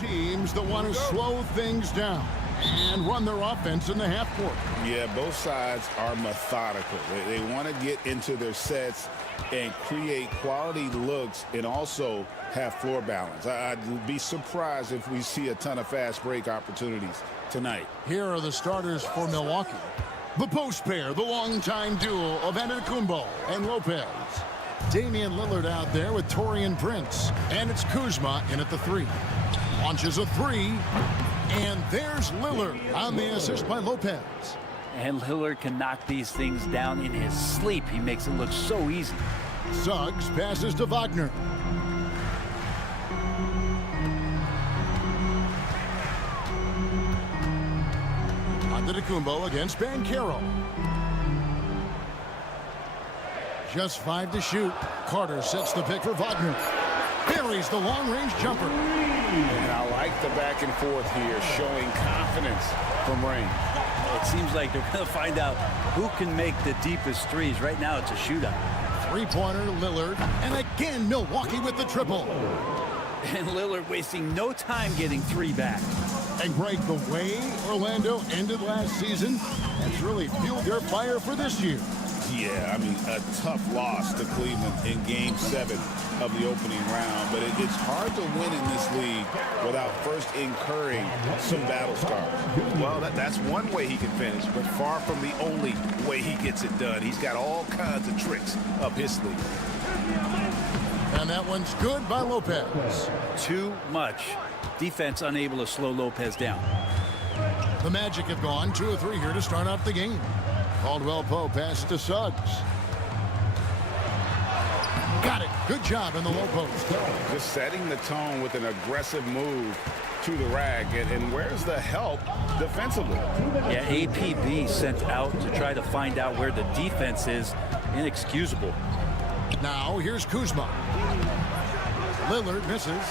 Teams that want to slow things down and run their offense in the half court. Yeah, both sides are methodical. They want to get into their sets and create quality looks and also have floor balance. I'd be surprised if we see a ton of fast break opportunities tonight. Here are the starters for Milwaukee. The post pair, the longtime duo of Antetokounmpo and Lopez. Damian Lillard out there with Taurean Prince. And it's Kuzma in at the 3. Launches a 3. And there's Lillard on the assist by Lopez. And Lillard can knock these things down in his sleep. He makes it look so easy. Suggs passes to Wagner. Antetokounmpo against Banchero. Just 5 to shoot. Carter sets the pick for Wagner. Buries the long-range jumper. And I like the back and forth here, showing confidence from Rain. It seems like they're going to find out who can make the deepest threes. Right now, it's a shootout. Three-pointer, Lillard. And again, Milwaukee with the triple. And Lillard wasting no time getting 3 back. And Greg, the way Orlando ended last season has really fueled their fire for this year. Yeah, I mean, a tough loss to Cleveland in Game 7 of the opening round. But it's hard to win in this league without first incurring some battle scars. Well, that's one way he can finish, but far from the only way he gets it done. He's got all kinds of tricks up his sleeve. And that one's good by Lopez. Too much. Defense unable to slow Lopez down. The Magic have gone 2 of 3 here to start out the game. Caldwell Pope passes to Suggs. Got it. Good job in the low post. Just setting the tone with an aggressive move to the rack. And where's the help defensively? Yeah, APB sent out to try to find out where the defense is. Inexcusable. Now here's Kuzma. Lillard misses.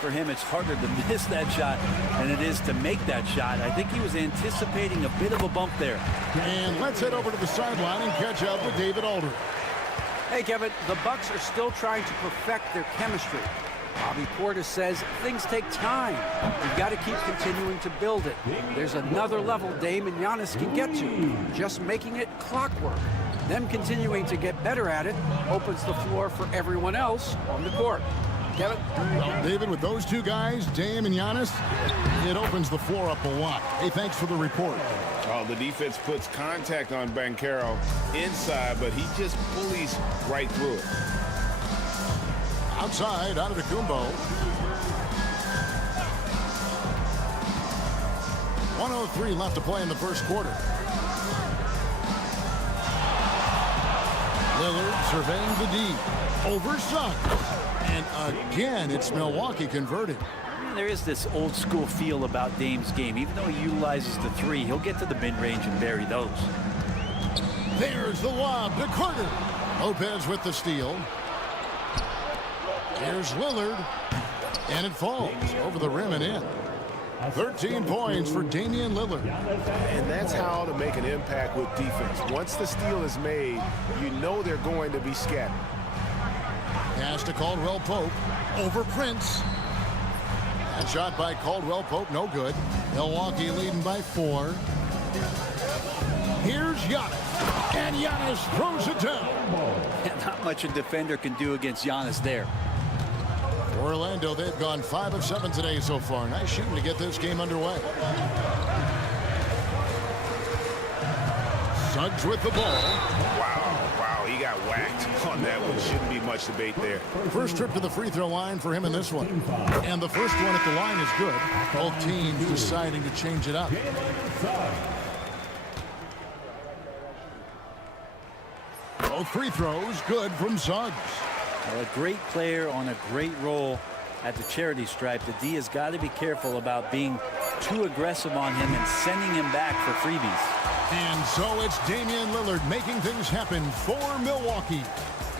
For him, it's harder to miss that shot than it is to make that shot. I think he was anticipating a bit of a bump there. And let's head over to the sideline and catch up with David Aldridge. Hey, Kevin, the Bucks are still trying to perfect their chemistry. Bobby Portis says things take time. You've got to keep continuing to build it. There's another level Dame and Giannis can get to. Just making it clockwork. Them continuing to get better at it opens the floor for everyone else on the court. Kevin? Well, David, with those two guys, Dame and Giannis, it opens the floor up a lot. Hey, thanks for the report. Oh, the defense puts contact on Banchero inside, but he just bullies right through it. Outside, Antetokounmpo. 1:03 left to play in the first quarter. Lillard surveying the D. Over Suggs. And again, it's Milwaukee converted. There is this old school feel about Dame's game. Even though he utilizes the 3, he'll get to the mid-range and bury those. There's the lob to Carter. Lopez with the steal. Here's Lillard. And it falls over the rim and in. 13 points for Damian Lillard. And that's how to make an impact with defense. Once the steal is made, you know they're going to be scattered. Pass to Caldwell Pope over Prince. That shot by Caldwell Pope, no good. Milwaukee leading by 4. Here's Giannis. And Giannis throws it down. Not much a defender can do against Giannis there. Orlando, they've gone 5 of 7 today so far. Nice shooting to get this game underway. Suggs with the ball. Wow, he got whacked on that one. Shouldn't be much debate there. First trip to the free throw line for him in this one. And the first one at the line is good. Both teams deciding to change it up. Both free throws good from Suggs. Well, a great player on a great role at the charity stripe. The D has got to be careful about being too aggressive on him and sending him back for freebies. And so it's Damian Lillard making things happen for Milwaukee.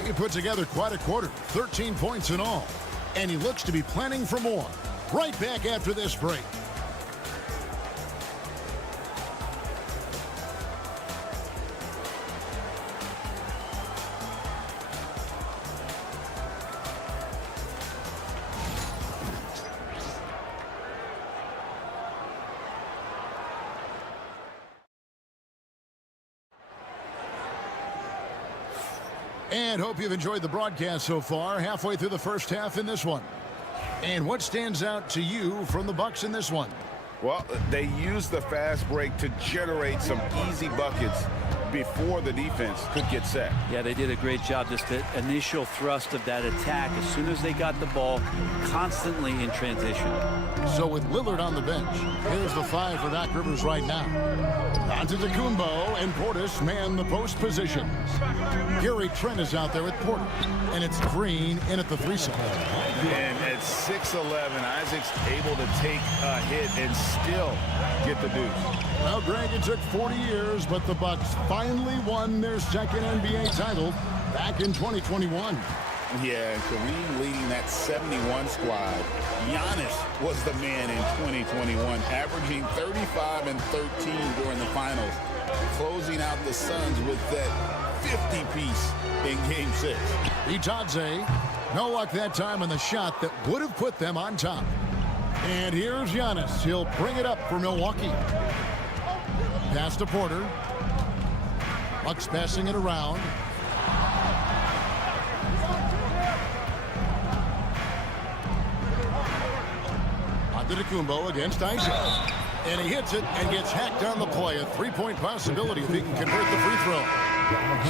He put together quite a quarter, 13 points in all. And he looks to be planning for more. Right back after this break. And hope you've enjoyed the broadcast so far. Halfway through the first half in this one. And what stands out to you from the Bucks in this one? Well, they used the fast break to generate some easy buckets before the defense could get set. Yeah, they did a great job. Just the initial thrust of that attack, as soon as they got the ball, constantly in transition. So with Lillard on the bench, here's the 5 for Doc Rivers right now. Antetokounmpo and Portis man the post positions. Gary Trent is out there with Porter. And it's Green in at the 3 side. And at 6'11", Isaac's able to take a hit and still get the deuce. Well, Greg, it took 40 years, but the Bucks finally won their second NBA title back in 2021. Yeah, and Kareem leading that 71 squad. Giannis was the man in 2021, averaging 35 and 13 during the finals, closing out the Suns with that 50-piece in Game 6. Bitadze, no luck that time on the shot that would have put them on top. And here's Giannis. He'll bring it up for Milwaukee. Pass to Porter. Bucks passing it around. Antetokounmpo against Isaac. And he hits it and gets hacked on the play. A three-point possibility if he can convert the free throw.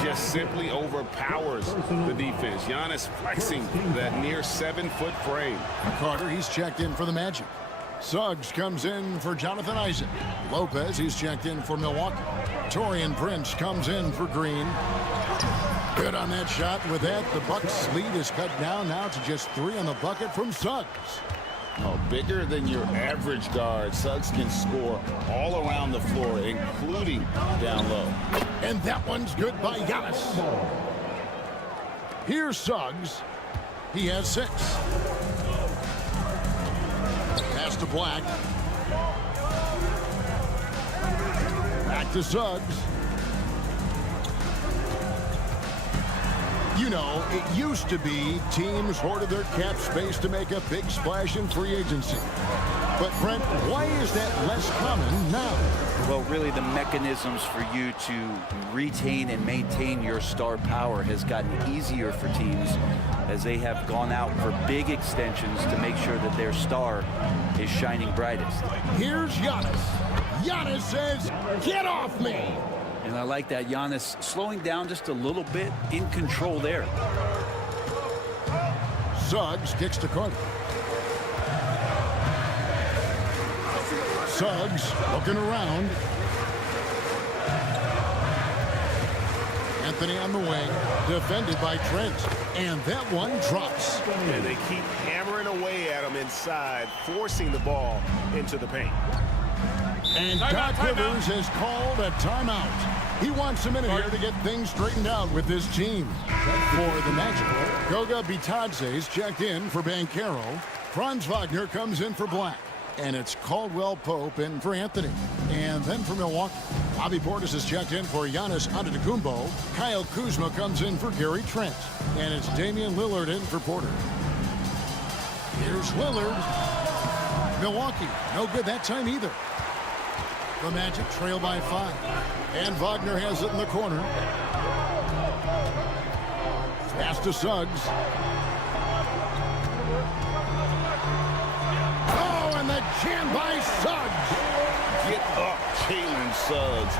Just simply overpowers the defense. Giannis flexing that near 7-foot frame. Carter, he's checked in for the Magic. Suggs comes in for Jonathan Isaac. Lopez, he's checked in for Milwaukee. Taurean Prince comes in for Green. Good on that shot. With that, the Bucks' lead is cut down now to just 3 on the bucket from Suggs. Oh, bigger than your average guard, Suggs can score all around the floor, including down low. And that one's good by Giannis. Here's Suggs. He has 6. Pass to Black. Back to Suggs. You know, it used to be teams hoarded their cap space to make a big splash in free agency. But, Brent, why is that less common now? Well, really, the mechanisms for you to retain and maintain your star power has gotten easier for teams as they have gone out for big extensions to make sure that their star is shining brightest. Here's Giannis. Giannis says, "Get off me!" And I like that. Giannis slowing down just a little bit, in control there. Suggs kicks to Carter. Suggs looking around. Anthony on the wing, defended by Trent. And that one drops. And they keep hammering away at him inside, forcing the ball into the paint. And Doc Rivers has called a timeout. He wants a minute here to get things straightened out with this team. For the Magic, Goga Bitadze is checked in for Banchero. Franz Wagner comes in for Black. And it's Caldwell Pope in for Anthony. And then for Milwaukee, Bobby Portis is checked in for Giannis Antetokounmpo. Kyle Kuzma comes in for Gary Trent. And it's Damian Lillard in for Porter. Here's Lillard. Milwaukee, no good that time either. The Magic trail by 5. And Wagner has it in the corner. Pass to Suggs. Oh, and the jam by Suggs. Get up, Jalen Suggs.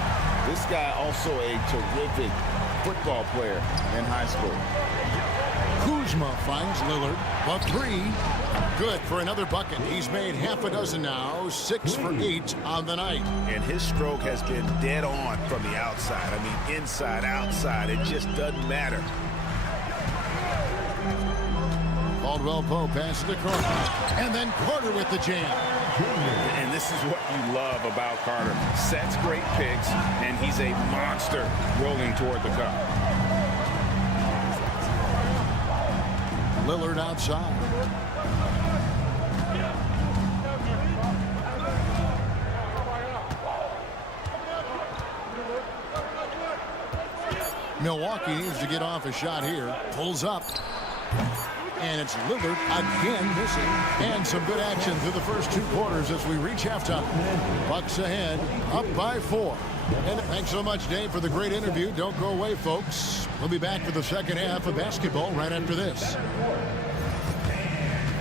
This guy also a terrific football player in high school. Kuzma finds Lillard. A three. Good for another bucket. He's made half a dozen now. 6 for 8 on the night. And his stroke has been dead on from the outside. I mean, inside, outside. It just doesn't matter. Caldwell Pope passes it across. And then Carter with the jam. And this is what you love about Carter. Sets great picks, and he's a monster rolling toward the cup. Lillard outside. Milwaukee needs to get off a shot here. Pulls up. And it's Lillard again missing. And some good action through the first 2 quarters as we reach halftime. Bucks ahead, up by 4. And thanks so much, Dave, for the great interview. Don't go away, folks. We'll be back for the second half of basketball right after this.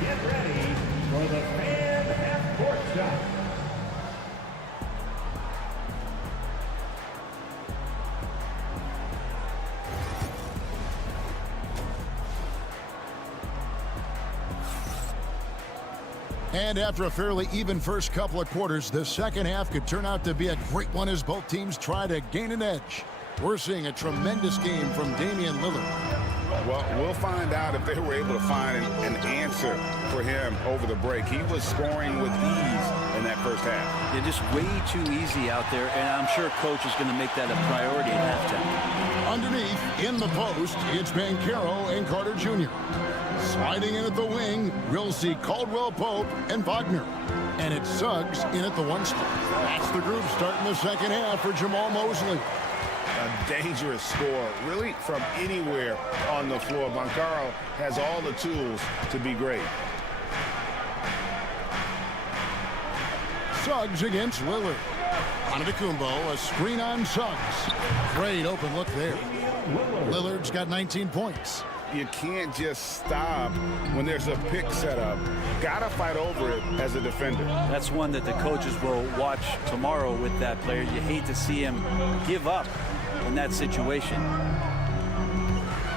Get ready for the fan half-court shot. And after a fairly even first couple of quarters, the second half could turn out to be a great one as both teams try to gain an edge. We're seeing a tremendous game from Damian Lillard. Well, we'll find out if they were able to find an answer for him over the break. He was scoring with ease in that first half. They're just way too easy out there, and I'm sure coach is going to make that a priority at halftime. Underneath, in the post, it's Banchero and Carter Jr. Sliding in at the wing, we'll see Caldwell Pope and Wagner. And it's Suggs in at the 1 spot. That's the group starting the second half for Jamal Mosley. A dangerous score, really from anywhere on the floor. Banchero has all the tools to be great. Suggs against Lillard. Antetokounmpo, a screen on Suggs. Great open look there. Lillard's got 19 points. You can't just stop when there's a pick set up. Gotta fight over it as a defender. That's one that the coaches will watch tomorrow with that player. You hate to see him give up in that situation.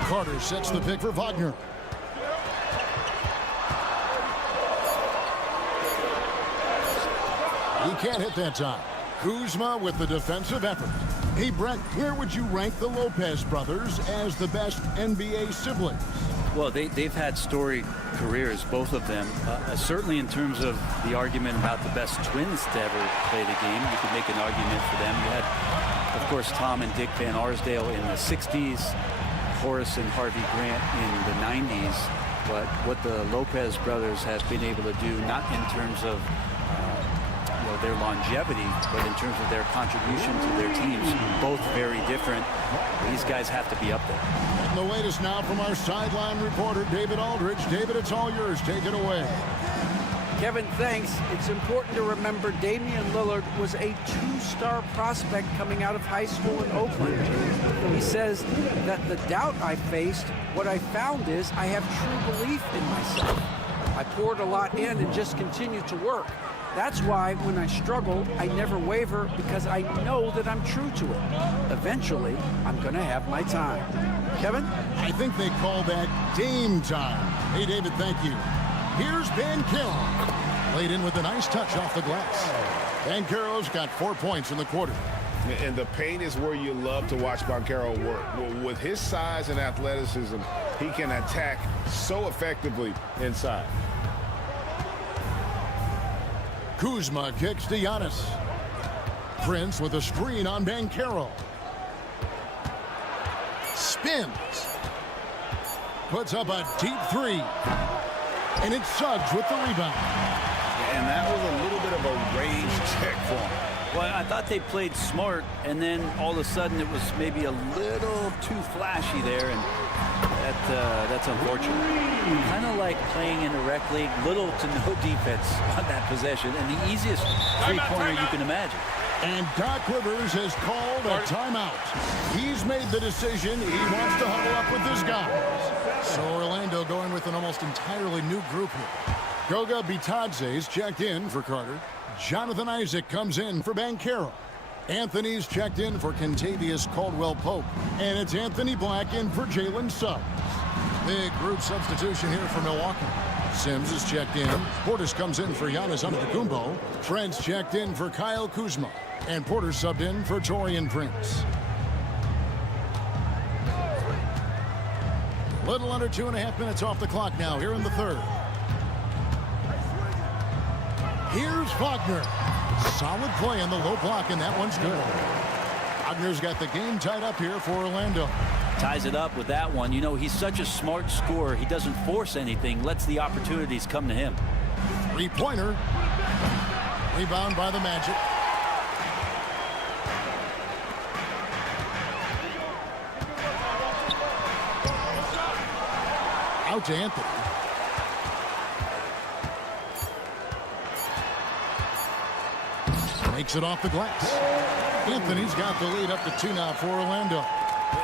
Carter sets the pick for Wagner. He can't hit that time. Kuzma with the defensive effort. Hey, Brent, where would you rank the Lopez brothers as the best NBA siblings? Well, they've had storied careers, both of them. Certainly in terms of the argument about the best twins to ever play the game, you could make an argument for them. You had, of course, Tom and Dick Van Arsdale in the 60s, Horace and Harvey Grant in the 90s. But what the Lopez brothers have been able to do, not in terms of their longevity, but in terms of their contribution to their teams, both very different. These guys have to be up there. And the latest now from our sideline reporter, David Aldridge. David, it's all yours. Take it away. Kevin, thanks. It's important to remember Damian Lillard was a 2-star prospect coming out of high school in Oakland. He says that the doubt I faced, what I found is I have true belief in myself. I poured a lot in and just continued to work. That's why when I struggle, I never waver because I know that I'm true to it. Eventually, I'm going to have my time. Kevin? I think they call that Dame time. Hey, David, thank you. Here's Banchero. Laid in with a nice touch off the glass. Banchero's got 4 points in the quarter. And the paint is where you love to watch Banchero work. With his size and athleticism, he can attack so effectively inside. Kuzma kicks to Giannis. Prince with a screen on Banchero. Spins. Puts up a deep 3. And it's Suggs with the rebound. And that was a little bit of a range check for him. Well, I thought they played smart, and then all of a sudden it was maybe a little too flashy there, and that's unfortunate. Kind of like playing in a rec league, little to no defense on that possession, and the easiest three-pointer you can imagine. And Doc Rivers has called a timeout. He's made the decision. He wants to huddle up with his guys. So Orlando going with an almost entirely new group here. Goga Bitadze's checked in for Carter. Jonathan Isaac comes in for Banchero. Anthony's checked in for Kentavious Caldwell-Pope. And it's Anthony Black in for Jalen Suggs. Big group substitution here for Milwaukee. Sims is checked in. Portis comes in for Giannis Antetokounmpo. Trent's checked in for Kyle Kuzma. And Porter subbed in for Taurean Prince. Little under 2.5 minutes off the clock now here in the third. Here's Wagner. Solid play in the low block, and that one's good. Wagner's got the game tied up here for Orlando. Ties it up with that one. You know, he's such a smart scorer. He doesn't force anything, lets the opportunities come to him. Three-pointer. Rebound by the Magic. Out to Anthony. Makes it off the glass. Anthony's got the lead up to 2 now for Orlando.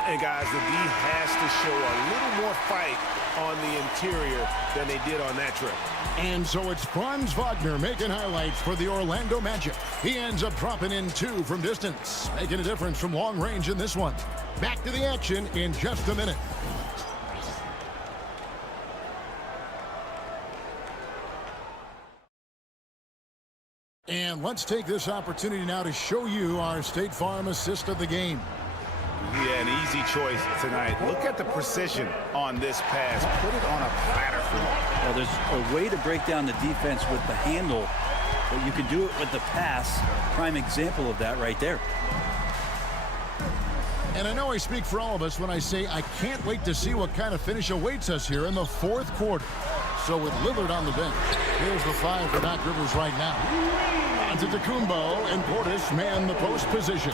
And guys, the D has to show a little more fight on the interior than they did on that trip. And so it's Franz Wagner making highlights for the Orlando Magic. He ends up dropping in 2 from distance, making a difference from long range in this one. Back to the action in just a minute. And let's take this opportunity now to show you our State Farm assist of the game. Yeah, an easy choice tonight. Look at the precision on this pass. Put it on a platter for him. Well, there's a way to break down the defense with the handle, but you can do it with the pass. Prime example of that right there. And I know I speak for all of us when I say I can't wait to see what kind of finish awaits us here in the fourth quarter. So with Lillard on the bench, here's the 5 for Doc Rivers right now. Antetokounmpo and Portis man the post position.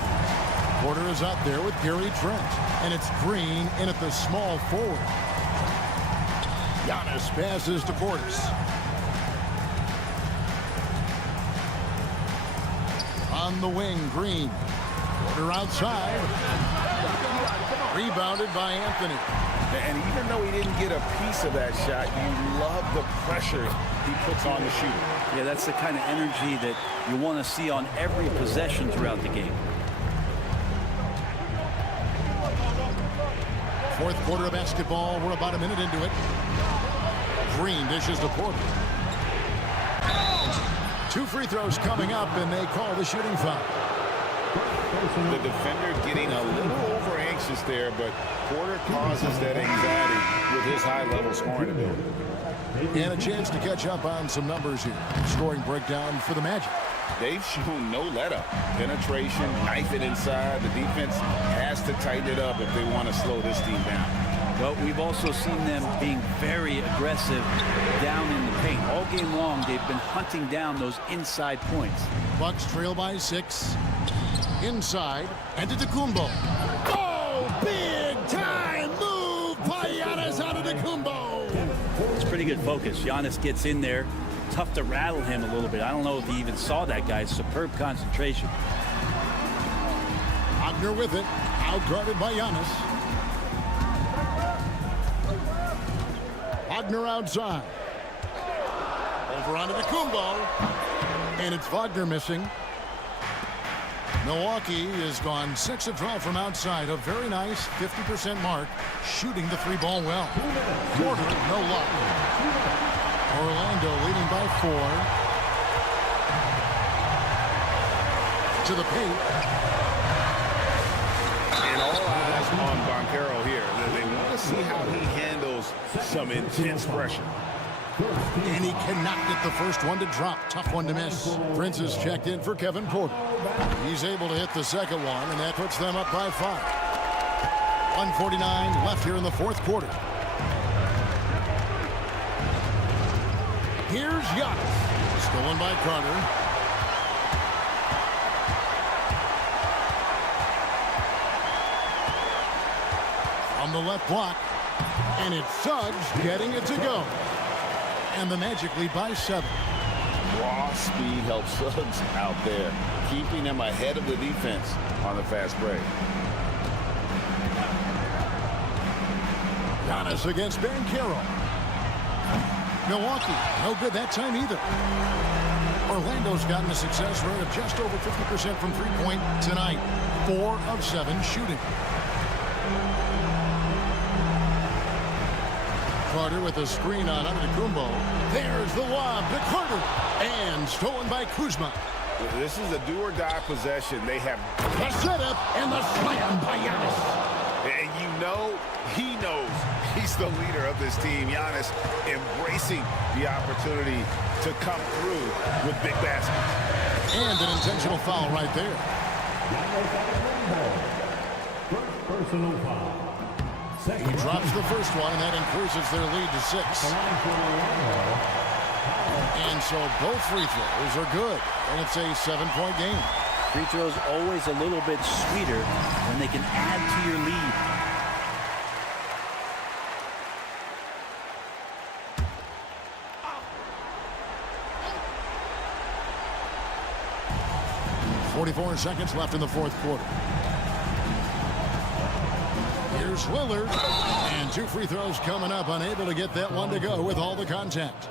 Porter is out there with Gary Trent. And it's Green in at the small forward. Giannis passes to Portis. On the wing, Green. Porter outside. Rebounded by Anthony. And even though he didn't get a piece of that shot, you love the pressure he puts on the shooter. Yeah, that's the kind of energy that you want to see on every possession throughout the game. Fourth quarter of basketball. We're about a minute into it. Green dishes to Porter. 2 free throws coming up, and they call the shooting foul. The defender getting a little over anxious there, but Porter causes that anxiety with his high-level scoring ability. And a chance to catch up on some numbers here. Scoring breakdown for the Magic. They've shown no let-up. Penetration, knife it inside. The defense has to tighten it up if they want to slow this team down. But we've also seen them being very aggressive down in the paint. All game long, they've been hunting down those inside points. Bucks trail by 6. Inside, Antetokounmpo. Oh, big time move by Giannis Antetokounmpo. It's pretty good focus. Giannis gets in there. Tough to rattle him a little bit. I don't know if he even saw that guy. Superb concentration. Wagner with it. Outguarded by Giannis. Wagner outside. Over onto Antetokounmpo. And it's Wagner missing. Milwaukee has gone 6 of 12 from outside. A very nice 50% mark. Shooting the 3-ball well. Porter, no luck. Orlando leading by 4. To the paint. And all eyes on Banchero here. They want to see how he handles some intense pressure. And he cannot get the first one to drop. Tough one to miss. Prince is checked in for Kevin Porter. He's able to hit the second one, and that puts them up by 5. 1:49 left here in the fourth quarter. Here's Giannis. Stolen by Carter. On the left block. And it's Suggs getting it to go. And the Magic lead by 7. Raw speed helps Suggs out there, keeping him ahead of the defense on the fast break. Giannis against Banchero. Milwaukee, no good that time either. Orlando's gotten a success rate of just over 50% from three-point tonight. 4 of 7 shooting. Carter with a screen on Antetokounmpo. There's the lob to Carter. And stolen by Kuzma. This is a do-or-die possession. They have The setup and the slam by Giannis. And you know, he knows he's the leader of this team. Giannis embracing the opportunity to come through with big baskets. And an intentional foul right there. First personal foul. He drops the first one, and that increases their lead to 6. And so both free throws are good, and it's a 7-point game. Free throws always a little bit sweeter when they can add to your lead. .44 seconds left in the fourth quarter. Here's Lillard. And 2 free throws coming up, unable to get that one to go with all the contact.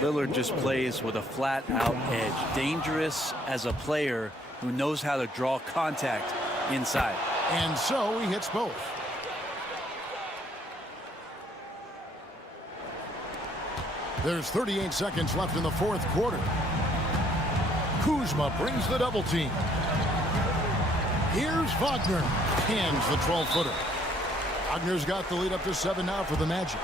Lillard just plays with a flat-out edge. Dangerous as a player who knows how to draw contact inside. And so he hits both. There's 38 seconds left in the fourth quarter. Kuzma brings the double team. Here's Wagner. Hands the 12-footer. Wagner's got the lead up to 7 now for the Magic.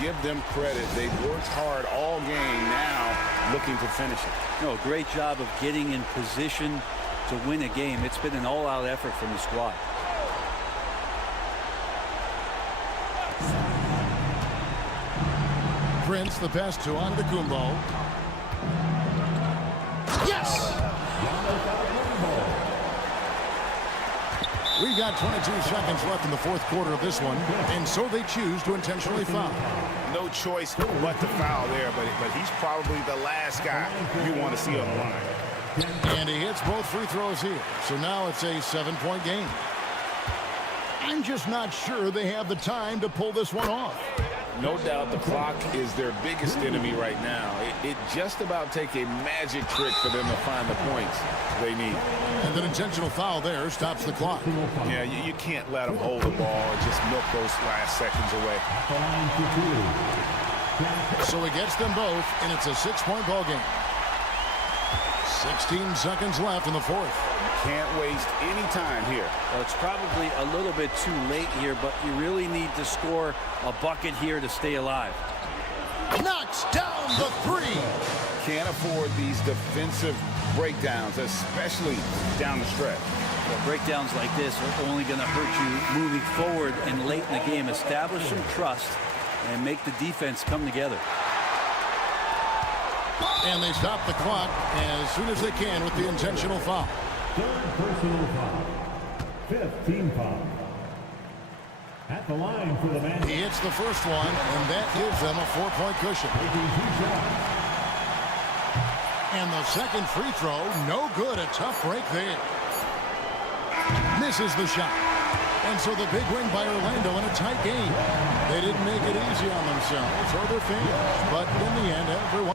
Give them credit. They've worked hard all game, now looking to finish it. No, great job of getting in position to win a game. It's been an all-out effort from the squad. Prince, the pass to Antetokounmpo. Yes! We've got 22 seconds left in the fourth quarter of this one, and so they choose to intentionally foul. No choice but to foul there, but he's probably the last guy you want to see on the line. And he hits both free throws here, so now it's a 7-point game. I'm just not sure they have the time to pull this one off. No doubt the clock is their biggest enemy right now. It just about take a magic trick for them to find the points they need. And an intentional foul there stops the clock. Yeah, you can't let them hold the ball and just milk those last seconds away. So he gets them both, and it's a 6-point ball game. 16 seconds left in the fourth. Can't waste any time here. Well, it's probably a little bit too late here, but you really need to score a bucket here to stay alive. Knocks down the 3. Can't afford these defensive breakdowns, especially down the stretch. Well, breakdowns like this are only going to hurt you moving forward and late in the game. Establish some trust and make the defense come together. And they stop the clock as soon as they can with the intentional foul. Third personal foul. 5th team foul. At the line for the Magic. He hits the first one, and that gives them a 4-point cushion. And the second free throw, no good. A tough break there. Misses the shot. And so the big win by Orlando in a tight game. They didn't make it easy on themselves or their fans, but in the end, everyone...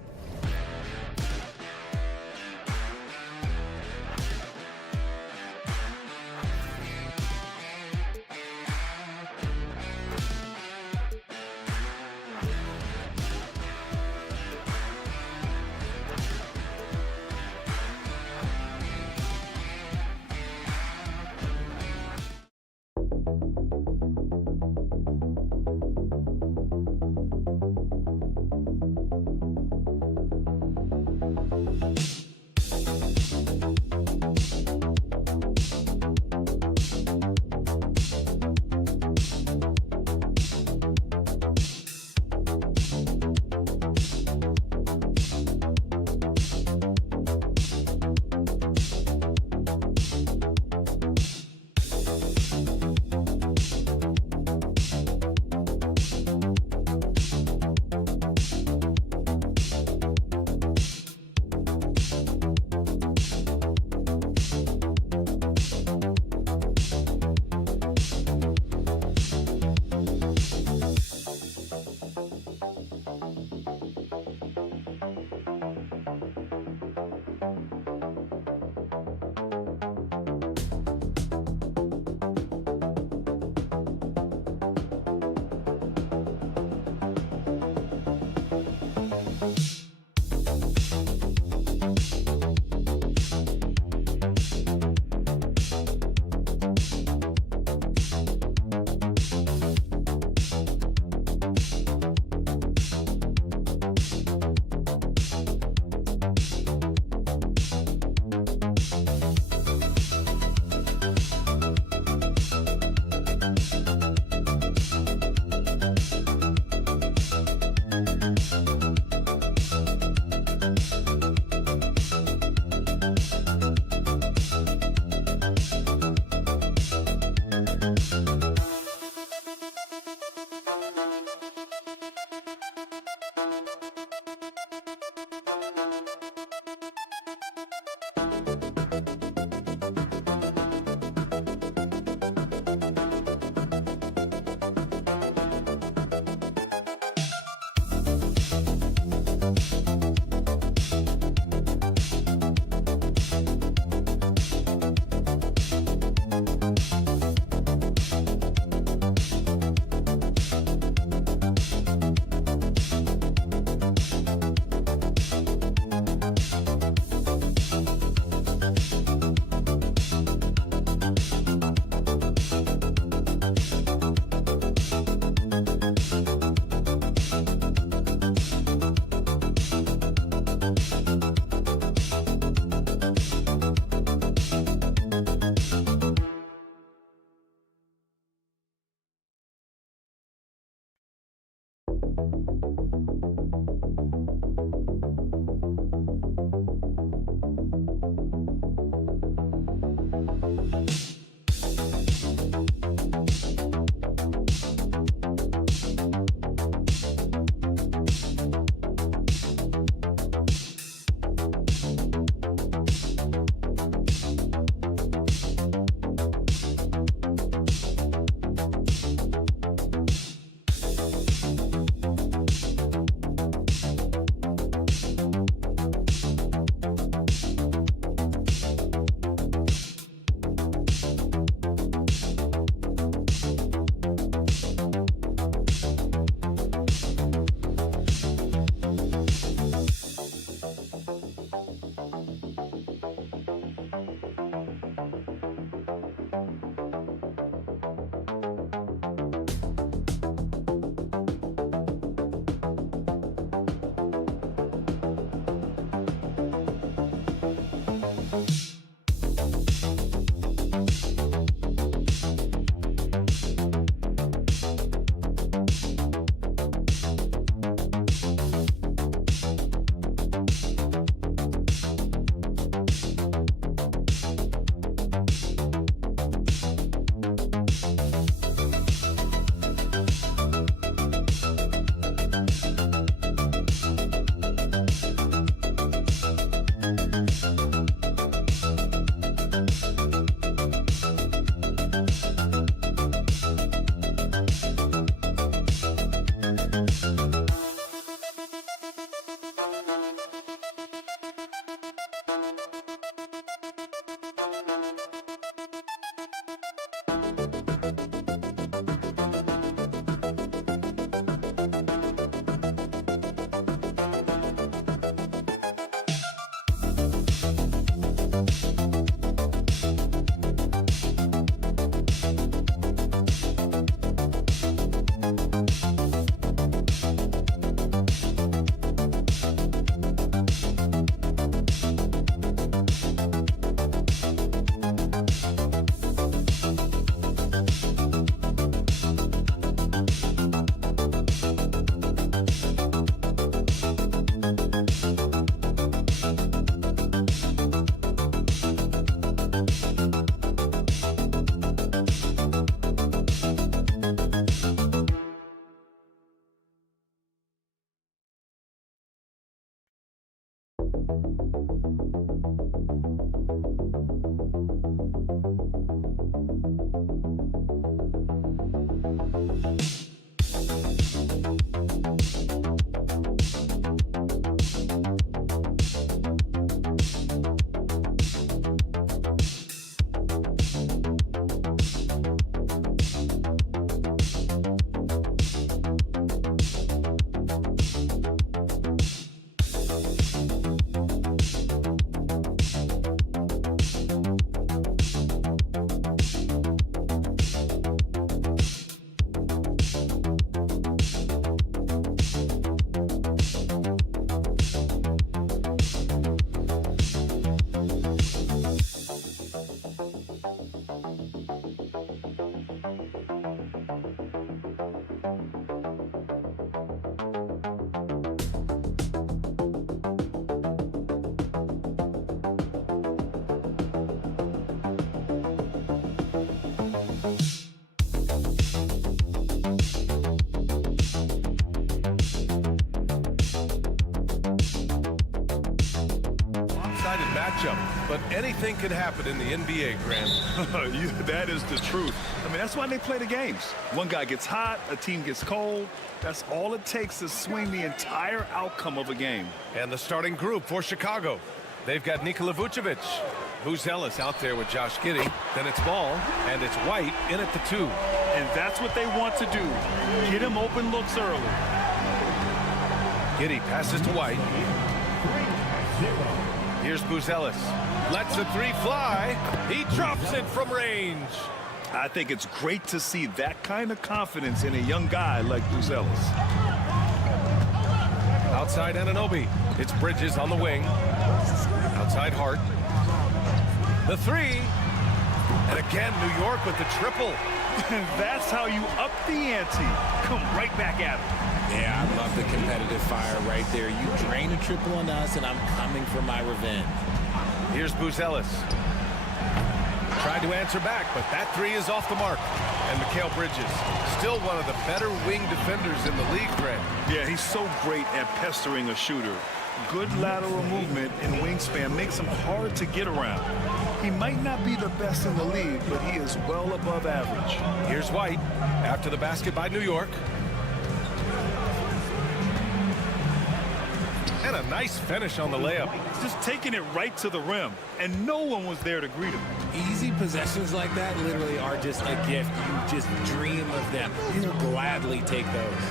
Matchup, but anything can happen in the NBA, Grant. That is the truth. I mean, that's why they play the games. One guy gets hot, a team gets cold. That's all it takes to swing the entire outcome of a game. And the starting group for Chicago. They've got Nikola Vucevic, Buzelis out there with Josh Giddey. Then it's Ball, and it's White in at the 2. And that's what they want to do. Get him open looks early. Giddey passes to White. Here's Buzelis. Lets the 3 fly. He drops it from range. I think it's great to see that kind of confidence in a young guy like Buzelis. Outside Anunoby. It's Bridges on the wing. Outside Hart. The 3. And again, New York with the triple. That's how you up the ante. Come right back at him. Yeah, I love the competitive fire right there. You drain a triple on us, and I'm coming for my revenge. Here's Buzelis. Tried to answer back, but that three is off the mark. And Mikal Bridges, still one of the better wing defenders in the league, Grant. Yeah, he's so great at pestering a shooter. Good lateral movement and wingspan makes him hard to get around. He might not be the best in the league, but he is well above average. Here's White after the basket by New York. And a nice finish on the layup. Just taking it right to the rim, and no one was there to greet him. Easy possessions like that literally are just a gift. You just dream of them. You'll gladly take those.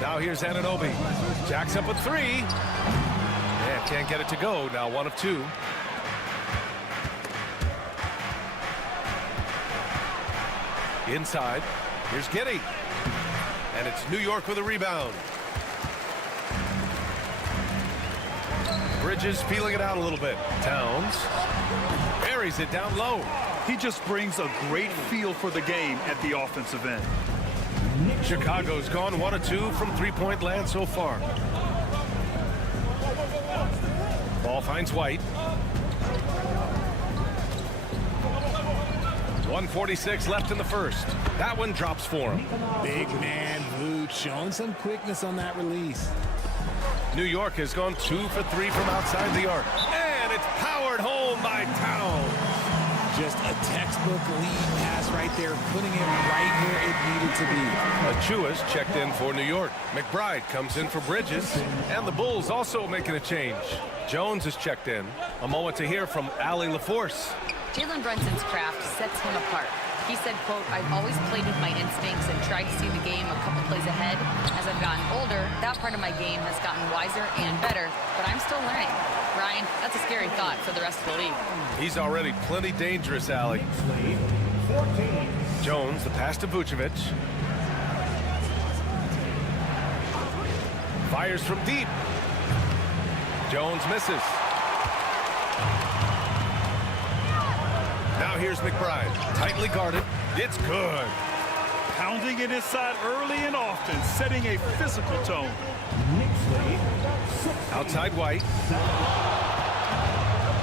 Now here's Anunoby. Jacks up a three. And can't get it to go. Now 1 of 2. Inside. Here's Giddey. And it's New York with a rebound. Bridges feeling it out a little bit. Towns buries it down low. He just brings a great feel for the game at the offensive end. Chicago's gone 1 of 2 from three-point land so far. Ball finds White. 1:46 left in the first. That one drops for him. Big man Vooch showing some quickness on that release. New York has gone 2 for 3 from outside the arc. And it's powered home by Towns. Just a textbook lead pass right there, putting it right where it needed to be. Achua's checked in for New York. McBride comes in for Bridges. And the Bulls also making a change. Jones is checked in. A moment to hear from Allie LaForce. Jalen Brunson's craft sets him apart. He said, quote, "I've always played with my instincts and tried to see the game a couple plays ahead. As I've gotten older, that part of my game has gotten wiser and better, but I'm still learning." Ryan, that's a scary thought for the rest of the league. He's already plenty dangerous, Allie. Jones, the pass to Vucevic. Fires from deep. Jones misses. Now here's McBride. Tightly guarded. It's good. Pounding it inside early and often, setting a physical tone. Outside White.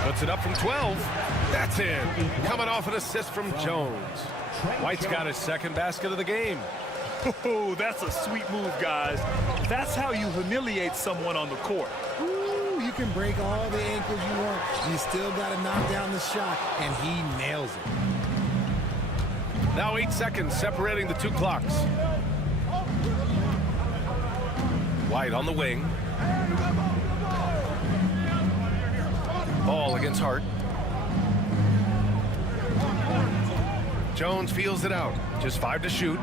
Puts it up from 12. That's in. Coming off an assist from Jones. White's got his second basket of the game. Oh, that's a sweet move, guys. That's how you humiliate someone on the court. Ooh, you can break all the ankles you want. You still got to knock down the shot, and he nails it. Now 8 seconds separating the two clocks. White on the wing. Ball against Hart. Jones feels it out. Just 5 to shoot.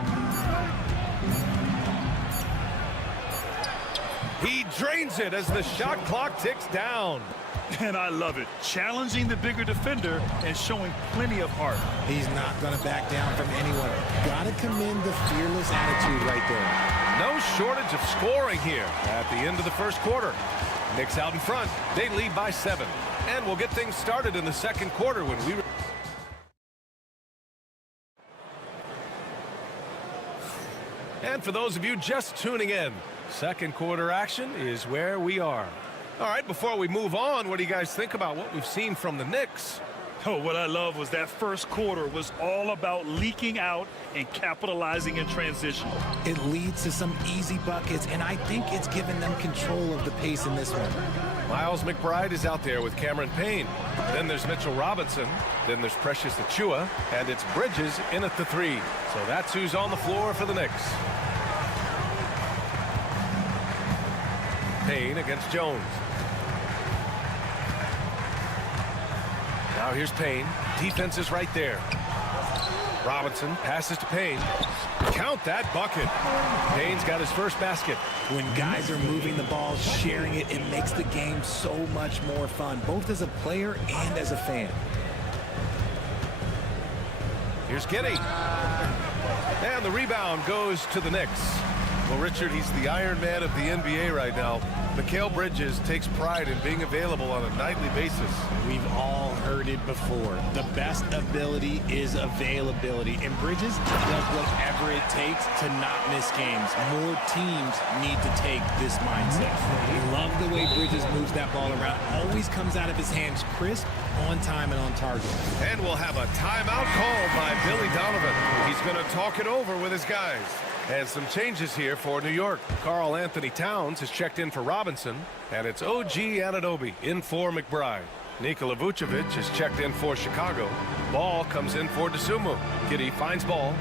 He drains it as the shot clock ticks down. And I love it. Challenging the bigger defender and showing plenty of heart. He's not going to back down from anyone. Got to commend the fearless attitude right there. No shortage of scoring here at the end of the first quarter. Knicks out in front. They lead by 7. And we'll get things started in the second quarter when we... And for those of you just tuning in, second quarter action is where we are. All right, before we move on, what do you guys think about what we've seen from the Knicks? Oh, what I love was that first quarter was all about leaking out and capitalizing in transition. It leads to some easy buckets, and I think it's given them control of the pace in this one. Miles McBride is out there with Cameron Payne. Then there's Mitchell Robinson. Then there's Precious Achiuwa. And it's Bridges in at the 3. So that's who's on the floor for the Knicks. Payne against Jones. Now here's Payne. Defense is right there. Robinson passes to Payne. Count that bucket. Payne's got his first basket. When guys are moving the ball, sharing it, it makes the game so much more fun, both as a player and as a fan. Here's Giddey. And the rebound goes to the Knicks. Well, Richard, he's the Iron Man of the NBA right now. Mikal Bridges takes pride in being available on a nightly basis. We've all heard it before. The best ability is availability. And Bridges does whatever it takes to not miss games. More teams need to take this mindset. Love the way Bridges moves that ball around. Always comes out of his hands crisp, on time, and on target. And we'll have a timeout called by Billy Donovan. He's going to talk it over with his guys. And some changes here for New York. Karl Anthony Towns has checked in for Robinson, and it's OG Anunoby in for McBride. Nikola Vucevic has checked in for Chicago. Ball comes in for Dosunmu. Giddey finds ball.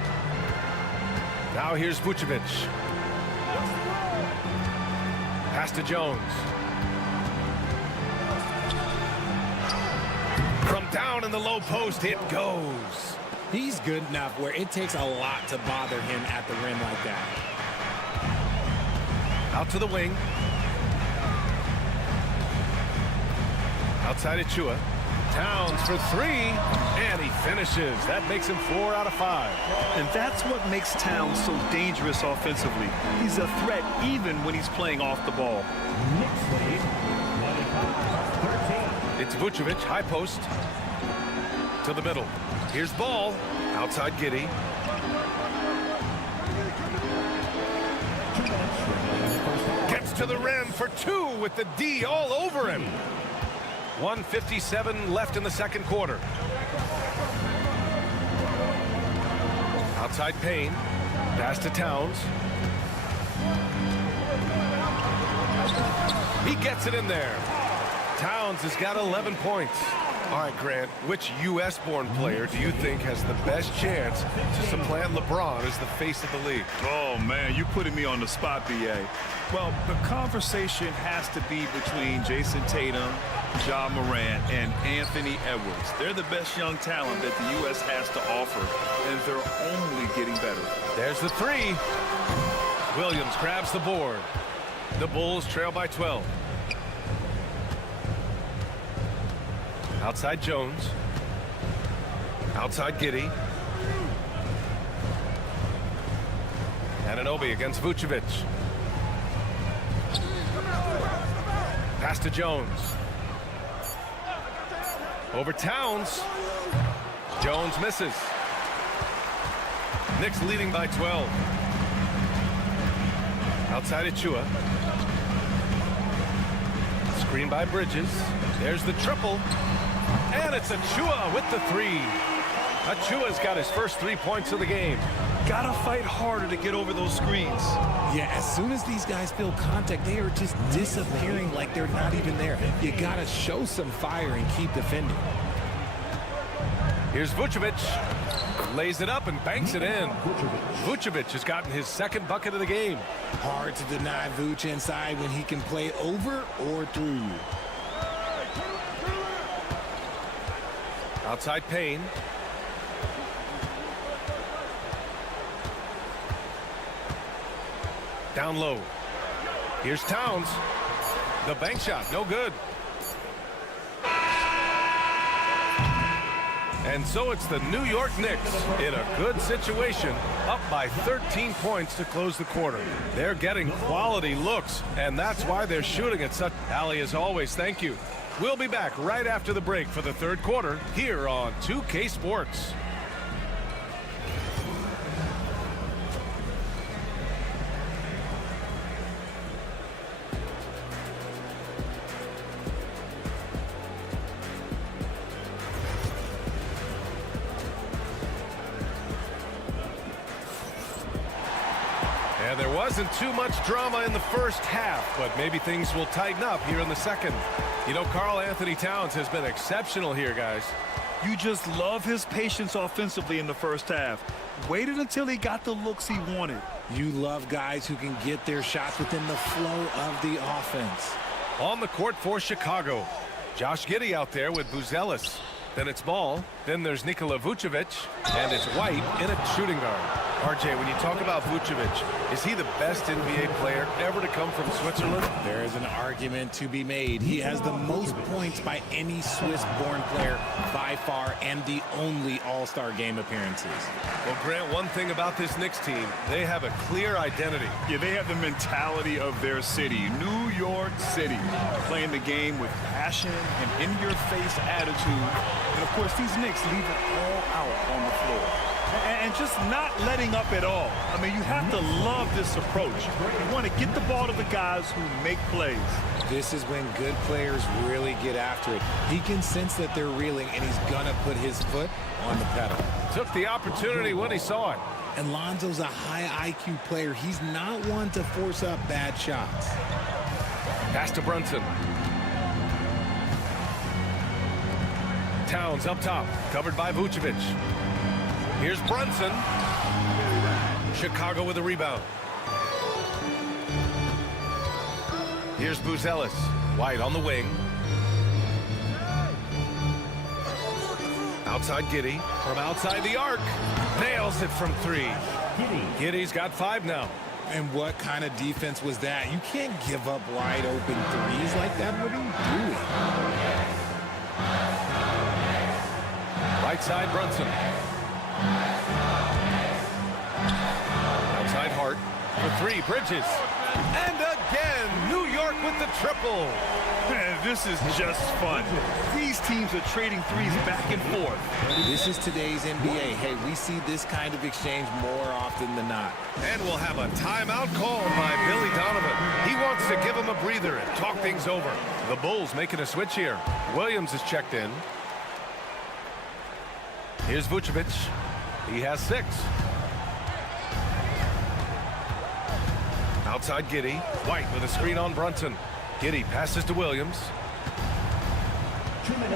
Now here's Vucevic. Pass to Jones. From down in the low post, it goes. He's good enough where it takes a lot to bother him at the rim like that. Out to the wing. Outside Achua. Towns for three, and he finishes. That makes him 4 out of 5. And that's what makes Towns so dangerous offensively. He's a threat even when he's playing off the ball. It's Vucevic, high post. To the middle. Here's ball. Outside Giddey. Gets to the rim for 2 with the D all over him. 1:57 left in the second quarter. Outside Payne. Pass to Towns. He gets it in there. Towns has got 11 points. All right, Grant, which U.S.-born player do you think has the best chance to supplant LeBron as the face of the league? Oh, man, you're putting me on the spot, B.A. Well, the conversation has to be between Jason Tatum, Ja Morant, and Anthony Edwards. They're the best young talent that the U.S. has to offer, and they're only getting better. There's the 3. Williams grabs the board. The Bulls trail by 12. Outside Jones. Outside Giddey. Anunoby against Vucevic. Pass to Jones. Over Towns. Jones misses. Knicks leading by 12. Outside Achua. Screen by Bridges. There's the triple. And it's Achua with the 3. Achua's got his first 3 points of the game. Gotta fight harder to get over those screens. Yeah, as soon as these guys feel contact, they are just disappearing like they're not even there. You gotta show some fire and keep defending. Here's Vucevic. Lays it up and banks it in. Vucevic has gotten his second bucket of the game. Hard to deny Vuce inside when he can play over or through you. Outside Payne. Down low. Here's Towns. The bank shot, no good. And so it's the New York Knicks in a good situation, up by 13 points to close the quarter. They're getting quality looks, and that's why they're shooting at such... Allie, as always, thank you. We'll be back right after the break for the third quarter here on 2K Sports. And there wasn't too much drama in the first half, but maybe things will tighten up here in the second. You know, Karl Anthony Towns has been exceptional here, guys. You just love his patience offensively in the first half. Waited until he got the looks he wanted. You love guys who can get their shots within the flow of the offense. On the court for Chicago. Josh Giddey out there with Buzelis. Then it's Ball. Then there's Nikola Vucevic. And it's White in a shooting guard. RJ, when you talk about Vucevic, is he the best NBA player ever to come from Switzerland? There is an argument to be made. He has the most points by any Swiss-born player by far, and the only All-Star game appearances. Well, Grant, one thing about this Knicks team, they have a clear identity. Yeah, they have the mentality of their city, New York City, playing the game with passion and in-your-face attitude. And, of course, these Knicks leave it all out on the floor. And just not letting up at all. I mean, you have to love this approach. You want to get the ball to the guys who make plays. This is when good players really get after it. He can sense that they're reeling, and he's going to put his foot on the pedal. Took the opportunity when he saw it. And Lonzo's a high IQ player. He's not one to force up bad shots. Pass to Brunson. Towns up top, covered by Vucevic. Here's Brunson. Chicago with a rebound. Here's Buzelis. White on the wing. Outside Giddey. From outside the arc. Nails it from 3. Giddey's got 5 now. And what kind of defense was that? You can't give up wide open threes like that. What are you doing? Right side Brunson. Outside Hart for 3. Bridges. And again, New York with the triple. Man, this is just fun. These teams are trading threes back and forth. This is today's NBA. Hey, we see this kind of exchange more often than not. And we'll have a timeout called by Billy Donovan. He wants to give him a breather and talk things over. The Bulls making a switch here. Williams is checked in. Here's Vucevic. He has 6. Outside Giddey. White with a screen on Brunson. Giddey passes to Williams.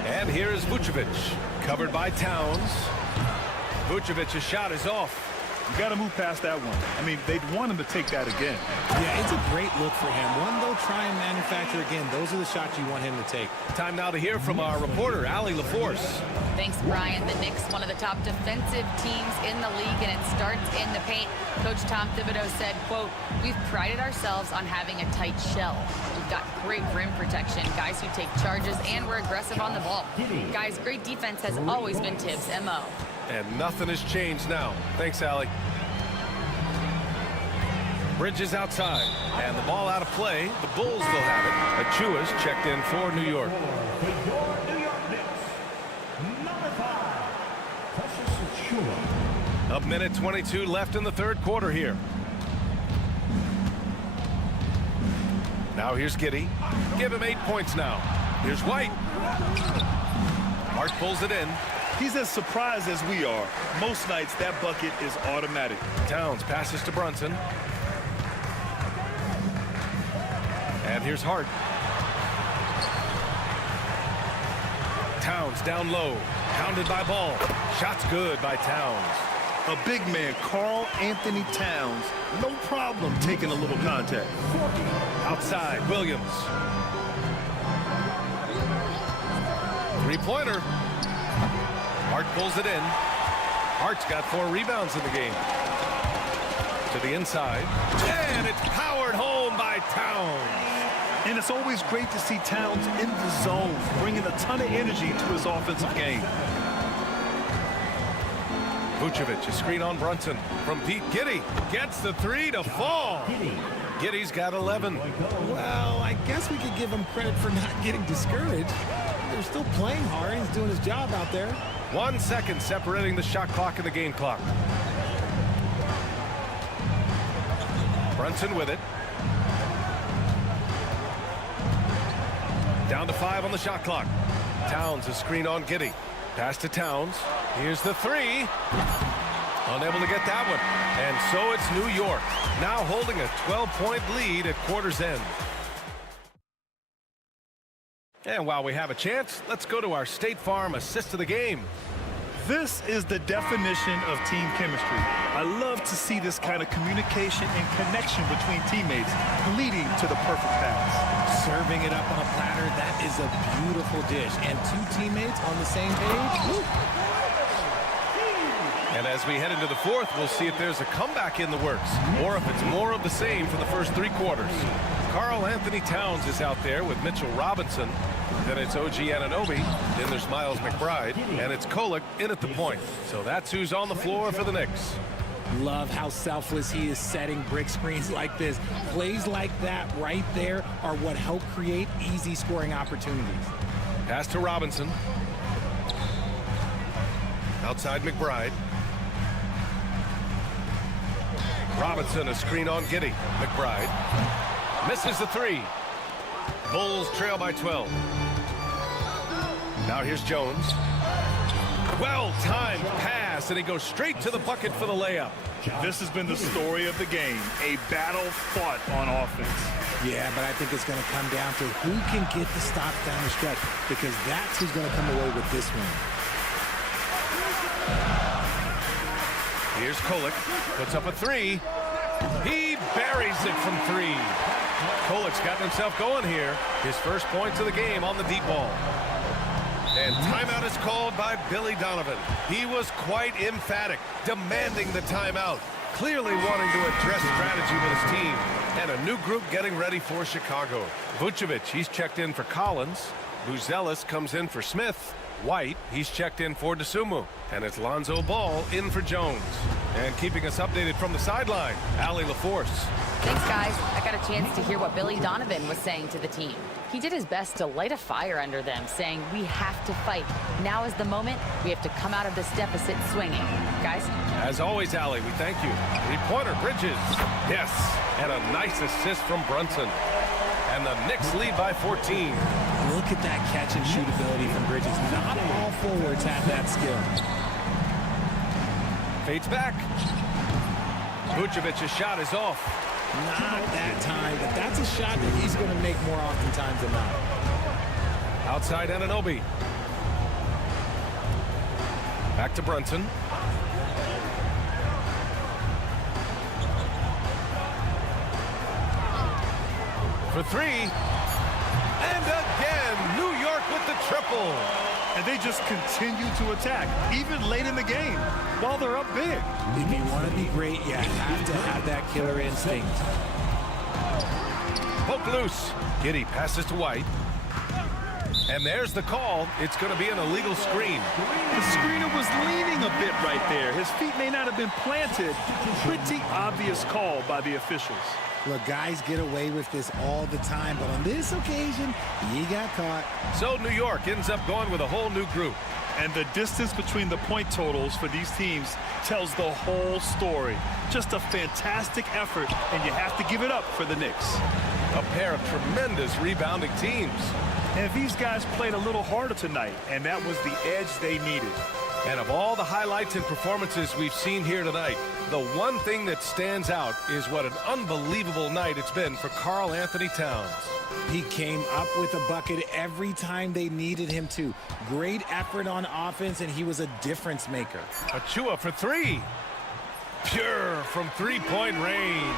And here is Vucevic. Covered by Towns. Vucevic's shot is off. You got to move past that one. I mean, they'd want him to take that again. Yeah, it's a great look for him. One they'll try and manufacture again. Those are the shots you want him to take. Time now to hear from our reporter, Allie LaForce. Thanks, Brian. The Knicks, one of the top defensive teams in the league, and it starts in the paint. Coach Tom Thibodeau said, quote, "We've prided ourselves on having a tight shell. We've got great rim protection, guys who take charges, and we're aggressive on the ball. Guys, great defense has always been Tibbs' MO." And nothing has changed now. Thanks, Allie. Bridges outside. And the ball out of play. The Bulls will have it. Achua's checked in for New York. New York Knicks, number 5, Precious Achua. A minute 22 left in the third quarter here. Now here's Giddey. Give him 8 points now. Here's White. Hart pulls it in. He's as surprised as we are. Most nights, that bucket is automatic. Towns passes to Brunson. And here's Hart. Towns down low. Pounded by Ball. Shot's good by Towns. A big man, Karl Anthony Towns, no problem taking a little contact. Outside, Williams. Three-pointer. Hart pulls it in. Hart's got 4 rebounds in the game. To the inside. And it's powered home by Towns. And it's always great to see Towns in the zone, bringing a ton of energy to his offensive game. Vucevic, a screen on Brunson. From Pete Giddey. Gets the 3 to fall. Giddey's got 11. Well, I guess we could give him credit for not getting discouraged. They're still playing hard. He's doing his job out there. 1 second separating the shot clock and the game clock. Brunson with it. Down to 5 on the shot clock. Towns a screen on Giddey. Pass to Towns. Here's the 3. Unable to get that one. And so it's New York, now holding a 12-point lead at quarter's end. And while we have a chance, let's go to our State Farm assist of the game. This is the definition of team chemistry. I love to see this kind of communication and connection between teammates leading to the perfect pass. Serving it up on a platter, that is a beautiful dish. And 2 teammates on the same page. Woo. And as we head into the fourth, we'll see if there's a comeback in the works or if it's more of the same for the first 3 quarters. Karl Anthony Towns is out there with Mitchell Robinson. Then it's OG Anunoby. Then there's Miles McBride. And it's Kolek in at the point. So that's who's on the floor for the Knicks. Love how selfless he is setting brick screens like this. Plays like that right there are what help create easy scoring opportunities. Pass to Robinson. Outside McBride. Robinson, a screen on Giddey. McBride misses the 3. Bulls trail by 12. Now here's Jones. Well-timed pass, and he goes straight to the bucket for the layup. This has been the story of the game, a battle fought on offense. Yeah, but I think it's going to come down to who can get the stops down the stretch, because that's who's going to come away with this one. Here's Kolek, puts up a 3. He buries it from 3. Kolek's gotten himself going here. His first points of the game on the deep ball. And timeout is called by Billy Donovan. He was quite emphatic, demanding the timeout, clearly wanting to address strategy with his team. And a new group getting ready for Chicago. Vucevic, he's checked in for Collins. Buzelis comes in for Smith. White, he's checked in for DeSumo. And it's Lonzo Ball in for Jones. And keeping us updated from the sideline, Allie LaForce. Thanks, guys. I got a chance to hear what Billy Donovan was saying to the team. He did his best to light a fire under them, saying, we have to fight. Now is the moment. We have to come out of this deficit swinging. Guys? As always, Allie, we thank you. 3-pointer, Bridges. Yes, and a nice assist from Brunson. And the Knicks lead by 14. Look at that catch and shoot ability from Bridges. Not all forwards have that skill. Fades back. Vucevic's shot is off. Not that time, but that's a shot that he's going to make more oftentimes than not. Outside Anunoby. Back to Brunson. For 3. And again, New York with the triple. And they just continue to attack, even late in the game, while they're up big. If you want to be great, you have to have that killer instinct. Poke loose. Giddey passes to White. And there's the call. It's going to be an illegal screen. The screener was leaning a bit right there. His feet may not have been planted. Pretty obvious call by the officials. Look, guys get away with this all the time, but on this occasion, he got caught. So New York ends up going with a whole new group. And the distance between the point totals for these teams tells the whole story. Just a fantastic effort, and you have to give it up for the Knicks. A pair of tremendous rebounding teams. And these guys played a little harder tonight, and that was the edge they needed. And of all the highlights and performances we've seen here tonight, the one thing that stands out is what an unbelievable night it's been for Karl Anthony Towns. He came up with a bucket every time they needed him to. Great effort on offense, and he was a difference maker. Achua for 3. Pure from 3-point range.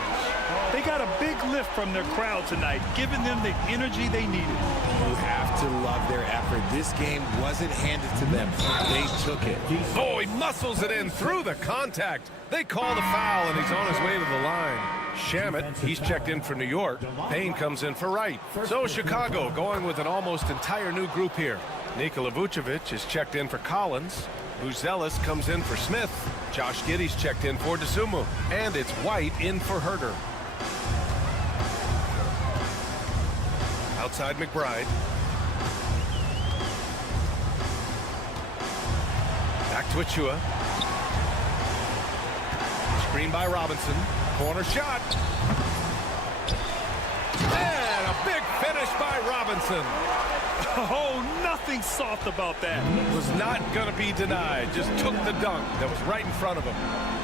They got a big lift from their crowd tonight, giving them the energy they needed. You have to love their effort. This game wasn't handed to them. They took it. Oh, he muscles it in through the contact. They call the foul, and he's on his way to the line. Shamet, he's checked in for New York. Payne comes in for Wright. So Chicago going with an almost entire new group here. Nikola Vucevic is checked in for Collins. Buzelis comes in for Smith. Josh Giddey's checked in for DeSumo. And it's White in for Herter. Outside McBride. Back to Achua. Screen by Robinson. Corner shot. And a big finish by Robinson. Oh, nothing soft about that. Was not going to be denied. Just took the dunk that was right in front of him.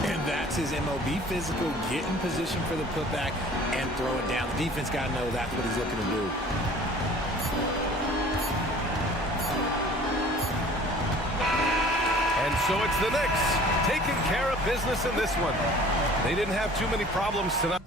And that's his MO. Be physical, get in position for the putback, and throw it down. The defense got to know that's what he's looking to do. And so it's the Knicks taking care of business in this one. They didn't have too many problems tonight.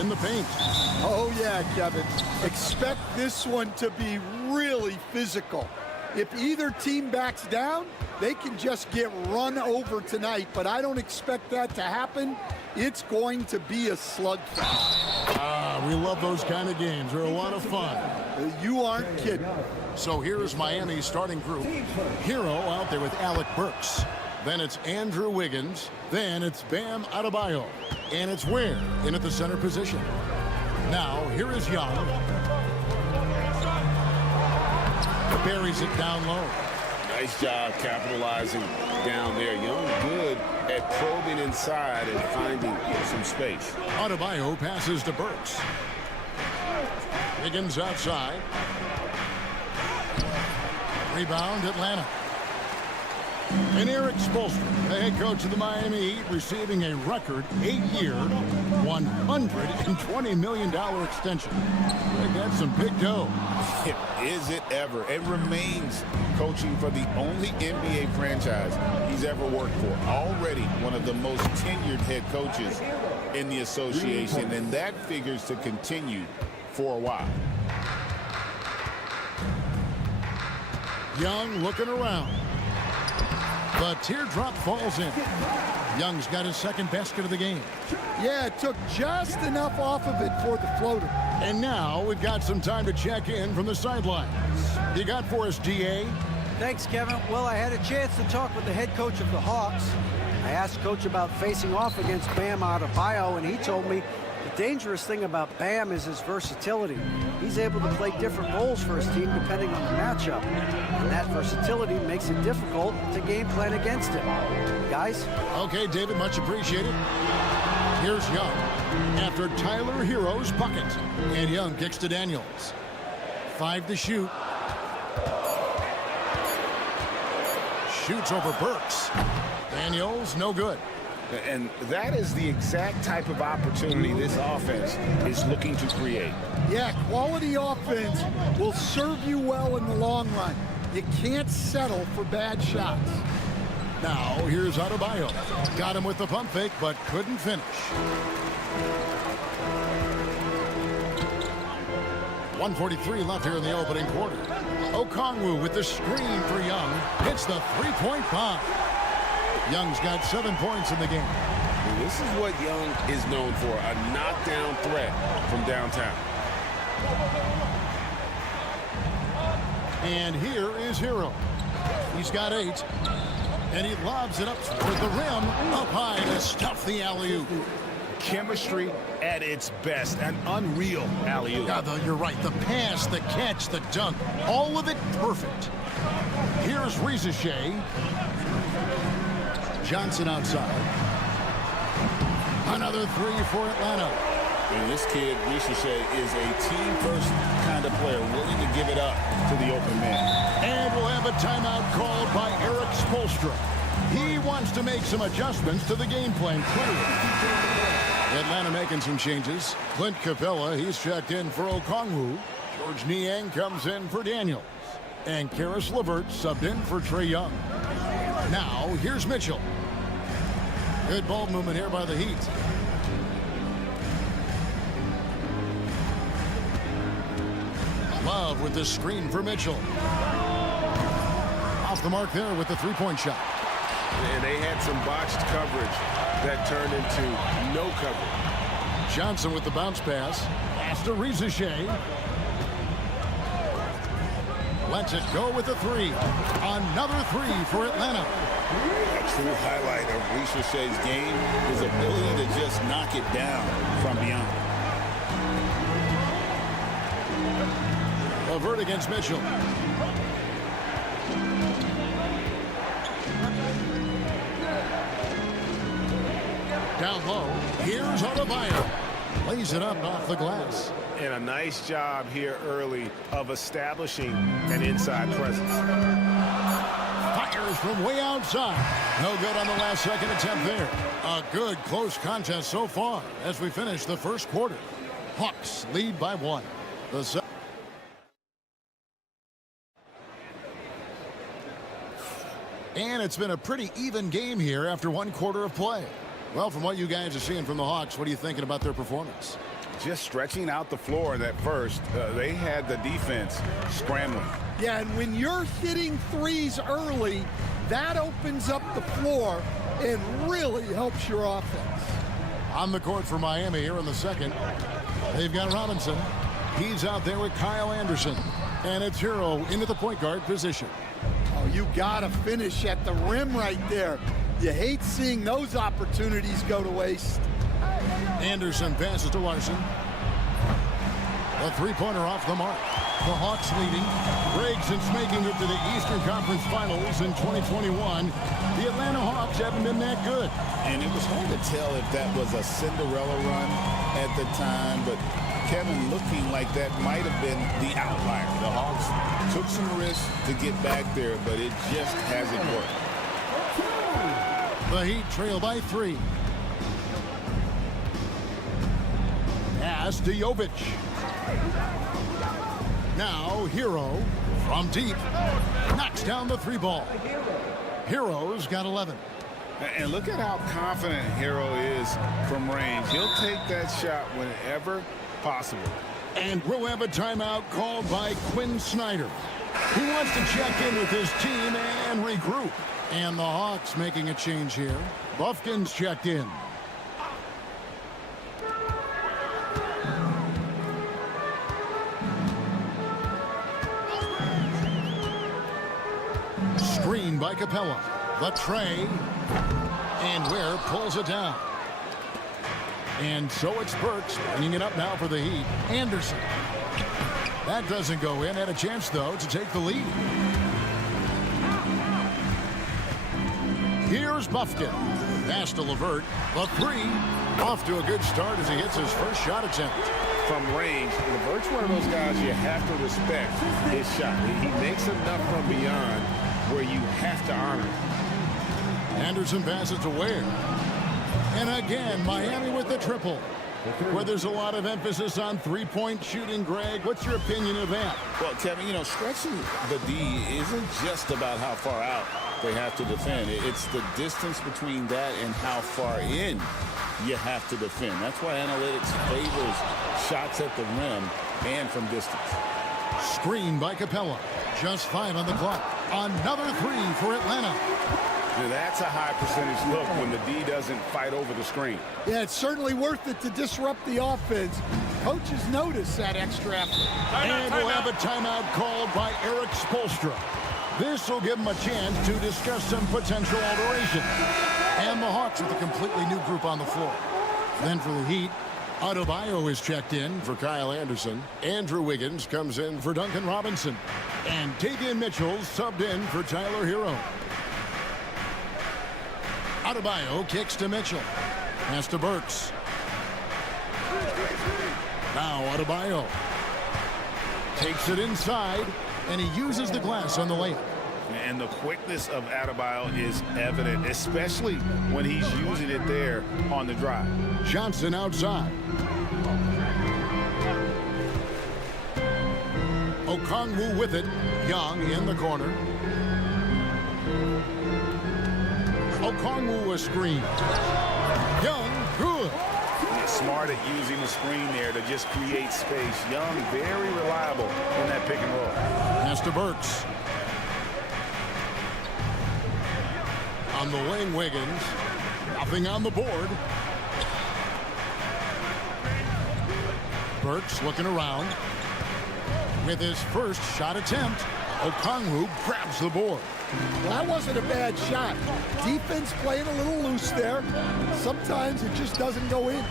In the paint. Oh, yeah, Kevin. Expect this one to be really physical. If either team backs down, they can just get run over tonight, but I don't expect that to happen. It's going to be a slugfest. We love those kind of games. They're a lot of fun. You aren't kidding. So here's Miami's starting group. Hero out there with Alec Burks. Then it's Andrew Wiggins. Then it's Bam Adebayo. And it's Ware in at the center position. Now, here is Young. Buries it down low. Nice job capitalizing down there. Young good at probing inside and finding some space. Adebayo passes to Burks. Wiggins outside. Rebound, Atlanta. And Eric Spoelstra, the head coach of the Miami Heat, receiving a record 8-year, $120 million extension. They got some big dough. Is it ever? It remains coaching for the only NBA franchise he's ever worked for. Already one of the most tenured head coaches in the association, and that figures to continue for a while. Young looking around. The teardrop falls in. Young's got his second basket of the game. Yeah, it took just enough off of it for the floater. And now we've got some time to check in from the sidelines. You got for us, DA? Thanks, Kevin. Well, I had a chance to talk with the head coach of the Hawks. I asked Coach about facing off against Bam Adebayo, and he told me the dangerous thing about Bam is his versatility. He's able to play different roles for his team depending on the matchup. And that versatility makes it difficult to game plan against him. Guys? Okay, David, much appreciated. Here's Young after Tyler Hero's bucket. And Young kicks to Daniels. 5 to shoot. Shoots over Burks. Daniels, no good. And that is the exact type of opportunity this offense is looking to create. Yeah, quality offense will serve you well in the long run. You can't settle for bad shots. Now, here's Adebayo. Got him with the pump fake, but couldn't finish. 1:43 left here in the opening quarter. Okongwu with the screen for Young. Hits the three-point bomb. Young's got 7 points in the game. And this is what Young is known for, a knockdown threat from downtown. And here is Hero. He's got 8. And he lobs it up toward the rim, up high to stuff the alley-oop. Chemistry at its best, an unreal alley-oop. Yeah, you're right. The pass, the catch, the dunk, all of it perfect. Here's Ricochet. Johnson outside. Another 3 for Atlanta. And this kid, Ricochet, is a team-first kind of player, willing to give it up to the open man. And we'll have a timeout called by Eric Spoelstra. He wants to make some adjustments to the game plan. Atlanta making some changes. Clint Capella, he's checked in for Okongwu. George Niang comes in for Daniels. And Karis LeVert subbed in for Trae Young. Now, here's Mitchell. Good ball movement here by the Heat. Love with the screen for Mitchell. Off the mark there with the three-point shot. And they had some botched coverage that turned into no coverage. Johnson with the bounce pass. Pass to Rizichet. Lets it go with the three. Another three for Atlanta. A true highlight of Rizichet's game, his ability to just knock it down from beyond. LeVert against Mitchell. Down low. Here's Adebayo. Lays it up off the glass. And a nice job here early of establishing an inside presence. Fires from way outside. No good on the last second attempt there. A good close contest so far as we finish the first quarter. Hawks lead by 1. And it's been a pretty even game here after 1 quarter of play. Well, from what you guys are seeing from the Hawks, what are you thinking about their performance? Just stretching out the floor that first. They had the defense scrambling. Yeah, and when you're hitting threes early, that opens up the floor and really helps your offense. On the court for Miami here in the second. They've got Robinson. He's out there with Kyle Anderson. And it's Hero into the point guard position. Oh, you got to finish at the rim right there. You hate seeing those opportunities go to waste. Anderson passes to Larson. A three-pointer off the mark. The Hawks leading. Breaks since making it to the Eastern Conference Finals in 2021. The Atlanta Hawks haven't been that good. And it was hard to tell if that was a Cinderella run at the time, but Kevin looking like that might have been the outlier. The Hawks took some risks to get back there, but it just hasn't worked. The Heat trail by 3. Pass to Jovic. Now Hero from deep knocks down the 3 ball. Hero's got 11. And look at how confident Hero is from range. He'll take that shot whenever possible. And we'll have a timeout called by Quinn Snyder. He wants to check in with his team and regroup. And the Hawks making a change here. Buffkin's checked in. Screen by Capella. The tray. And Ware pulls it down. And so it's Burks bringing it up now for the Heat. Anderson. That doesn't go in. Had a chance, though, to take the lead. Here's Buffkin. Pass to LeVert. The 3. Off to a good start as he hits his first shot attempt. From range, LeVert's one of those guys you have to respect his shot. He makes enough from beyond where you have to honor it. Anderson passes to Ware. And again, Miami with the triple. Where there's a lot of emphasis on three-point shooting, Greg. What's your opinion of that? Well, Kevin, stretching the D isn't just about how far out they have to defend. It's the distance between that and how far in you have to defend. That's why analytics favors shots at the rim and from distance. Screen by Capella. Just 5 on the clock. Another 3 for Atlanta. Now that's a high percentage look when the D doesn't fight over the screen. Yeah, it's certainly worth it to disrupt the offense. Coaches notice that extra effort. And we'll have a timeout called by Eric Spoelstra. This will give him a chance to discuss some potential alteration. And the Hawks with a completely new group on the floor. Then for the Heat, Adebayo is checked in for Kyle Anderson. Andrew Wiggins comes in for Duncan Robinson. And Davion Mitchell subbed in for Tyler Hero. Adebayo kicks to Mitchell. Pass to Burks. Now Adebayo takes it inside, and he uses the glass on the layup. And the quickness of Adebayo is evident, especially when he's using it there on the drive. Johnson outside. Okongwu with it. Young in the corner. Okongwu a screen. Young, good. He's smart at using the screen there to just create space. Young, very reliable in that pick and roll. Pass to Burks. On the wing, Wiggins. Nothing on the board. Burks looking around. With his first shot attempt, Okongwu grabs the board. Well, that wasn't a bad shot. Defense playing a little loose there. Sometimes it just doesn't go in.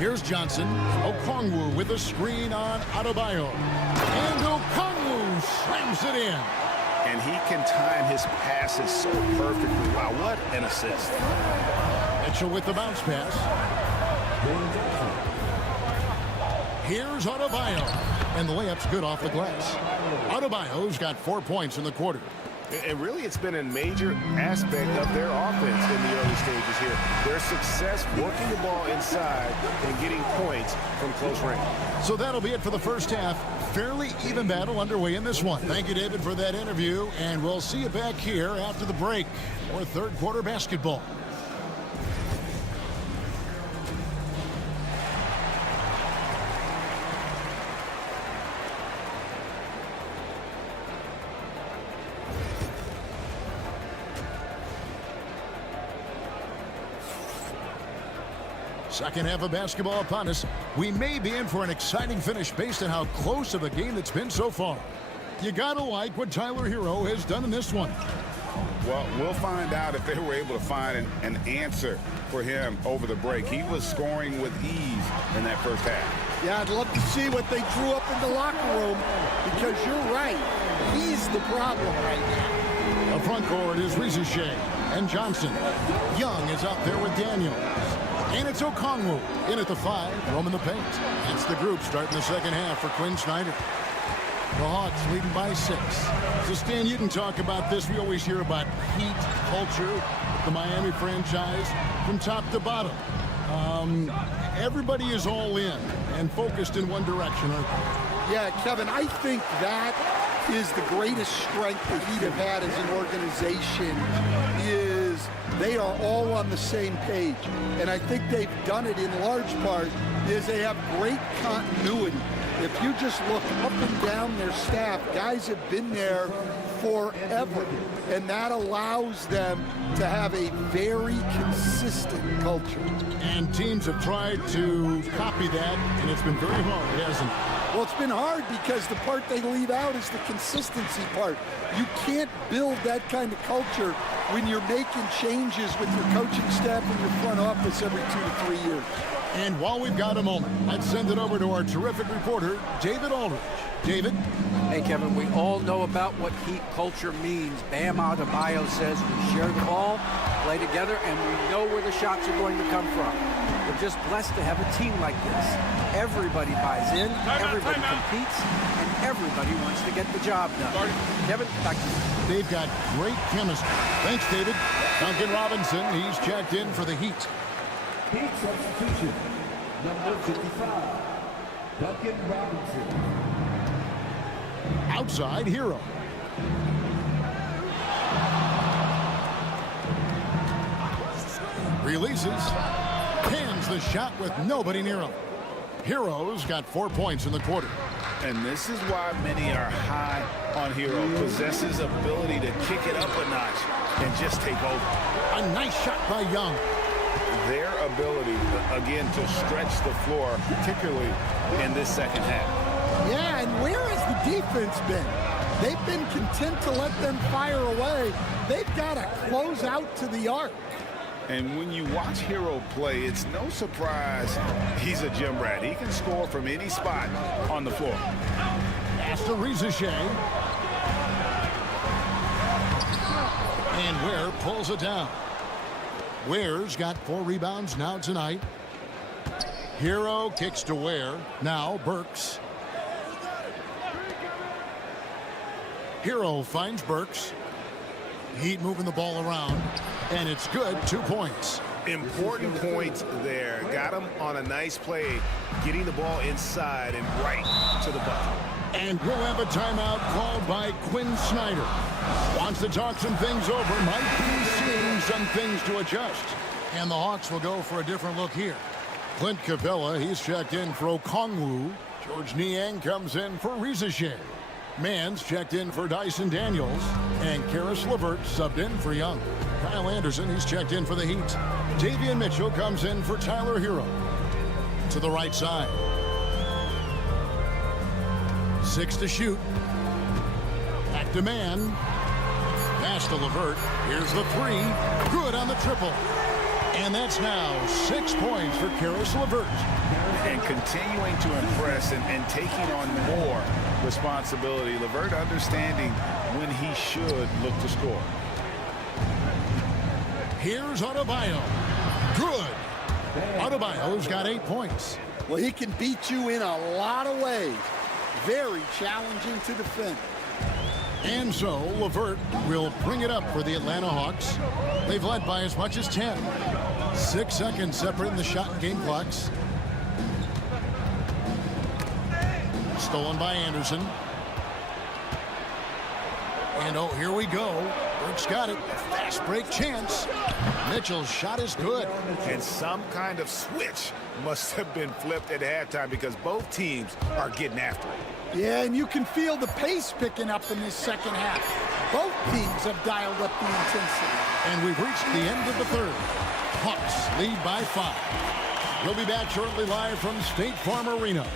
Here's Johnson. Okongwu with a screen on Adebayo. And Okongwu slams it in. And he can time his passes so perfectly. Wow, what an assist. Mitchell with the bounce pass. Here's Adebayo. And the layup's good off the glass. Adebayo's got 4 points in the quarter. And really, it's been a major aspect of their offense in the early stages here. Their success working the ball inside and getting points from close range. So that'll be it for the first half. Fairly even battle underway in this one. Thank you, David, for that interview. And we'll see you back here after the break for third quarter basketball. Second half of basketball upon us. We may be in for an exciting finish based on how close of a game it's been so far. You gotta like what Tyler Hero has done in this one. Well, we'll find out if they were able to find an answer for him over the break. He was scoring with ease in that first half. Yeah, I'd love to see what they drew up in the locker room, because you're right. He's the problem right now. The front court is Rizichet and Johnson. Young is out there with Daniels. And it's Okongwu in at the 5, roaming the paint. It's the group starting the second half for Quinn Snyder. The Hawks leading by 6. So, Stan, you can talk about this. We always hear about heat culture, the Miami franchise, from top to bottom. Everybody is all in and focused in one direction. Yeah, Kevin, I think that is the greatest strength the Heat have had as an organization is they are all on the same page. And I think they've done it in large part is they have great continuity. If you just look up and down their staff, guys have been there forever. And that allows them to have a very consistent culture. And teams have tried to copy that, and it's been very hard, hasn't it? Well, it's been hard because the part they leave out is the consistency part. You can't build that kind of culture when you're making changes with your coaching staff and your front office every 2 to 3 years. And while we've got a moment, let's send it over to our terrific reporter, David Aldridge. David? Hey, Kevin, we all know about what Heat culture means. Bam Adebayo says we share the ball, play together, and we know where the shots are going to come from. We're just blessed to have a team like this. Everybody buys in, everybody competes, and everybody wants to get the job done. Kevin, back to you. They've got great chemistry. Thanks, David. Duncan Robinson, he's checked in for the Heat. Heat substitution, number 55, Duncan Robinson. Outside Hero. Releases. Hands the shot with nobody near him. Hero's got 4 points in the quarter. And this is why many are high on Hero. Possesses ability to kick it up a notch and just take over. A nice shot by Young. Their ability, again, to stretch the floor, particularly in this second half. Yeah, and where has the defense been? They've been content to let them fire away. They've got to close out to the arc. And when you watch Hero play, it's no surprise he's a gym rat. He can score from any spot on the floor. Pass to Rizichet. And Ware pulls it down. Ware's got 4 rebounds now tonight. Hero kicks to Ware. Now Burks. Hero finds Burks. Heat moving the ball around. And it's good. 2 points. Important points there. Got him on a nice play, getting the ball inside and right to the bucket. And we'll have a timeout called by Quinn Snyder. Wants to talk some things over. Might be seeing some things to adjust. And the Hawks will go for a different look here. Clint Capella, he's checked in for Okongwu. George Niang comes in for Rizichet. Mann's checked in for Dyson Daniels, and Karis LeVert subbed in for Young. Kyle Anderson, he's checked in for the Heat. Davion Mitchell comes in for Tyler Hero. To the right side. 6 to shoot. Back to Mann. Pass to LeVert. Here's the 3. Good on the triple. And that's now 6 points for Karis LeVert. And continuing to impress and taking on more responsibility. LeVert understanding when he should look to score. Here's Adebayo. Good. Adebayo's got 8 points. Well, he can beat you in a lot of ways. Very challenging to defend. And so LeVert will bring it up for the Atlanta Hawks. They've led by as much as 10. 6 seconds separating the shot and game clocks. Stolen by Anderson. And oh, here we go. Burke's got it. Fast break chance. Mitchell's shot is good. And some kind of switch must have been flipped at halftime because both teams are getting after it. Yeah, and you can feel the pace picking up in this second half. Both teams have dialed up the intensity. And we've reached the end of the third. Hawks lead by 5. We'll be back shortly live from State Farm Arena.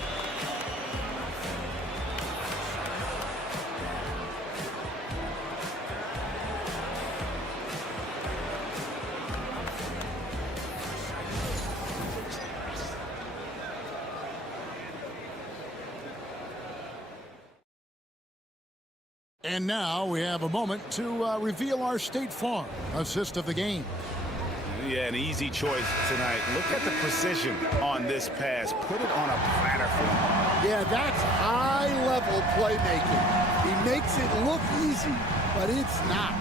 And now we have a moment to reveal our State Farm assist of the game. Yeah, an easy choice tonight. Look at the precision on this pass. Put it on a platter for him. Yeah, that's high-level playmaking. He makes it look easy, but it's not.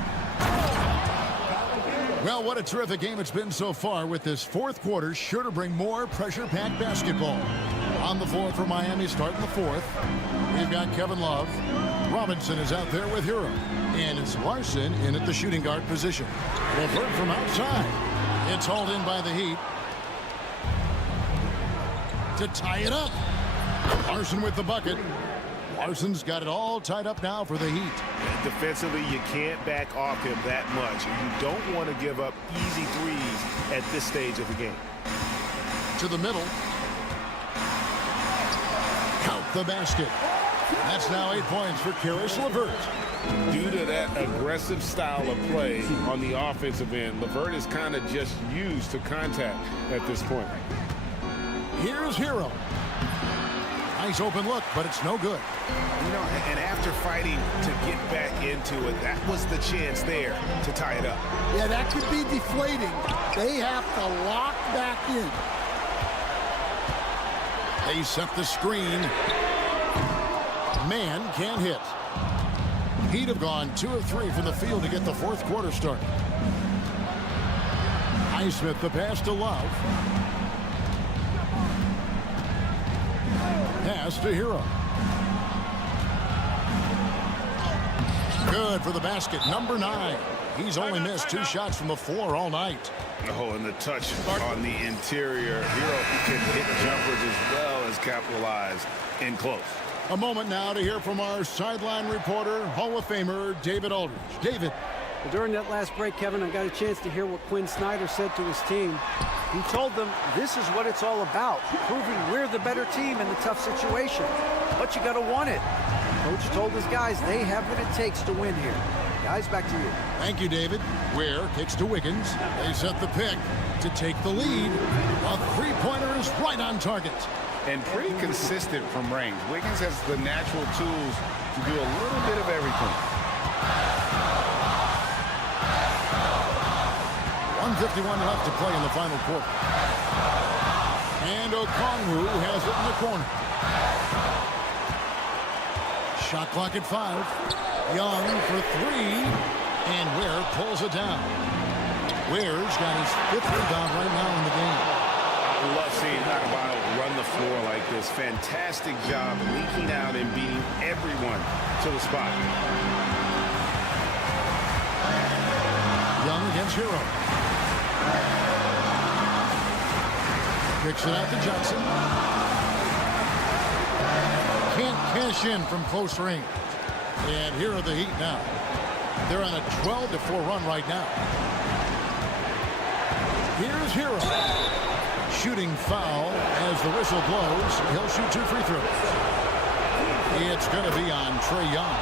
Well, what a terrific game it's been so far, with this fourth quarter sure to bring more pressure-packed basketball. On the floor for Miami starting the fourth. We've got Kevin Love. Robinson is out there with Hero. And it's Larson in at the shooting guard position. LeVert from outside. It's hauled in by the Heat. To tie it up. Larson with the bucket. Larson's got it all tied up now for the Heat. Defensively, you can't back off him that much. You don't want to give up easy threes at this stage of the game. To the middle. Count the basket. That's now 8 points for Karis LeVert. Due to that aggressive style of play on the offensive end, LeVert is kind of just used to contact at this point. Here's Hero. Nice open look, but it's no good. You know, and after fighting to get back into it, that was the chance there to tie it up. Yeah, that could be deflating. They have to lock back in. They set the screen. Mann can't hit. He'd have gone 2 of 3 from the field to get the fourth quarter started. Highsmith the pass to Love. Pass to Hero. Good for the basket. Number 9. He's only missed 2 shots from the floor all night. Oh, and the touch on the interior. Hero can hit jumpers as well as capitalize in close. A moment now to hear from our sideline reporter, Hall of Famer David Aldridge. David. Well, during that last break, Kevin, I got a chance to hear what Quinn Snyder said to his team. He told them this is what it's all about, proving we're the better team in the tough situation. But you got to want it. Coach told his guys they have what it takes to win here. Guys, back to you. Thank you, David. Ware kicks to Wiggins. They set the pick to take the lead. A three-pointer is right on target. And pretty consistent from range. Wiggins has the natural tools to do a little bit of everything. 1:51 left to play in the final quarter. And Okongwu has it in the corner. Shot clock at 5. Young for 3. And Ware pulls it down. Ware's got his 5th rebound right now in the game. I love seeing Adebayo run the floor like this. Fantastic job leaking out and beating everyone to the spot. Young against Hero. Kicks it out to Johnson. Can't cash in from close range. And here are the Heat now. They're on a 12-4 run right now. Here's Hero. Shooting foul as the whistle blows. He'll shoot 2 free throws. It's going to be on Trae Young.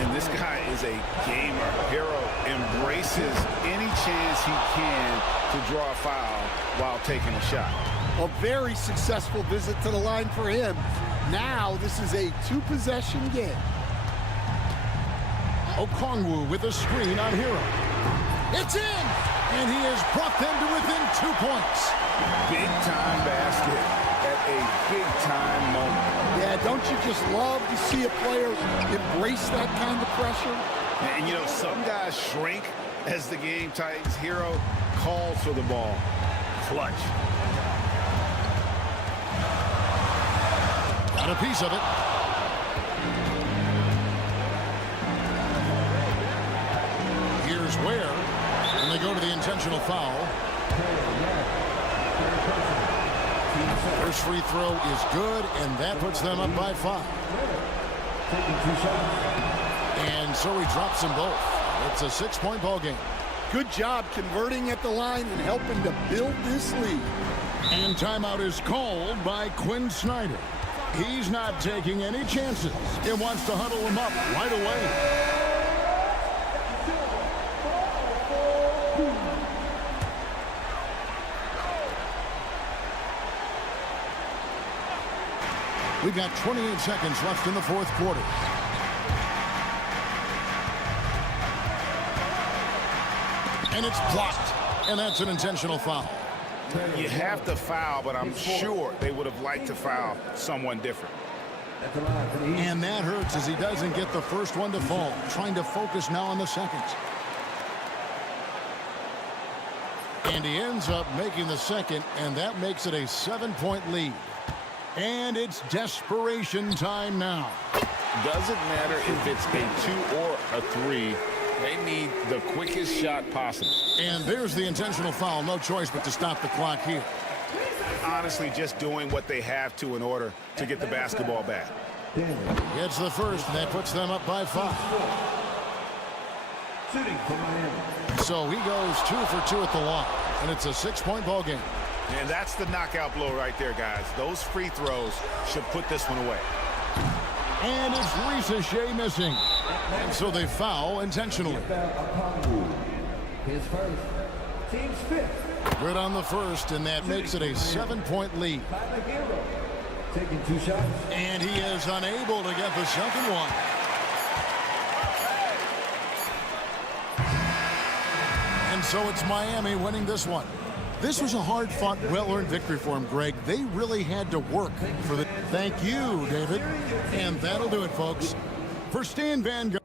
And this guy is a gamer. Hero embraces any chance he can to draw a foul while taking a shot. A very successful visit to the line for him. Now this is a 2-possession game. Okongwu with a screen on Hero. It's in! And he has brought them to within 2 points. Big-time basket at a big-time moment. Yeah, don't you just love to see a player embrace that kind of pressure? And, you know, some guys shrink as the game tightens. Hero calls for the ball. Clutch. Got a piece of it. Here's Ware. And they go to the intentional foul. First free throw is good, and that puts them up by 5. And so he drops them both. It's a 6-point ball game. Good job converting at the line and helping to build this lead. And timeout is called by Quinn Snyder. He's not taking any chances. He wants to huddle them up right away. We've got 28 seconds left in the 4th quarter. And it's blocked. And that's an intentional foul. You have to foul, but I'm sure they would have liked to foul someone different. And that hurts as he doesn't get the first one to fall. Trying to focus now on the second. And he ends up making the second, and that makes it a 7-point lead. And it's desperation time now. Doesn't matter if it's a 2 or a 3. They need the quickest shot possible. And there's the intentional foul. No choice but to stop the clock here. Honestly, just doing what they have to in order to get the basketball back. It's the first, and that puts them up by 5. So he goes 2 for 2 at the line, and it's a 6-point ball game. And that's the knockout blow right there, guys. Those free throws should put this one away. And it's Ricochet missing. And so they foul intentionally. His first, team's 5th. Good on the first, and that makes it a 7-point lead. Taking 2 shots. And he is unable to get the second one. And so it's Miami winning this one. This was a hard-fought, well-earned victory for him, Greg. They really had to work for the... Thank you, David. And that'll do it, folks. For Stan Van Gundy.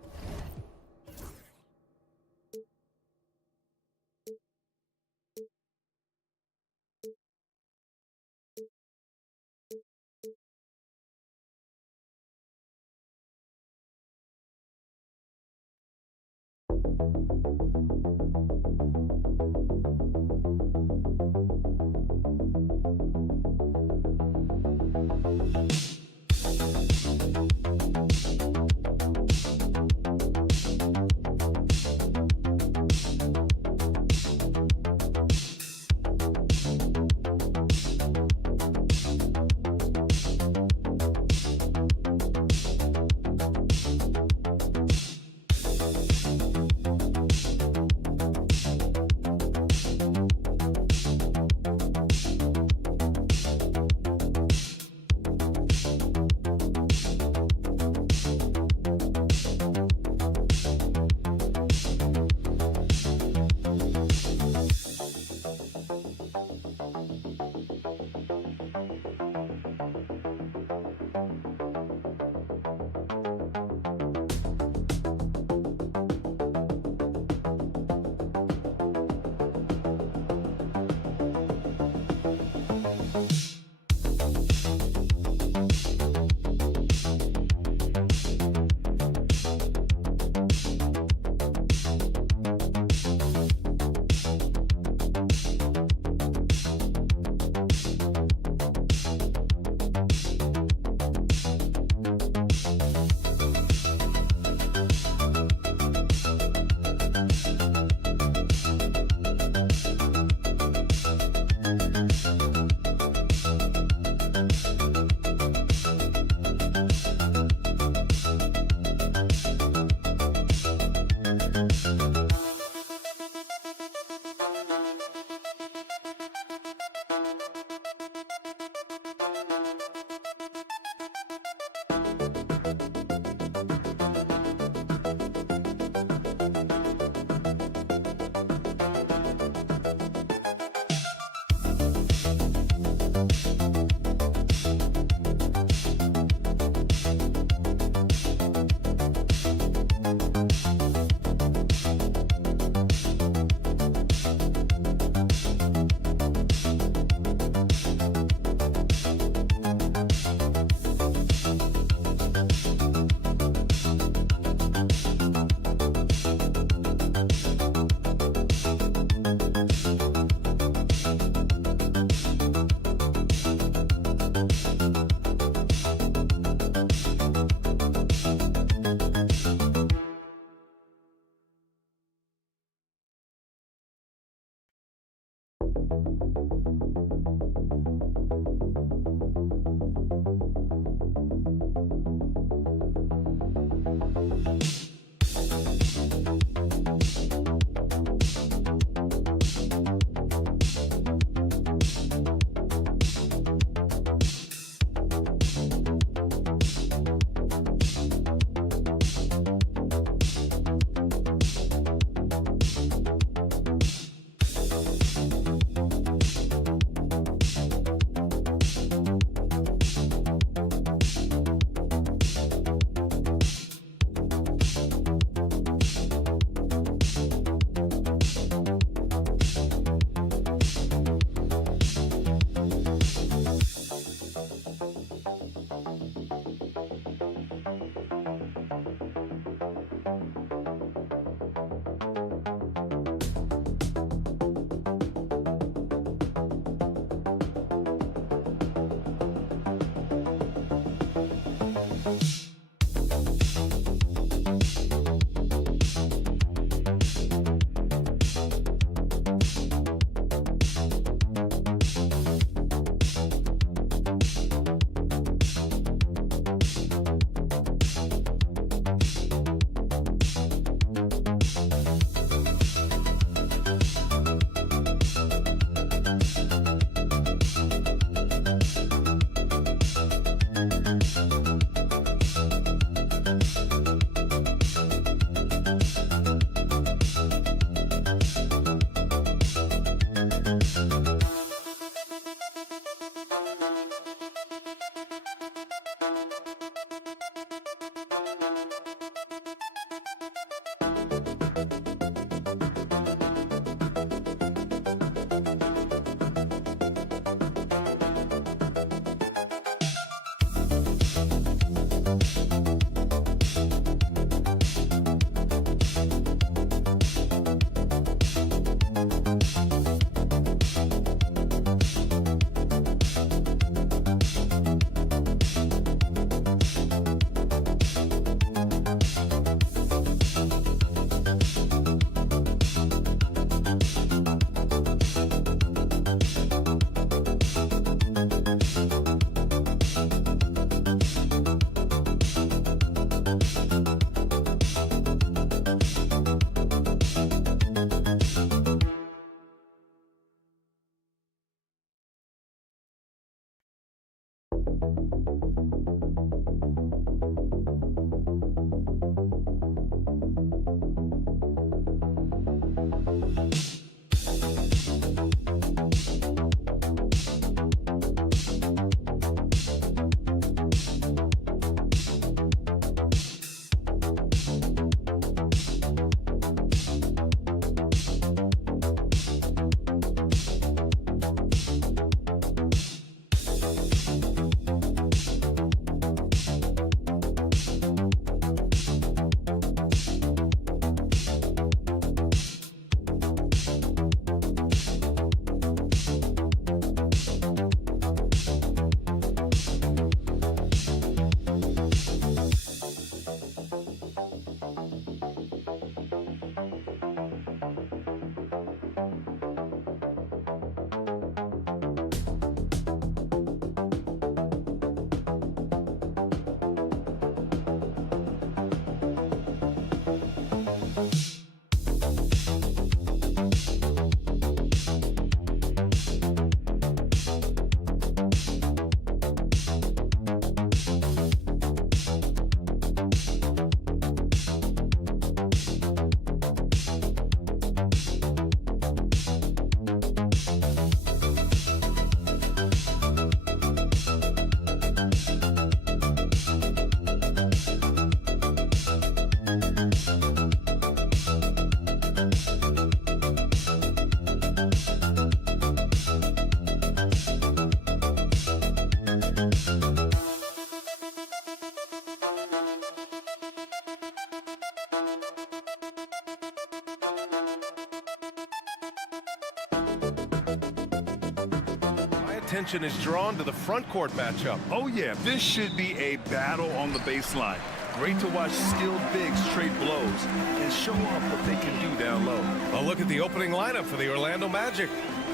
Attention is drawn to the front court matchup. Oh, yeah, this should be a battle on the baseline. Great to watch skilled bigs trade blows and show off what they can do down low. A look at the opening lineup for the Orlando Magic.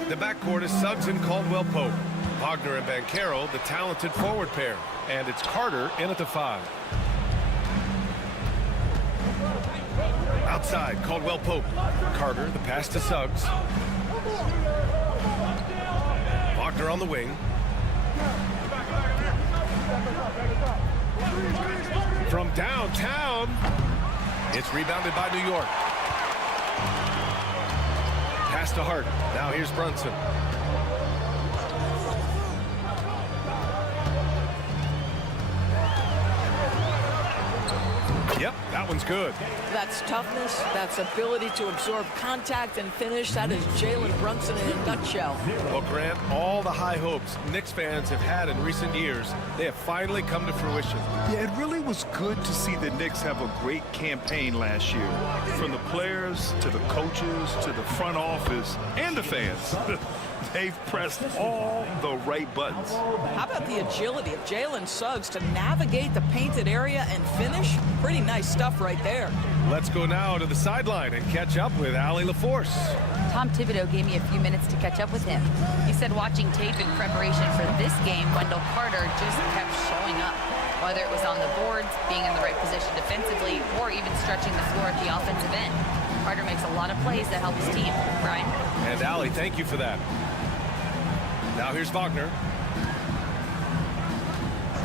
The backcourt is Suggs and Caldwell-Pope. Wagner and Banchero, the talented forward pair. And it's Carter in at the 5. Outside, Caldwell-Pope. Carter, the pass to Suggs. Wagner on the wing. From downtown, it's rebounded by New York. Pass to Hart. Now here's Brunson. Yep, that one's good. That's toughness, that's ability to absorb contact and finish. That is Jalen Brunson in a nutshell. Well, Grant, all the high hopes Knicks fans have had in recent years, they have finally come to fruition. Yeah, it really was good to see the Knicks have a great campaign last year. From the players to the coaches to the front office and the fans. They've pressed all the right buttons. How about the agility of Jalen Suggs to navigate the painted area and finish? Pretty nice stuff right there. Let's go now to the sideline and catch up with Allie LaForce. Tom Thibodeau gave me a few minutes to catch up with him. He said watching tape in preparation for this game, Wendell Carter just kept showing up. Whether it was on the boards, being in the right position defensively, or even stretching the floor at the offensive end. Carter makes a lot of plays that help his team. Brian? And Allie, thank you for that. Now here's Wagner.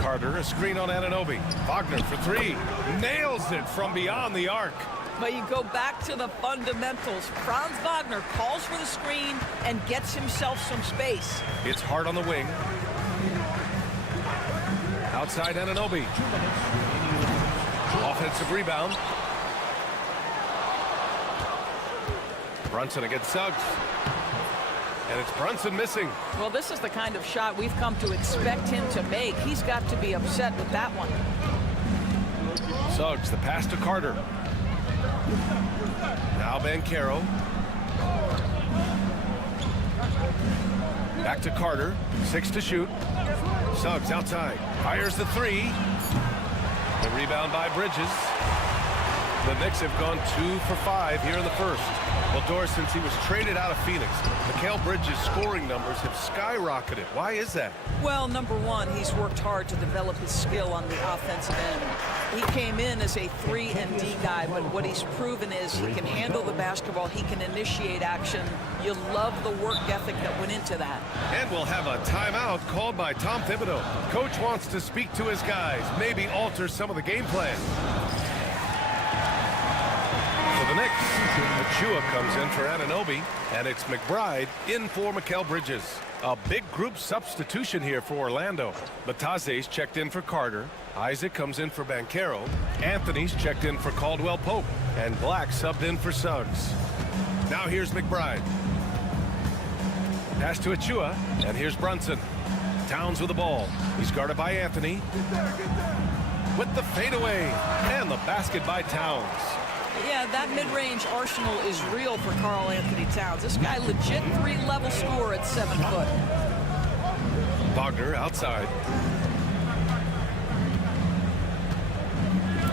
Carter, a screen on Anunoby. Wagner for 3. Nails it from beyond the arc. But you go back to the fundamentals. Franz Wagner calls for the screen and gets himself some space. It's Hart on the wing. Outside Anunoby. Offensive rebound. Brunson against Suggs. And it's Brunson missing. Well, this is the kind of shot we've come to expect him to make. He's got to be upset with that one. Suggs, the pass to Carter. Now Banchero. Back to Carter. 6 to shoot. Suggs outside. Fires the 3. The rebound by Bridges. The Knicks have gone 2 for 5 here in the first. Well, Doris, since he was traded out of Phoenix, Mikal Bridges' scoring numbers have skyrocketed. Why is that? Well, number one, he's worked hard to develop his skill on the offensive end. He came in as a 3-and-D guy, but what he's proven is he can handle the basketball, he can initiate action. You love the work ethic that went into that. And we'll have a timeout called by Tom Thibodeau. Coach wants to speak to his guys, maybe alter some of the game plan. For the Knicks, Achua comes in for Anunoby, and it's McBride in for Mikal Bridges. A big group substitution here for Orlando. Bataze's checked in for Carter. Isaac comes in for Banchero. Anthony's checked in for Caldwell Pope. And Black subbed in for Suggs. Now here's McBride. Pass to Achua, and here's Brunson. Towns with the ball. He's guarded by Anthony. With the fadeaway, and the basket by Towns. Yeah, that mid-range arsenal is real for Karl Anthony Towns. This guy legit 3-level scorer at 7 foot. Wagner outside.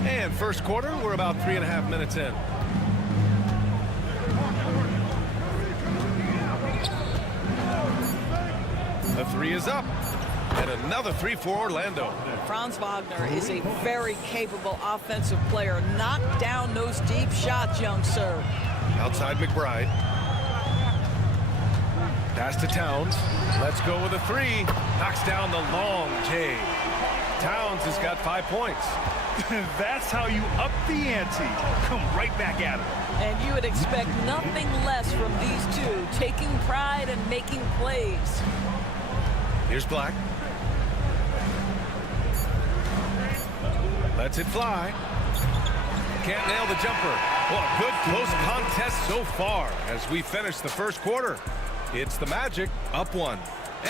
And first quarter, we're about 3.5 minutes in. The three is up. And another three for Orlando. Franz Wagner is a very capable offensive player. Knock down those deep shots, young sir. Outside McBride. Pass to Towns. Let's go with a three. Knocks down the long J. Towns has got 5 points. That's how you up the ante. Come right back at him. And you would expect nothing less from these two, taking pride and making plays. Here's Black. Lets it fly. Can't nail the jumper. Well, a good close contest so far as we finish the first quarter. It's the Magic up 1.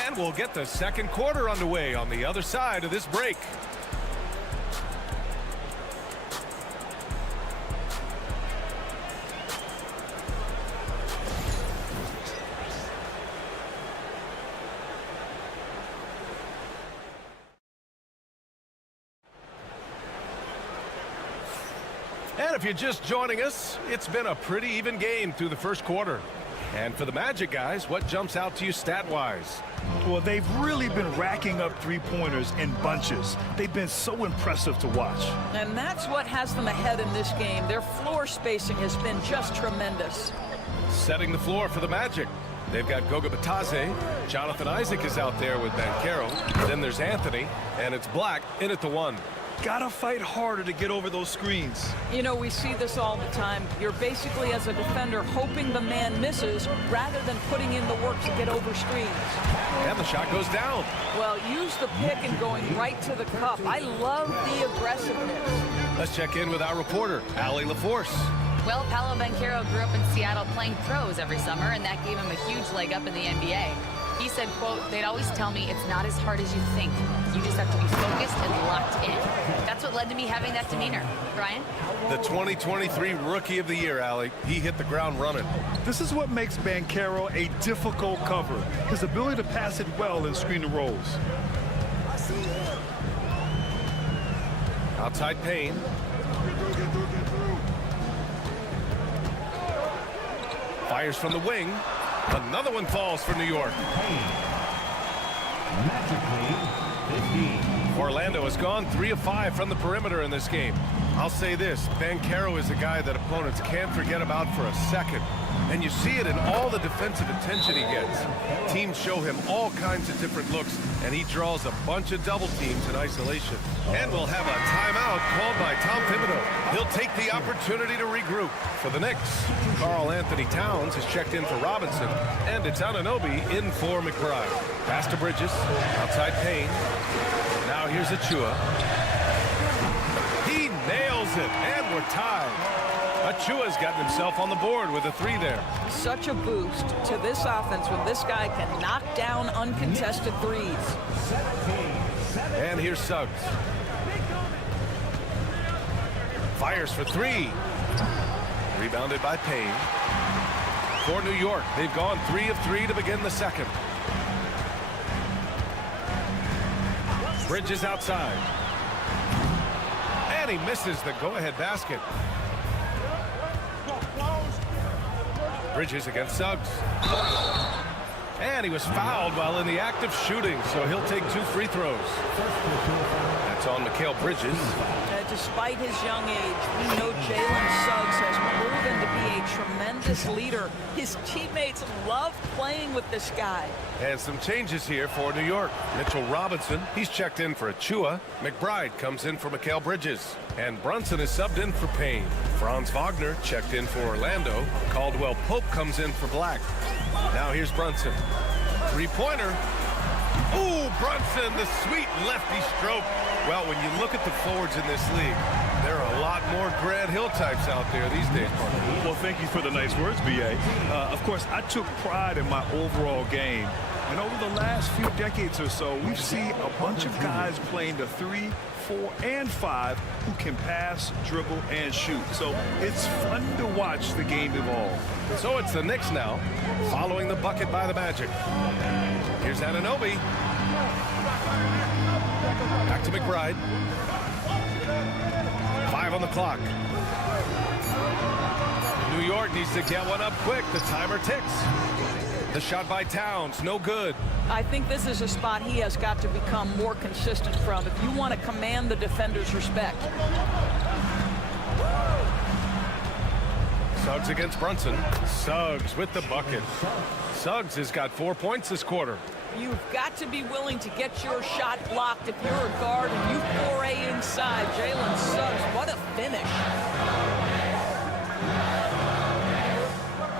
And we'll get the second quarter underway on the other side of this break. And if you're just joining us, it's been a pretty even game through the first quarter. And for the Magic guys, what jumps out to you stat-wise? Well, they've really been racking up three-pointers in bunches. They've been so impressive to watch. And that's what has them ahead in this game. Their floor spacing has been just tremendous. Setting the floor for the Magic. They've got Goga Bitadze. Jonathan Isaac is out there with Banchero. Then there's Anthony, and it's Black in at the 1. Gotta fight harder to get over those screens. You know, we see this all the time. You're basically, as a defender, hoping the man misses rather than putting in the work to get over screens. And the shot goes down. Well, use the pick and going right to the cup. I love the aggressiveness. Let's check in with our reporter, Allie LaForce. Well, Paolo Banchero grew up in Seattle playing pros every summer, and that gave him a huge leg up in the NBA. He said, quote, "They'd always tell me it's not as hard as you think. You just have to be focused and locked in." That's what led to me having that demeanor. Brian? The 2023 Rookie of the Year, Allie. He hit the ground running. This is what makes Banchero a difficult cover. His ability to pass it well in screen and rolls. Outside Payne. Fires from the wing. Another one falls for New York. Orlando has gone 3 of 5 from the perimeter in this game. I'll say this, Banchero is a guy that opponents can't forget about for a second. And you see it in all the defensive attention he gets. Teams show him all kinds of different looks, and he draws a bunch of double teams in isolation. And we'll have a timeout called by Tom Thibodeau. He'll take the opportunity to regroup. For the Knicks, Karl Anthony Towns has checked in for Robinson, and it's Anunoby in for McBride. Pass to Bridges, outside Payne. Now here's Achua. He nails it, and we're tied. Achua's gotten himself on the board with a 3 there. Such a boost to this offense when this guy can knock down uncontested threes. And here's Suggs. Fires for 3. Rebounded by Payne. For New York, they've gone 3 of 3 to begin the second. Bridges outside. And he misses the go-ahead basket. Bridges against Suggs. And he was fouled while in the act of shooting, so he'll take 2 free throws. That's on Mikal Bridges. Despite his young age, we know Jalen Suggs has proven to be a tremendous leader. His teammates love playing with this guy. And some changes here for New York. Mitchell Robinson, he's checked in for Achua. McBride comes in for Mikal Bridges. And Brunson is subbed in for Payne. Franz Wagner checked in for Orlando. Caldwell Pope comes in for Black. Now here's Brunson. Three-pointer. Ooh, Brunson, the sweet lefty stroke. Well, when you look at the forwards in this league, there are a lot more Grant Hill types out there these days, partner. Well, thank you for the nice words, B.A. Of course, I took pride in my overall game. And over the last few decades or so, we've seen a bunch of guys playing the 3, 4, and 5 who can pass, dribble, and shoot. So it's fun to watch the game evolve. So it's the Knicks now, following the bucket by the Magic. Here's Anunoby. Back to McBride. 5 on the clock. New York needs to get one up quick. The timer ticks. The shot by Towns, no good. I think this is a spot he has got to become more consistent from if you want to command the defender's respect. Suggs against Brunson. Suggs with the bucket. Suggs has got 4 points this quarter. You've got to be willing to get your shot blocked if you're a guard and you foray inside. Jalen Suggs, what a finish.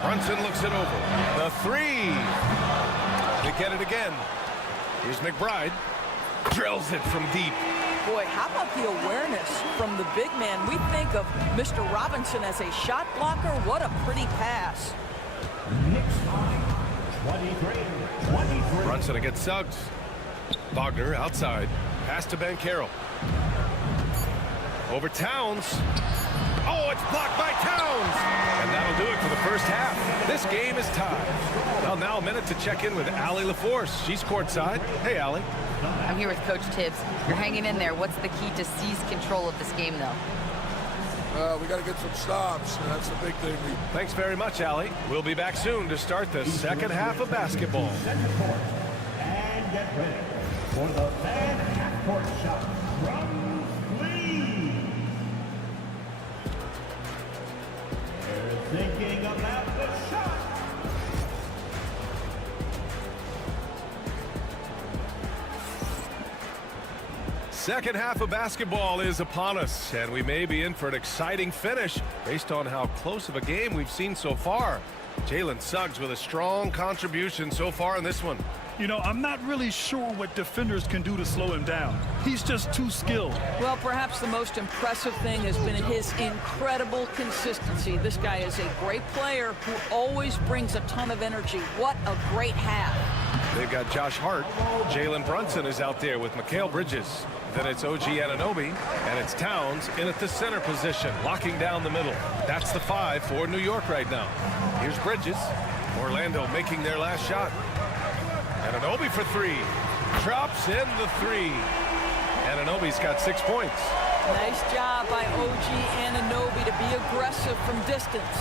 Brunson looks it over. The 3. They get it again. Here's McBride. Drills it from deep. Boy, how about the awareness from the big man? We think of Mr. Robinson as a shot blocker. What a pretty pass. Brunson against Suggs. Wagner outside. Pass to Banchero. Over Towns. Oh, it's blocked by Towns. And that'll do it for the first half. This game is tied. Well, now a minute to check in with Allie LaForce. She's courtside. Hey, Allie. I'm here with Coach Tibbs. You're hanging in there. What's the key to seize control of this game, though? We got to get some stops. That's the big thing. Thanks very much, Allie. We'll be back soon to start the second half of basketball. And get ready for the fan half-court shot from Lee. They're thinking about the shot. Second half of basketball is upon us, and we may be in for an exciting finish based on how close of a game we've seen so far. Jalen Suggs with a strong contribution so far in this one. You know, I'm not really sure what defenders can do to slow him down. He's just too skilled. Well, perhaps the most impressive thing has been his incredible consistency. This guy is a great player who always brings a ton of energy. What a great half. They've got Josh Hart. Jalen Brunson is out there with Mikal Bridges. Then it's OG Anunoby, and it's Towns in at the center position, locking down the middle. That's the 5 for New York right now. Here's Bridges. Orlando making their last shot. Anunoby for 3. Drops in the 3. Anunoby's got 6 points. Nice job by OG Anunoby to be aggressive from distance.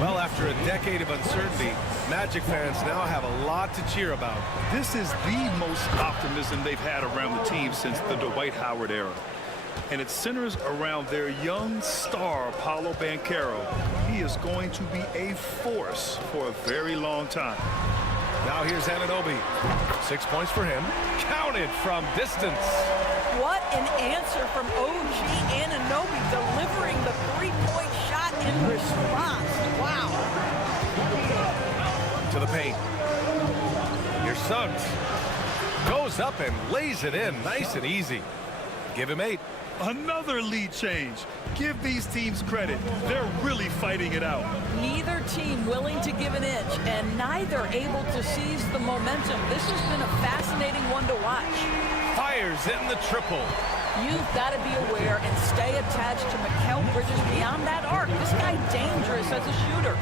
Well, after a decade of uncertainty, Magic fans now have a lot to cheer about. This is the most optimism they've had around the team since the Dwight Howard era. And it centers around their young star, Paolo Banchero. He is going to be a force for a very long time. Now here's Anunoby. 6 points for him. Counted from distance. What an answer from OG Anunoby, delivering the three-point shot in response. Wow. To the paint. Here's Suggs. Goes up and lays it in nice and easy. Give him 8. Another lead change. Give these teams credit. They're really fighting it out. Neither team willing to give an inch, and neither able to seize the momentum. This has been a fascinating one to watch. Fires in the triple. You've got to be aware and stay attached to Mikal Bridges beyond that arc. This guy dangerous as a shooter.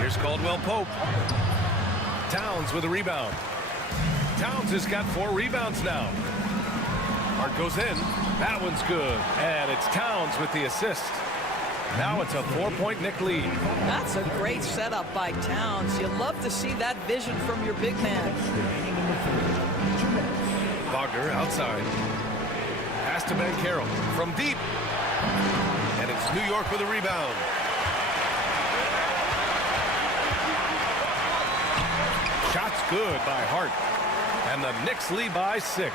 Here's Caldwell Pope. Towns with a rebound. Towns has got 4 rebounds now. Hart goes in. That one's good. And it's Towns with the assist. Now it's a 4-point Knick lead. That's a great setup by Towns. You love to see that vision from your big man. Wagner outside. Pass to Banchero from deep. And it's New York with a rebound. Shots good by Hart. And the Knicks lead by 6.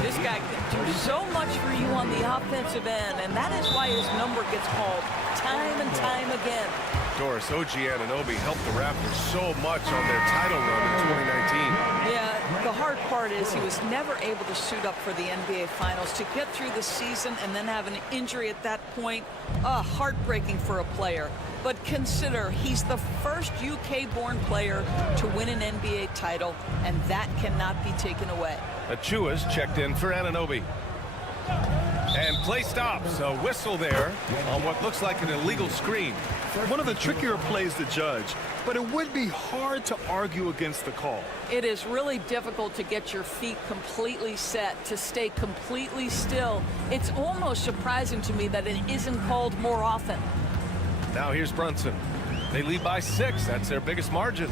This guy can do so much for you on the offensive end, and that is why his number gets called time and time again. Doris, OG Anunoby helped the Raptors so much on their title run in 2019. Yeah, the hard part is he was never able to suit up for the NBA Finals. To get through the season and then have an injury at that point, heartbreaking for a player. But consider, he's the first UK-born player to win an NBA title, and that cannot be taken away. Achua's checked in for Anunoby. And play stops. A whistle there on what looks like an illegal screen. One of the trickier plays to judge, but it would be hard to argue against the call. It is really difficult to get your feet completely set, to stay completely still. It's almost surprising to me that it isn't called more often. Now here's Brunson. They lead by 6. That's their biggest margin.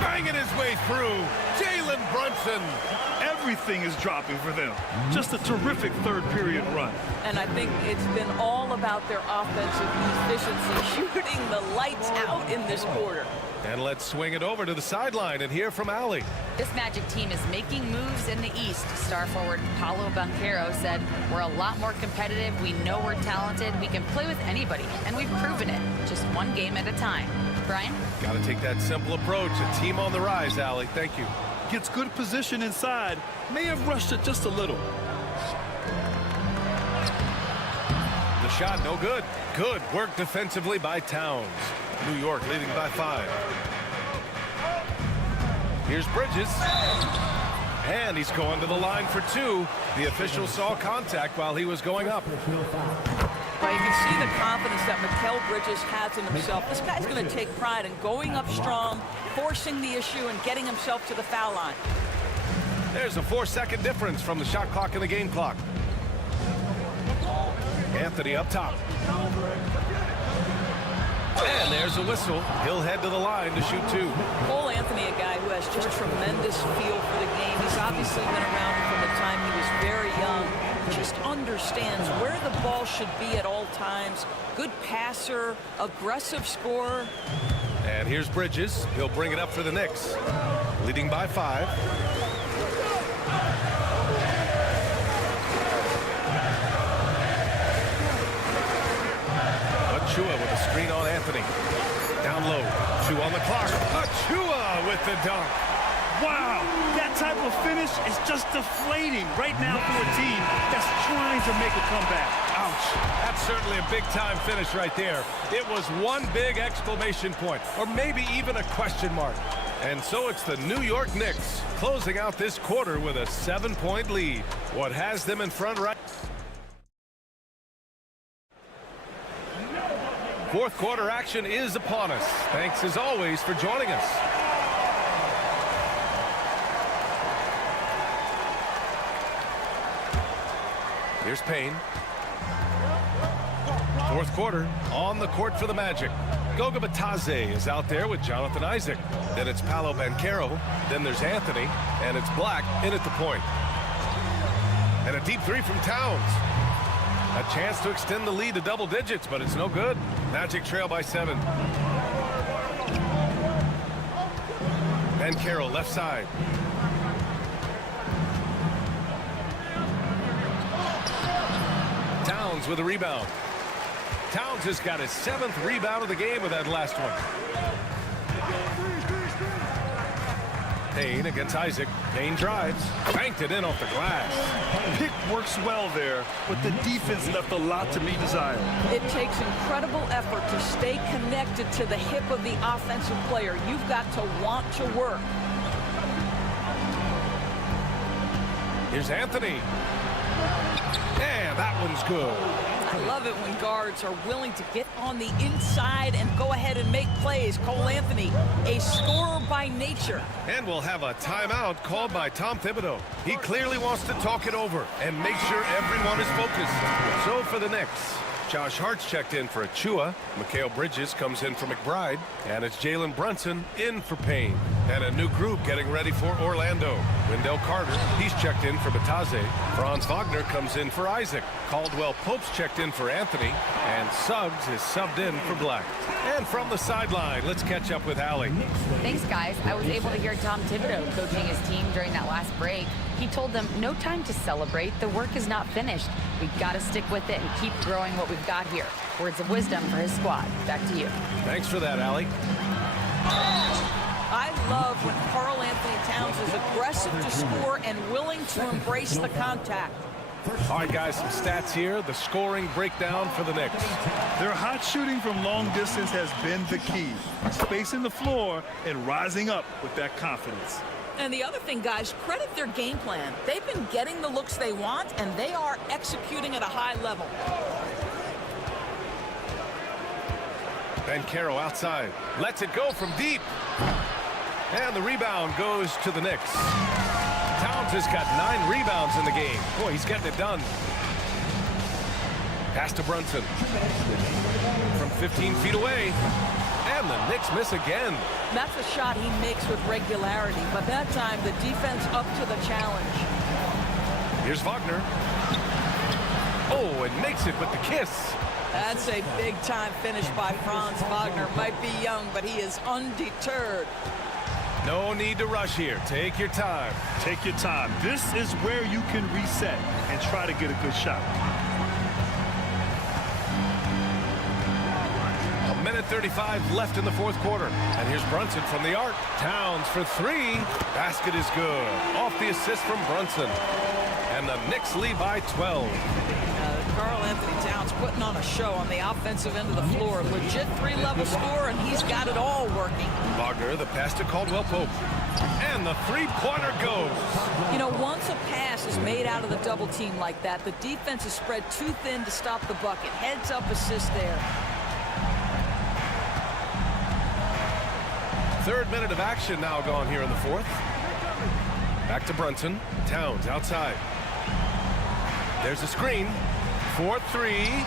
Banging his way through. Jalen Brunson. Everything is dropping for them. Just a terrific third-period run. And I think it's been all about their offensive efficiency, shooting the lights out in this quarter. And let's swing it over to the sideline and hear from Allie. This Magic team is making moves in the East. Star forward Paolo Banchero said, "We're a lot more competitive. We know we're talented. We can play with anybody, and we've proven it. Just one game at a time." Brian? Got to take that simple approach. A team on the rise, Allie. Thank you. Gets good position inside. May have rushed it just a little. The shot, no good. Good work defensively by Towns. New York leading by 5. Here's Bridges. And he's going to the line for 2. The official saw contact while he was going up. Well, you can see the confidence that Mikal Bridges has in himself. This guy's going to take pride in going up strong, forcing the issue, and getting himself to the foul line. There's a 4-second difference from the shot clock and the game clock. Anthony up top. And there's a whistle. He'll head to the line to shoot 2. Cole Anthony, a guy who has just tremendous feel for the game. He's obviously been around from the time he was very young. Just understands where the ball should be at all times. Good passer, aggressive scorer. And here's Bridges. He'll bring it up for the Knicks. Leading by 5. Achua with a screen on Anthony. Down low. 2 on the clock. Achua with the dunk. Wow, that type of finish is just deflating right now for a team that's trying to make a comeback. Ouch. That's certainly a big-time finish right there. It was one big exclamation point, or maybe even a question mark. And so it's the New York Knicks closing out this quarter with a 7-point lead. What has them in front right? Fourth quarter action is upon us. Thanks as always for joining us. Here's Payne. Fourth quarter on the court for the Magic. Goga Bitadze is out there with Jonathan Isaac. Then it's Paolo Banchero. Then there's Anthony. And it's Black in at the point. And a deep 3 from Towns. A chance to extend the lead to double digits, but it's no good. Magic trail by 7. Banchero left side. Towns with a rebound. Towns has got his 7th rebound of the game with that last one. Payne against Isaac. Payne drives. Banked it in off the glass. Pick works well there, but the defense left a lot to be desired. It takes incredible effort to stay connected to the hip of the offensive player. You've got to want to work. Here's Anthony. And that one's good. I love it when guards are willing to get on the inside and go ahead and make plays. Cole Anthony, a scorer by nature. And we'll have a timeout called by Tom Thibodeau. He clearly wants to talk it over and make sure everyone is focused. So for the Knicks, Josh Hart's checked in for Achua. Mikal Bridges comes in for McBride. And it's Jalen Brunson in for Payne. And a new group getting ready for Orlando. Wendell Carter, he's checked in for Bataze. Franz Wagner comes in for Isaac. Caldwell Pope's checked in for Anthony. And Suggs is subbed in for Black. And from the sideline, let's catch up with Allie. Thanks, guys. I was able to hear Tom Thibodeau coaching his team during that last break. He told them, no time to celebrate. The work is not finished. We've got to stick with it and keep growing what we've got here. Words of wisdom for his squad. Back to you. Thanks for that, Allie. I love when Karl Anthony Towns is aggressive to score and willing to embrace the contact. All right, guys, some stats here. The scoring breakdown for the Knicks. Their hot shooting from long distance has been the key. Spacing the floor and rising up with that confidence. And the other thing, guys, credit their game plan. They've been getting the looks they want, and they are executing at a high level. Banchero outside. Lets it go from deep. And the rebound goes to the Knicks. Towns has got 9 rebounds in the game. Boy, he's getting it done. Pass to Brunson. From 15 feet away. And the Knicks miss again. That's a shot he makes with regularity, but that time the defense up to the challenge. Here's Wagner. Oh, and makes it with the kiss. That's a big-time finish by Franz Wagner. Might be young, but he is undeterred. No need to rush here. Take your time. Take your time. This is where you can reset and try to get a good shot. A minute 35 left in the fourth quarter. And here's Brunson from the arc. Towns for 3. Basket is good. Off the assist from Brunson. And the Knicks lead by 12. Karl Anthony Towns putting on a show on the offensive end of the floor. Legit 3-level score, and he's got it all working. Wagner, the pass to Caldwell Pope. And the three-pointer goes. You know, once a pass is made out of the double team like that, the defense is spread too thin to stop the bucket. Heads up assist there. Third minute of action now gone here in the fourth. Back to Brunson. Towns outside. There's a screen. 4-3.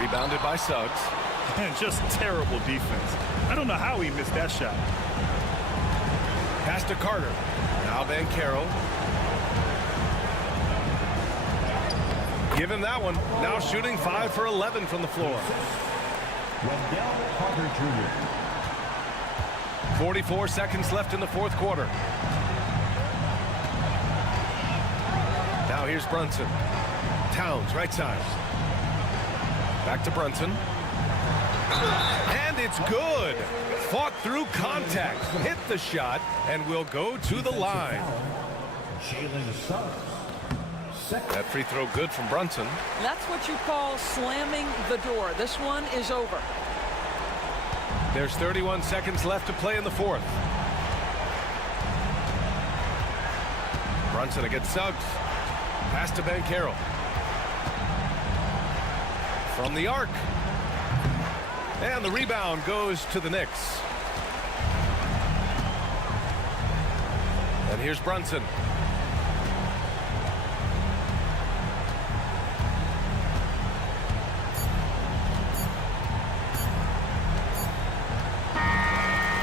Rebounded by Suggs. And just terrible defense. I don't know how he missed that shot. Pass to Carter. Now Banchero. Give him that one. Now shooting 5 for 11 from the floor. Wendell Carter Jr. 44 seconds left in the fourth quarter. Now here's Brunson. Towns, right side. Back to Brunson. And it's good. Fought through contact. Hit the shot and will go to the line. Jalen Suggs. That free throw good from Brunson. That's what you call slamming the door. This one is over. There's 31 seconds left to play in the fourth. Brunson against Suggs. Pass to Banchero. From the arc. And the rebound goes to the Knicks. And here's Brunson.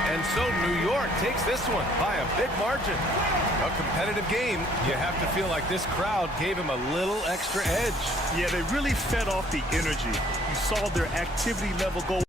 And so New York takes this one by a big margin. A competitive game. You have to feel like this crowd gave him a little extra edge. Yeah, they really fed off the energy. You saw their activity level go.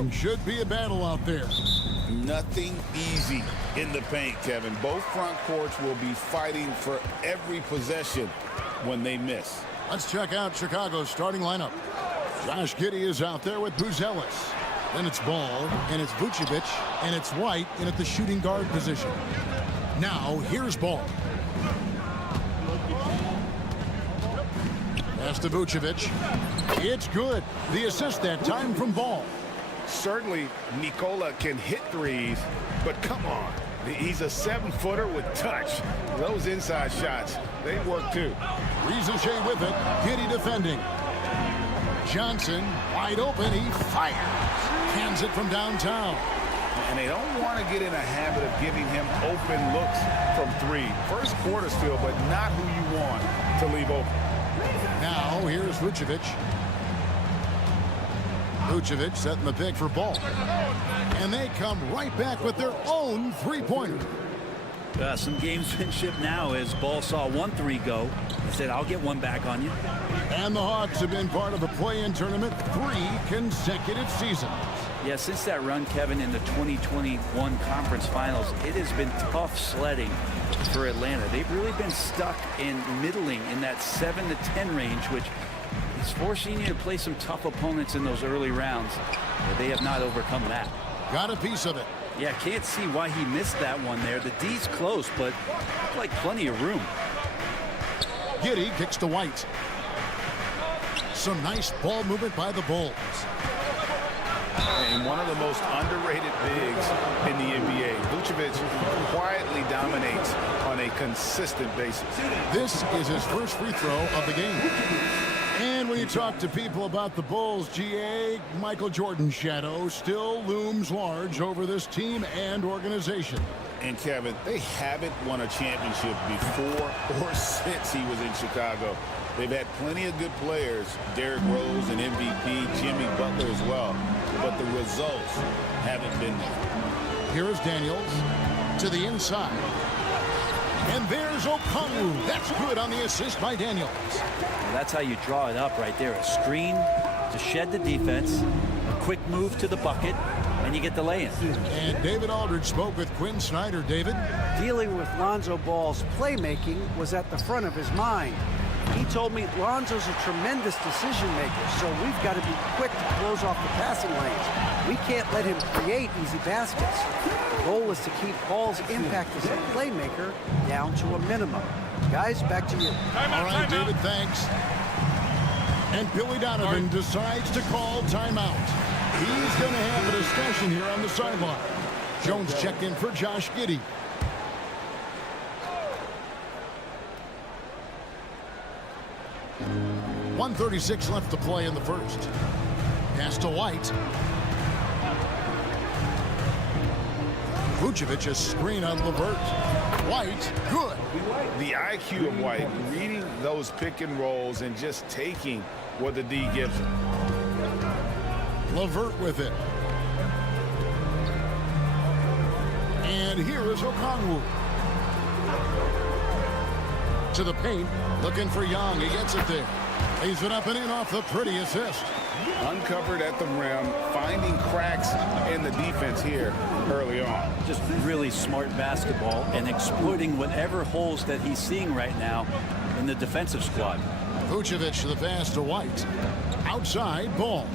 and should be a battle out there. Nothing easy in the paint, Kevin. Both front courts will be fighting for every possession when they miss. Let's check out Chicago's starting lineup. Josh Giddey is out there with Buzelis. Then it's Ball, and it's Vucevic, and it's White in at the shooting guard position. Now, here's Ball. Pass to Vucevic. It's good. The assist that time from Ball. Certainly, Nikola can hit threes, but come on. He's a 7-footer with touch. Those inside shots, they work too. Rizachet with it. Giddey defending. Johnson, wide open. He fires. Hands it from downtown. And they don't want to get in a habit of giving him open looks from three. First quarter still, but not who you want to leave open. Now, here's Vucevic. Vucevic setting the pick for Ball. And they come right back with their own three-pointer. Some gamesmanship now as Ball saw 1-3 go. He said, I'll get one back on you. And the Hawks have been part of the play-in tournament 3 consecutive seasons. Yeah, since that run, Kevin, in the 2021 conference finals, it has been tough sledding for Atlanta. They've really been stuck in middling in that 7 to 10 range, which is forcing you to play some tough opponents in those early rounds. But they have not overcome that. Got a piece of it. Yeah, can't see why he missed that one there. The D's close, but like plenty of room. Giddey kicks to White. Some nice ball movement by the Bulls. And one of the most underrated bigs in the NBA. Vucevic quietly dominates on a consistent basis. This is his first free throw of the game. And when you talk to people about the Bulls, GA, Michael Jordan's shadow still looms large over this team and organization. And Kevin, they haven't won a championship before or since he was in Chicago. They've had plenty of good players, Derrick Rose and MVP, Jimmy Butler as well, but the results haven't been there. Here is Daniels to the inside. And there's Okongwu. That's good on the assist by Daniels. Well, that's how you draw it up right there. A screen to shed the defense, a quick move to the bucket, and you get the lay-in. And David Aldridge spoke with Quinn Snyder. David? Dealing with Lonzo Ball's playmaking was at the front of his mind. He told me Lonzo's a tremendous decision maker, so we've got to be quick to close off the passing lanes. We can't let him create easy baskets. The goal is to keep Ball's impact as a playmaker down to a minimum. Guys, back to you. All right, David, thanks. And Billy Donovan decides to call timeout. He's going to have a discussion here on the sideline. Jones checked in for Josh Giddey. .136 left to play in the first. Pass to White. Vucevic a screen on LeVert. White, good. The IQ of White, reading those pick and rolls and just taking what the D gives him. LeVert with it. And here is Okongwu. To the paint, looking for Young. He gets it there. Lays it up and in off the pretty assist. Uncovered at the rim, finding cracks in the defense here early on. Just really smart basketball and exploiting whatever holes that he's seeing right now in the defensive squad. Vucevic the pass to White. Outside, Ball.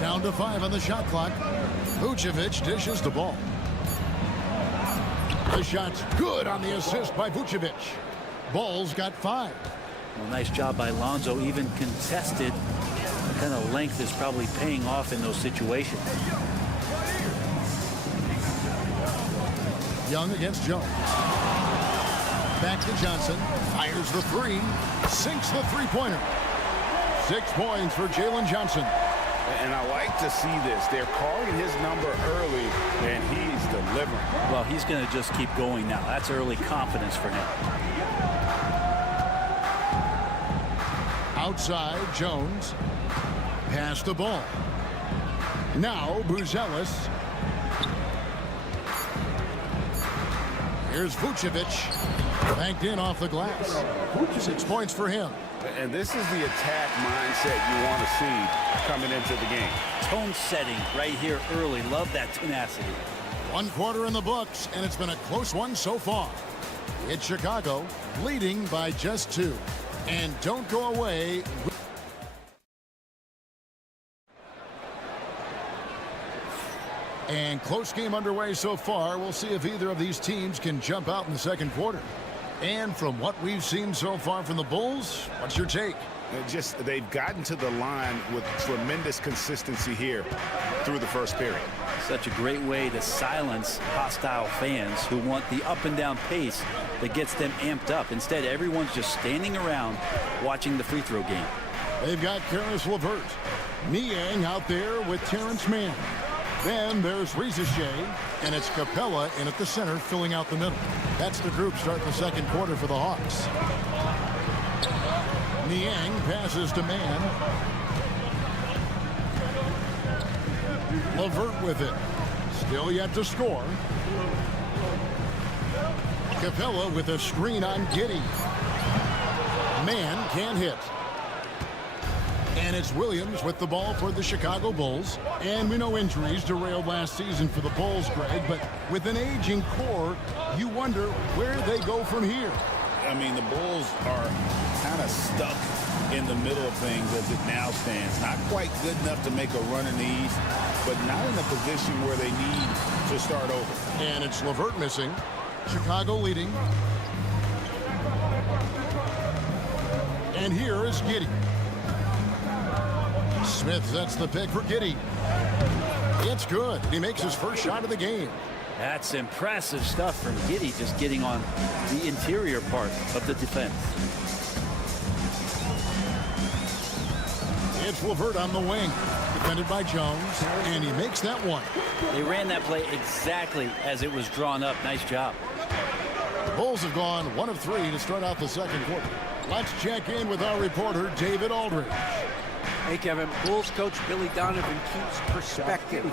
Down to 5 on the shot clock. Vucevic dishes the ball. The shot's good on the assist by Vucevic. Ball's got 5. Well, nice job by Lonzo, even contested. The kind of length is probably paying off in those situations. Young against Jones. Back to Johnson. Fires the 3. Sinks the three-pointer. 6 points for Jalen Johnson. And I like to see this. They're calling his number early, and he's delivering. Well, he's going to just keep going now. That's early confidence for him. Outside, Jones. Pass the ball. Now, Buzelis. Here's Vucevic. Banked in off the glass. 6 points for him. And this is the attack mindset you want to see coming into the game. Tone setting right here early. Love that tenacity. 1 quarter in the books, and it's been a close one so far. It's Chicago leading by just 2. And don't go away. And close game underway so far. We'll see if either of these teams can jump out in the second quarter. And from what we've seen so far from the Bulls, what's your take? They've gotten to the line with tremendous consistency here through the first period. Such a great way to silence hostile fans who want the up and down pace that gets them amped up. Instead, everyone's just standing around watching the free throw game. They've got Karis LeVert. Niang out there with Terrence Mann. Then there's Reza Shea, and it's Capella in at the center, filling out the middle. That's the group starting the second quarter for the Hawks. Niang passes to Mann. LeVert with it. Still yet to score. Capella with a screen on Giddey. Mann can't hit. And it's Williams with the ball for the Chicago Bulls. And we know injuries derailed last season for the Bulls, Greg, but with an aging core, you wonder where they go from here. I mean, the Bulls are kind of stuck in the middle of things as it now stands. Not quite good enough to make a run in the East, but not in a position where they need to start over. And it's LeVert missing. Chicago leading. And here is Giddey. Smith sets the pick for Giddey. It's good. He makes his first shot of the game. That's impressive stuff from Giddey, just getting on the interior part of the defense. It's LeVert on the wing, defended by Jones, and he makes that one. They ran that play exactly as it was drawn up. Nice job. The Bulls have gone 1 of 3 to start out the second quarter. Let's check in with our reporter, David Aldridge. Hey, Kevin. Bulls coach Billy Donovan keeps perspective.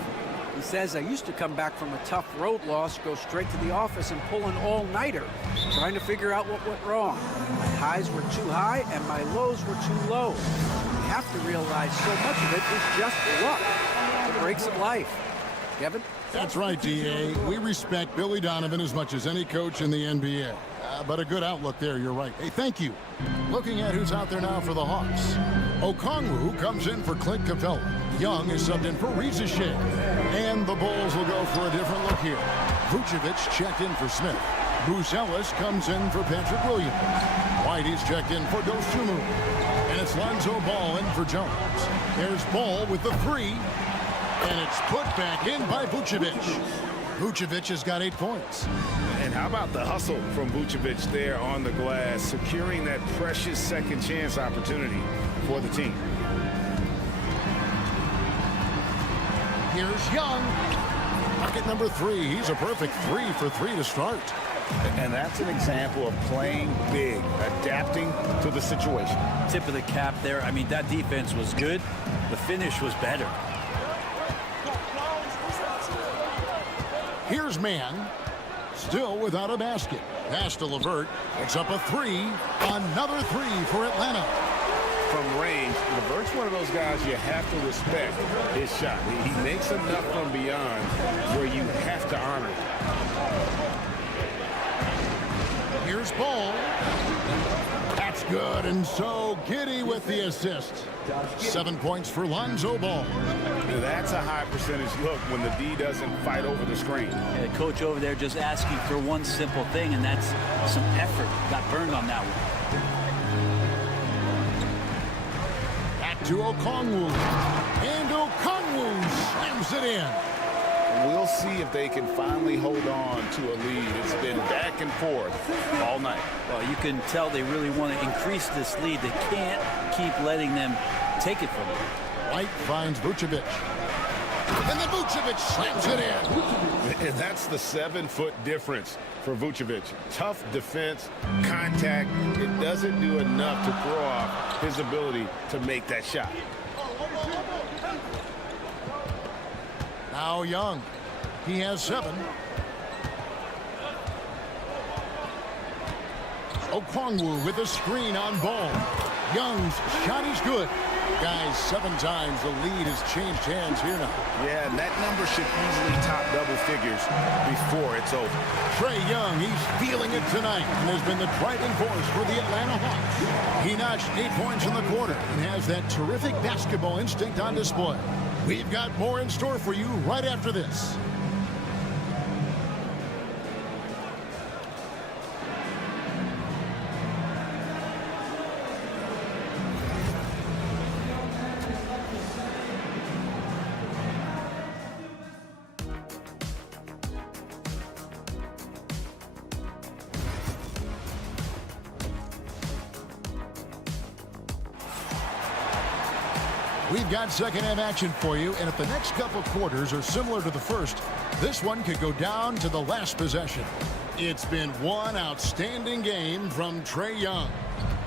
He says, I used to come back from a tough road loss, go straight to the office and pull an all-nighter, trying to figure out what went wrong. My highs were too high and my lows were too low. You have to realize so much of it is just luck, the breaks of life. Kevin? That's right, D.A. We respect Billy Donovan as much as any coach in the NBA. But a good outlook there, you're right. Hey, thank you. Looking at who's out there now for the Hawks. Okongwu comes in for Clint Capella. Young is subbed in for Reza Shea. And the Bulls will go for a different look here. Vucevic checked in for Smith. Buzelis comes in for Patrick Williams. Whitey's checked in for Dosunmu. And it's Lonzo Ball in for Jones. There's Ball with the 3. And it's put back in by Vucevic. Vucevic has got 8 points. And how about the hustle from Vucevic there on the glass, securing that precious second chance opportunity for the team. Here's Young. Bucket number 3. He's a perfect 3 for 3 to start. And that's an example of playing big, adapting to the situation. Tip of the cap there. I mean, that defense was good. The finish was better. Here's Mann, still without a basket. Pass to LeVert. It's up a 3. Another 3 for Atlanta. From range, LeVert's one of those guys you have to respect his shot. He makes enough from beyond where you have to honor it. Here's Ball. That's good. And so Giddey with the assist. 7 points for Lonzo Ball. That's a high percentage look when the D doesn't fight over the screen. Yeah, the coach over there just asking for one simple thing, and that's some effort. Got burned on that one. Back to Okongwu. And Okongwu slams it in. We'll see if they can finally hold on to a lead. It's been back and forth all night. Well, you can tell they really want to increase this lead. They can't keep letting them take it from them. White finds Vucevic. And then Vucevic slams it in. And that's the 7-foot difference for Vucevic. Tough defense, contact. It doesn't do enough to throw off his ability to make that shot. Now Young. He has 7. Okongwu with a screen on ball. Young's shot is good. Guys, 7 times the lead has changed hands here now. Yeah, and that number should easily top double figures before it's over. Trae Young, he's feeling it tonight and has been the driving force for the Atlanta Hawks. He notched 8 points in the quarter and has that terrific basketball instinct on display. We've got more in store for you right after this. We've got second-half action for you, and if the next couple quarters are similar to the first, this one could go down to the last possession. It's been one outstanding game from Trae Young.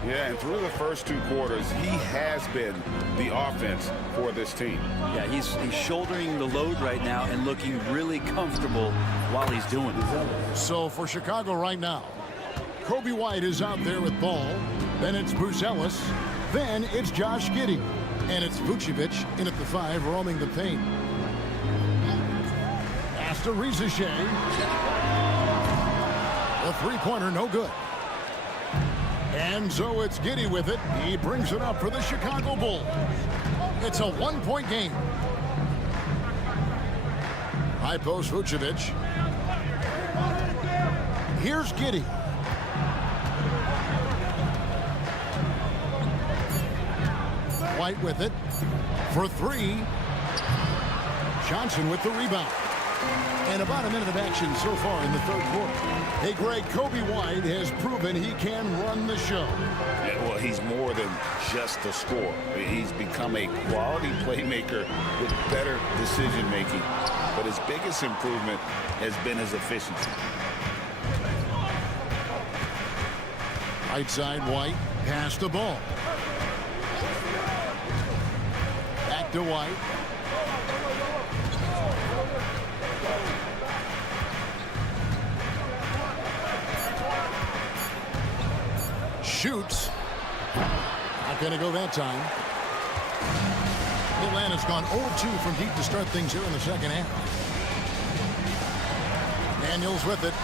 Yeah, and through the first 2 quarters, he has been the offense for this team. Yeah, he's shouldering the load right now and looking really comfortable while he's doing it. So for Chicago right now, Kobe White is out there with ball. Then it's Bruce Ellis. Then it's Josh Giddey. And it's Vucevic in at the 5, roaming the paint. Pass to Rizachet. The three-pointer, no good. And so it's Giddey with it. He brings it up for the Chicago Bulls. It's a 1-point game. High post Vucevic. Here's Giddey. White with it for 3. Johnson with the rebound. And about a minute of action so far in the third quarter. Hey, Greg, Kobe White has proven he can run the show. Yeah, well, he's more than just a scorer. He's become a quality playmaker with better decision-making. But his biggest improvement has been his efficiency. Right side, White. Pass the ball. Back to White. Shoots. Not going to go that time. Atlanta's gone 0-2 from deep to start things here in the second half. Daniels with it.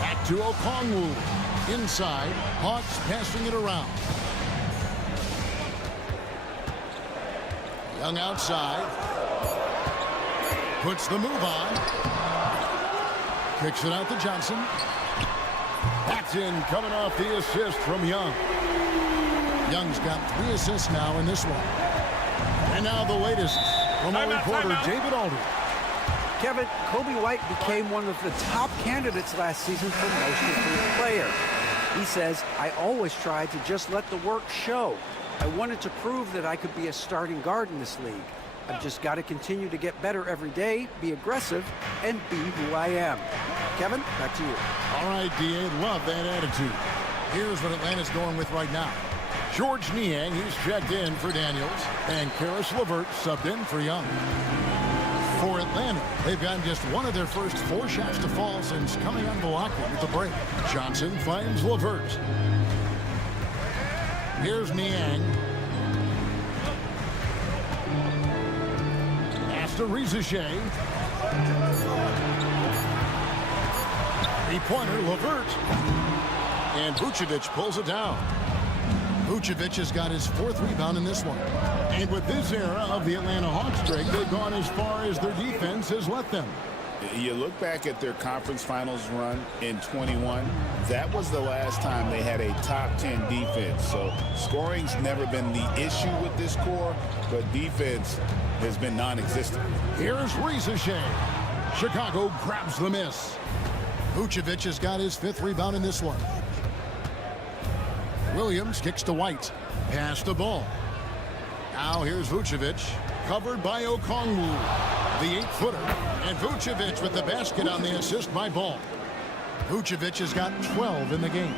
Back to Okongwu. Inside. Hawks passing it around. Young outside. Puts the move on. Kicks it out to Johnson. That's in, coming off the assist from Young. Young's got 3 assists now in this one. And now the latest from our reporter, David Aldridge. Kevin, Kobe White became one of the top candidates last season for most improved player. He says, I always tried to just let the work show. I wanted to prove that I could be a starting guard in this league. I've just got to continue to get better every day, be aggressive, and be who I am. Kevin, back to you. All right, D.A., love that attitude. Here's what Atlanta's going with right now. George Niang, he's checked in for Daniels, and Karis LeVert subbed in for Young. For Atlanta, they've gotten just one of their first 4 shots to fall since coming on Milwaukee with the break. Johnson finds LeVert. Here's Niang. Pass to Rizachet. Three-pointer, LeVert. And Vucevic pulls it down. Vucevic has got his 4th rebound in this one. And with this era of the Atlanta Hawks streak, they've gone as far as their defense has let them. You look back at their conference finals run in 21, that was the last time they had a top 10 defense. So scoring's never been the issue with this core, but defense has been non-existent. Here's Rizachet. Chicago grabs the miss. Vucevic has got his 5th rebound in this one. Williams kicks to White. Pass the ball. Now here's Vucevic. Covered by Okongwu. The 8-footer. And Vucevic with the basket on the assist by Ball. Vucevic has got 12 in the game.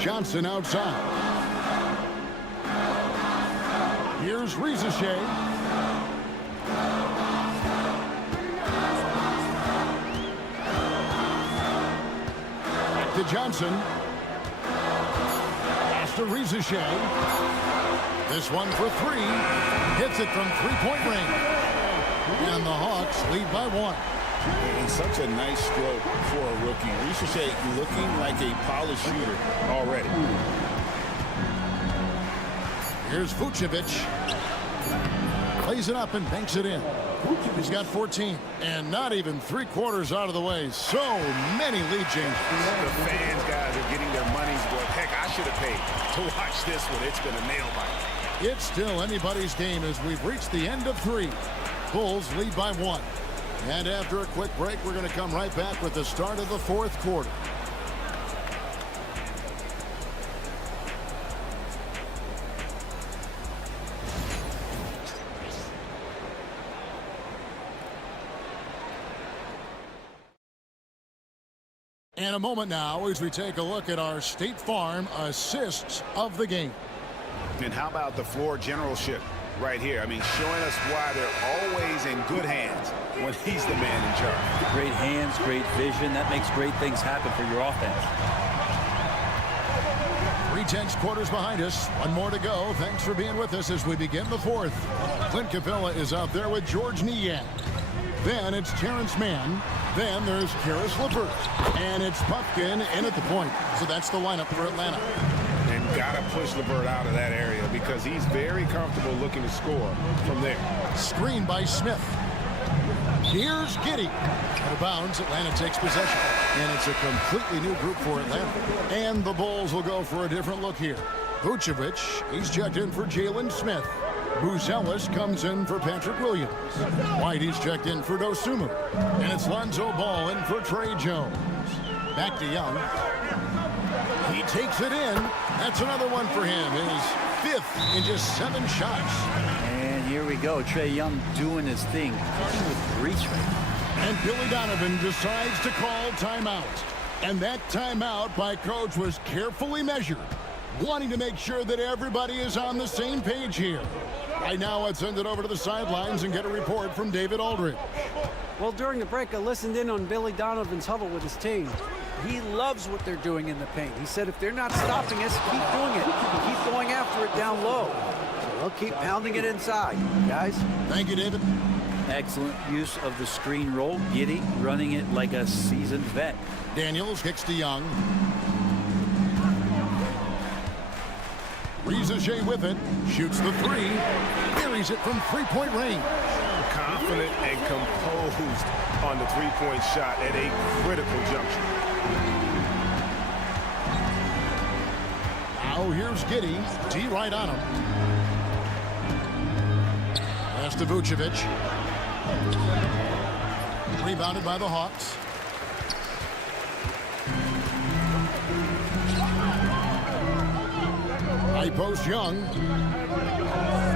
Johnson outside. Here's Rizachet. to Johnson. Pass to Rizichet. This one for three. Hits it from three-point range. And the Hawks lead by 1. And such a nice stroke for a rookie. Rizichet looking like a polished shooter already. Here's Vucevic. Plays it up and banks it in. He's got 14. And not even 3/4 out of the way. So many lead changes. The fans, guys, are getting their money's worth. Heck, I should have paid to watch this one. It's been a nail biter. It's still anybody's game as we've reached the end of 3. Bulls lead by 1. And after a quick break, we're going to come right back with the start of the 4th quarter. In a moment now as we take a look at our State Farm assists of the game. And how about the floor generalship right here? I mean, showing us why they're always in good hands when he's the man in charge. Great hands, great vision. That makes great things happen for your offense. 3/10 quarters behind us. One more to go. Thanks for being with us as we begin the 4th. Clint Capella is out there with George Niang. Then it's Terrence Mann. Then there's Karis LeVert. And it's Puffkin in at the point. So that's the lineup for Atlanta. And got to push LeVert out of that area because he's very comfortable looking to score from there. Screen by Smith. Here's Giddey. Out of bounds, Atlanta takes possession. And it's a completely new group for Atlanta. And the Bulls will go for a different look here. Vucevic, he's checked in for Jalen Smith. Buzelis comes in for Patrick Williams. Whitey's checked in for Dosunmu. And it's Lonzo Ball in for Trey Jones. Back to Young. He takes it in. That's another one for him. His 5th in just 7 shots. And here we go. Trey Young doing his thing. Playing with grace right now. And Billy Donovan decides to call timeout. And that timeout by Coach was carefully measured, wanting to make sure that everybody is on the same page here. Right now, let's send it over to the sidelines and get a report from David Aldridge. Well, during the break, I listened in on Billy Donovan's huddle with his team. He loves what they're doing in the paint. He said if they're not stopping us, keep doing it. Keep going after it down low. So they'll keep pounding it inside, guys. Thank you, David. Excellent use of the screen roll. Giddey running it like a seasoned vet. Daniels kicks to Young. Rizichet with it. Shoots the 3. Buries it from 3-point range. Confident and composed on the 3-point shot at a critical juncture. Now here's Giddey. D right on him. Pass to Vucevic. Rebounded by the Hawks. High post Young.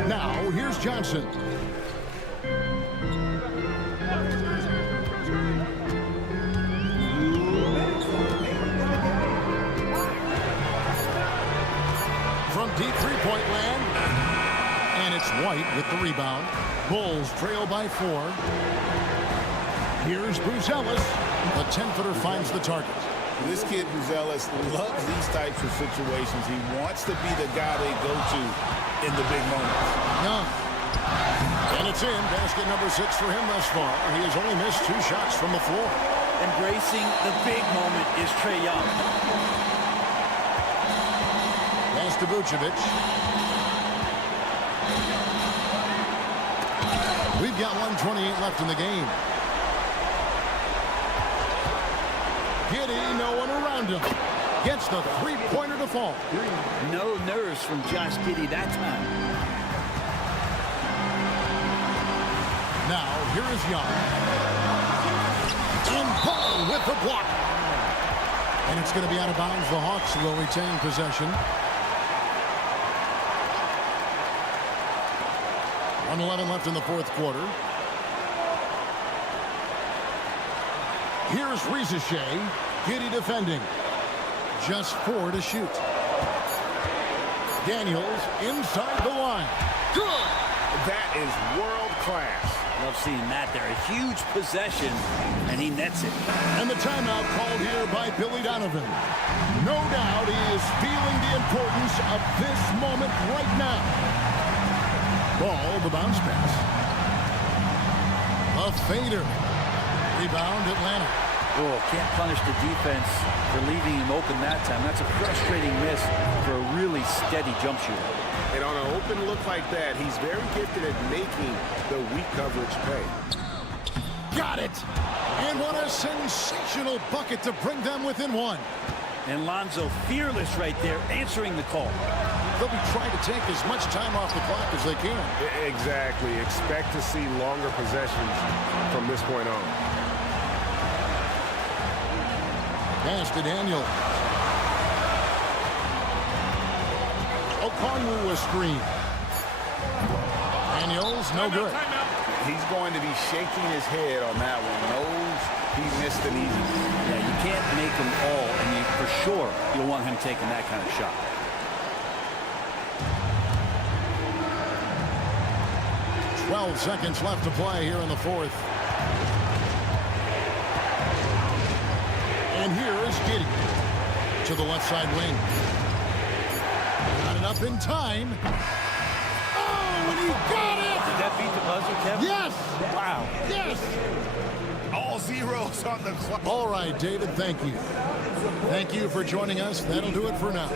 Now here's Johnson. From deep 3-point land. And it's White with the rebound. Bulls trail by 4. Here's Buzelis. The 10-footer finds the target. This kid, Buzelis, loves these types of situations. He wants to be the guy they go to in the big moments. Young. And it's in. Basket number 6 for him thus far. He has only missed 2 shots from the floor. Embracing the big moment is Trey Young. Pass to Vucevic. We've got 1:28 left in the game. Giddey, no one around him. Gets the 3-pointer to fall. No nerves from Josh Giddey that time. Now, here is Young. And Ball with the block. And it's going to be out of bounds. The Hawks will retain possession. 1:11 left in the 4th quarter. Here's Rizichet. Giddey defending. Just 4 to shoot. Daniels inside the line. Good! That is world class. Love seeing that there. A huge possession, and he nets it. And the timeout called here by Billy Donovan. No doubt he is feeling the importance of this moment right now. Ball, the bounce pass. A fader. Rebound, Atlanta. Oh, can't punish the defense for leaving him open that time. That's a frustrating miss for a really steady jump shooter. And on an open look like that, he's very gifted at making the weak coverage pay. Got it! And what a sensational bucket to bring them within one. And Lonzo fearless right there, answering the call. They'll be trying to take as much time off the clock as they can. Exactly. Expect to see longer possessions from this point on. Pass to Daniel. Okongwu a screen. Daniels, no good. He's going to be shaking his head on that one. Knows he missed an easy. Yeah, you can't make them all, and for sure you'll want him taking that kind of shot. "12 seconds left to play here in the fourth. And here is Giddey to the left side wing. Got it up in time. Oh, and he got it! Did that beat the buzzer, Kevin? Yes! Wow. Yes! All zeros on the clock. All right, David, thank you. Thank you for joining us. That'll do it for now.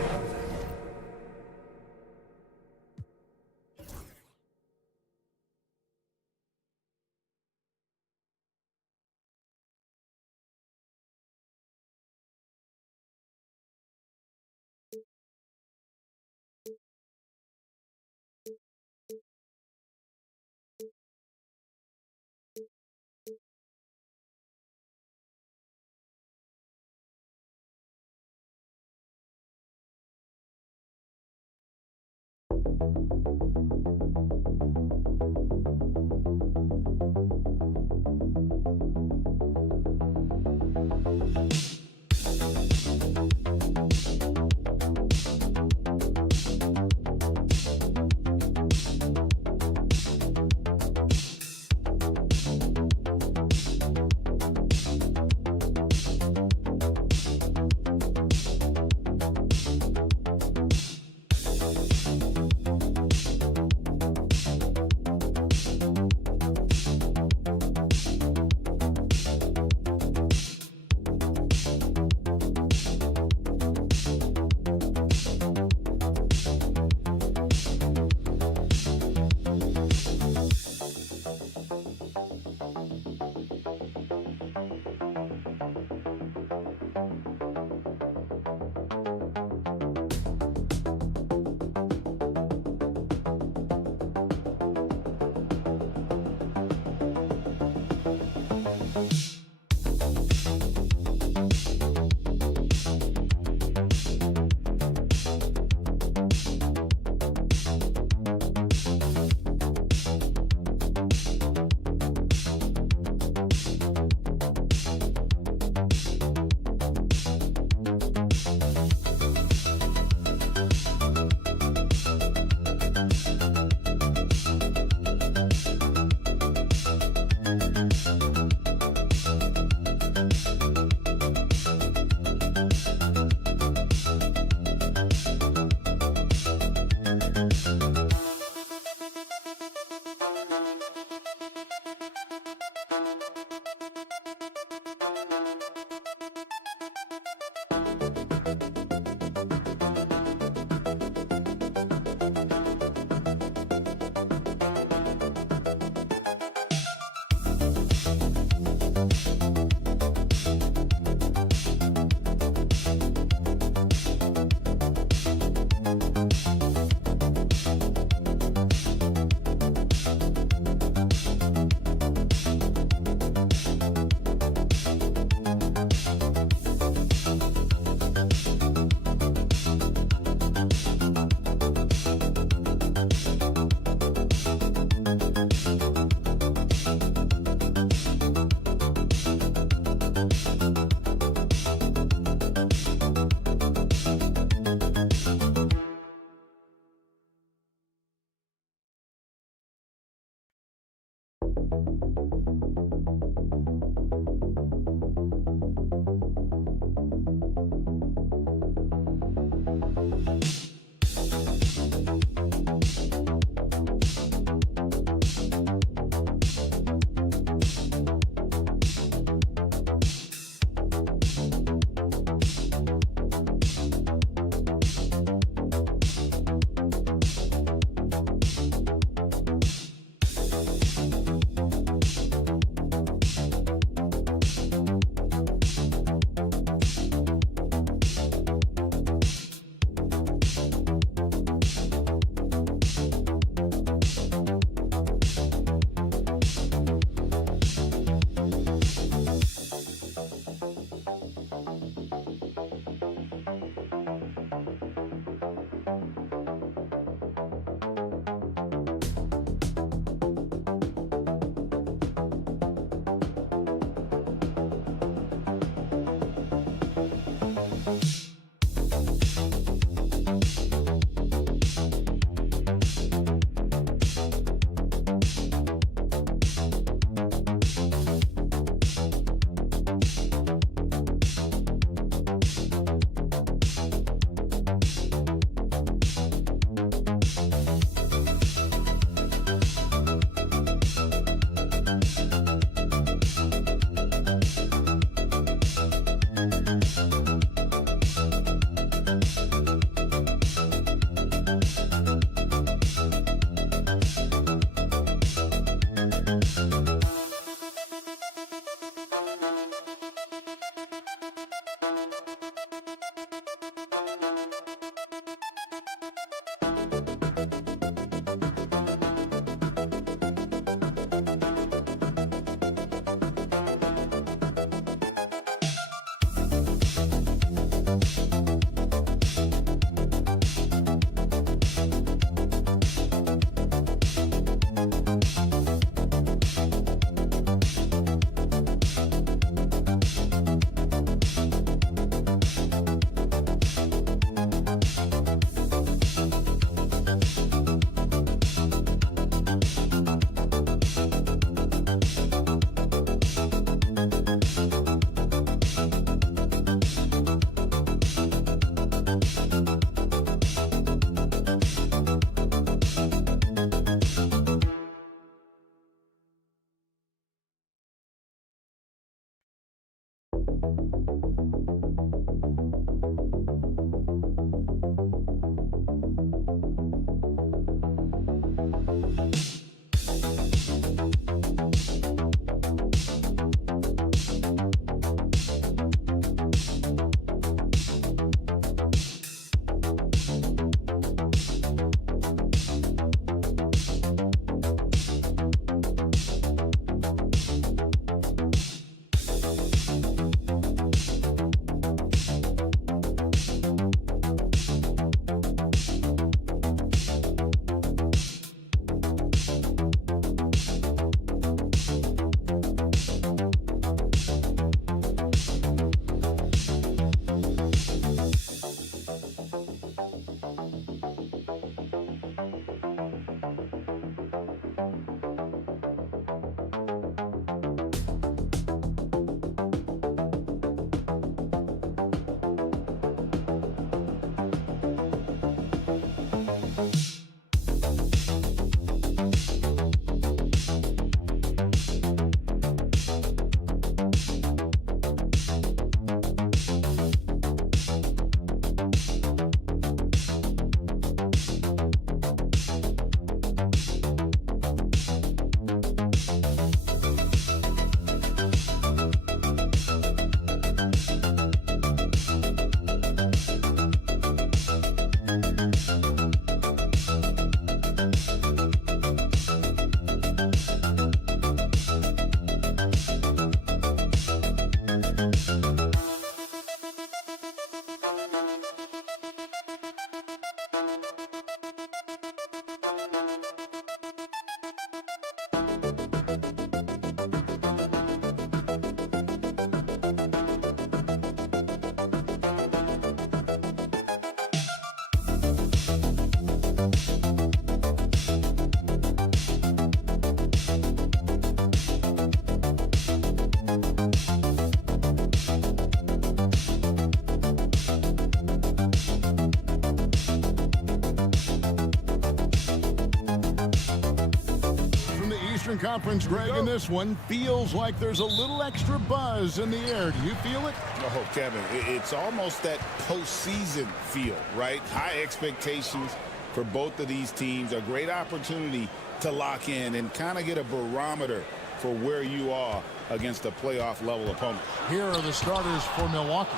Eastern Conference, Greg, in this one feels like there's a little extra buzz in the air. Do you feel it? Oh, Kevin, it's almost that postseason feel, right? High expectations for both of these teams. A great opportunity to lock in and kind of get a barometer for where you are against a playoff-level opponent. Here are the starters for Milwaukee.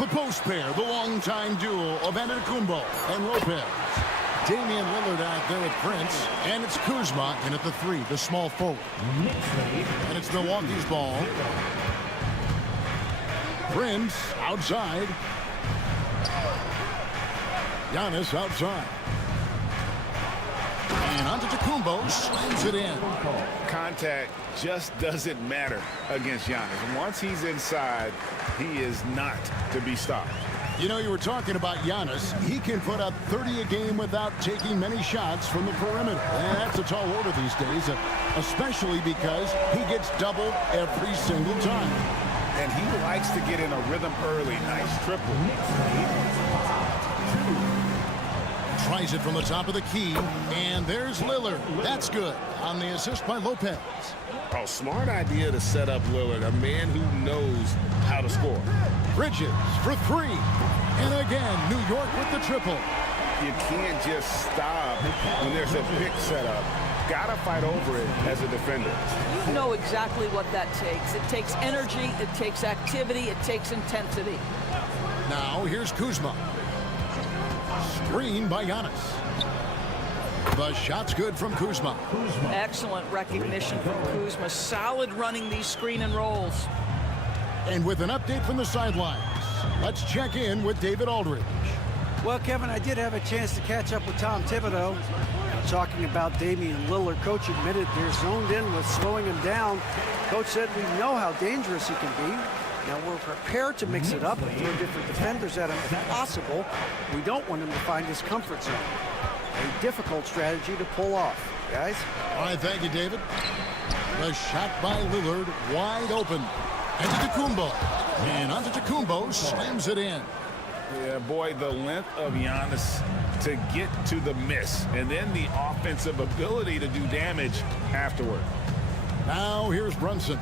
The post pair, the longtime duo of Antetokounmpo and Lopez. Damian Lillard out there at Prince, and it's Kuzma in at the 3, the small forward. And it's Milwaukee's ball. Prince outside. Giannis outside. And Antetokounmpo slams it in. Contact just doesn't matter against Giannis. Once he's inside, he is not to be stopped. You know, you were talking about Giannis. He can put up 30 a game without taking many shots from the perimeter. And that's a tall order these days, especially because he gets doubled every single time. And he likes to get in a rhythm early. Nice triple. Tries it from the top of the key, and there's Lillard. That's good on the assist by Lopez. Oh, smart idea to set up Lillard, a man who knows how to score. Bridges for three. And again, New York with the triple. You can't just stop when there's a pick set up. Gotta fight over it as a defender. You know exactly what that takes. It takes energy, it takes activity, it takes intensity. Now here's Kuzma. Screen by Giannis. The shot's good from Kuzma. Excellent recognition from Kuzma. Solid running these screen and rolls. And with an update from the sidelines, let's check in with David Aldridge. Well, Kevin, I did have a chance to catch up with Tom Thibodeau. Talking about Damian Lillard, coach admitted they're zoned in with slowing him down. Coach said we know how dangerous he can be. Now we're prepared to mix it up and throw different defenders at him if possible. We don't want him to find his comfort zone. A difficult strategy to pull off, guys. All right, thank you, David. The shot by Lillard, wide open. Antetokounmpo. And Antetokounmpo slams it in. Yeah, boy, the length of Giannis to get to the miss, and then the offensive ability to do damage afterward. Now here's Brunson.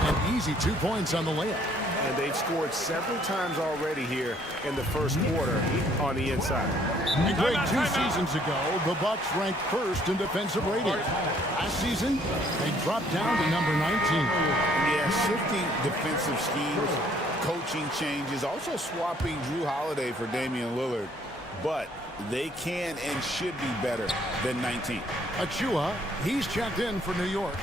An easy 2 points on the layup. And they've scored several times already here in the first quarter on the inside. And Greg, 2 seasons ago, the Bucks ranked first in defensive rating. Last season, they dropped down to number 19. Yeah, shifting defensive schemes, coaching changes, also swapping Drew Holiday for Damian Lillard. But they can and should be better than 19. Achua, he's checked in for New York.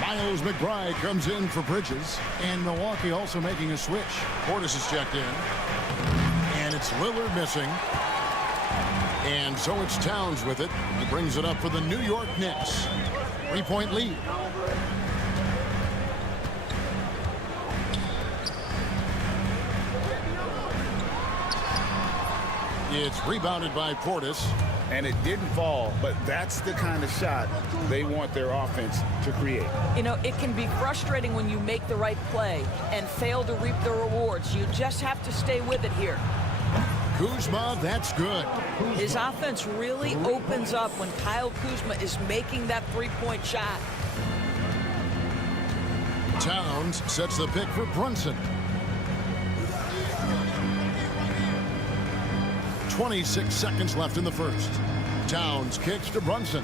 Miles McBride comes in for Bridges. And Milwaukee also making a switch. Portis is checked in. And it's Lillard missing. And so it's Towns with it. He brings it up for the New York Knicks. 3-point lead. It's rebounded by Portis. And it didn't fall, but that's the kind of shot they want their offense to create. You know, it can be frustrating when you make the right play and fail to reap the rewards. You just have to stay with it here. Kuzma, that's good. His offense really opens up when Kyle Kuzma is making that three-point shot. Towns sets the pick for Brunson. 26 seconds left in the first. Towns kicks to Brunson.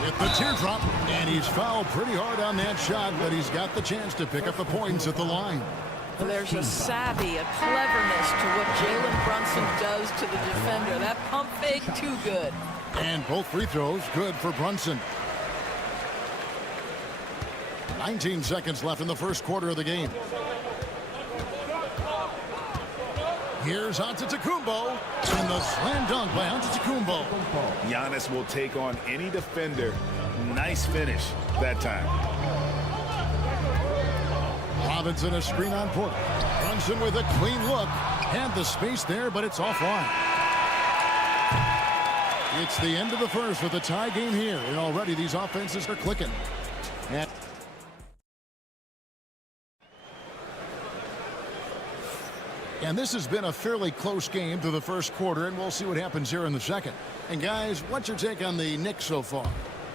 With the teardrop, and he's fouled pretty hard on that shot, but he's got the chance to pick up the points at the line. There's a savvy, a cleverness to what Jalen Brunson does to the defender. That pump fake, too good. And both free throws good for Brunson. 19 seconds left in the first quarter of the game. Here's Antetokounmpo, and the slam dunk by Antetokounmpo. Giannis will take on any defender. Nice finish that time. Robinson a screen on Porter. Brunson with a clean look. Had the space there, but it's offline. It's the end of the first with a tie game here, and already these offenses are clicking. And this has been a fairly close game through the first quarter, and we'll see what happens here in the second. And guys, what's your take on the Knicks so far?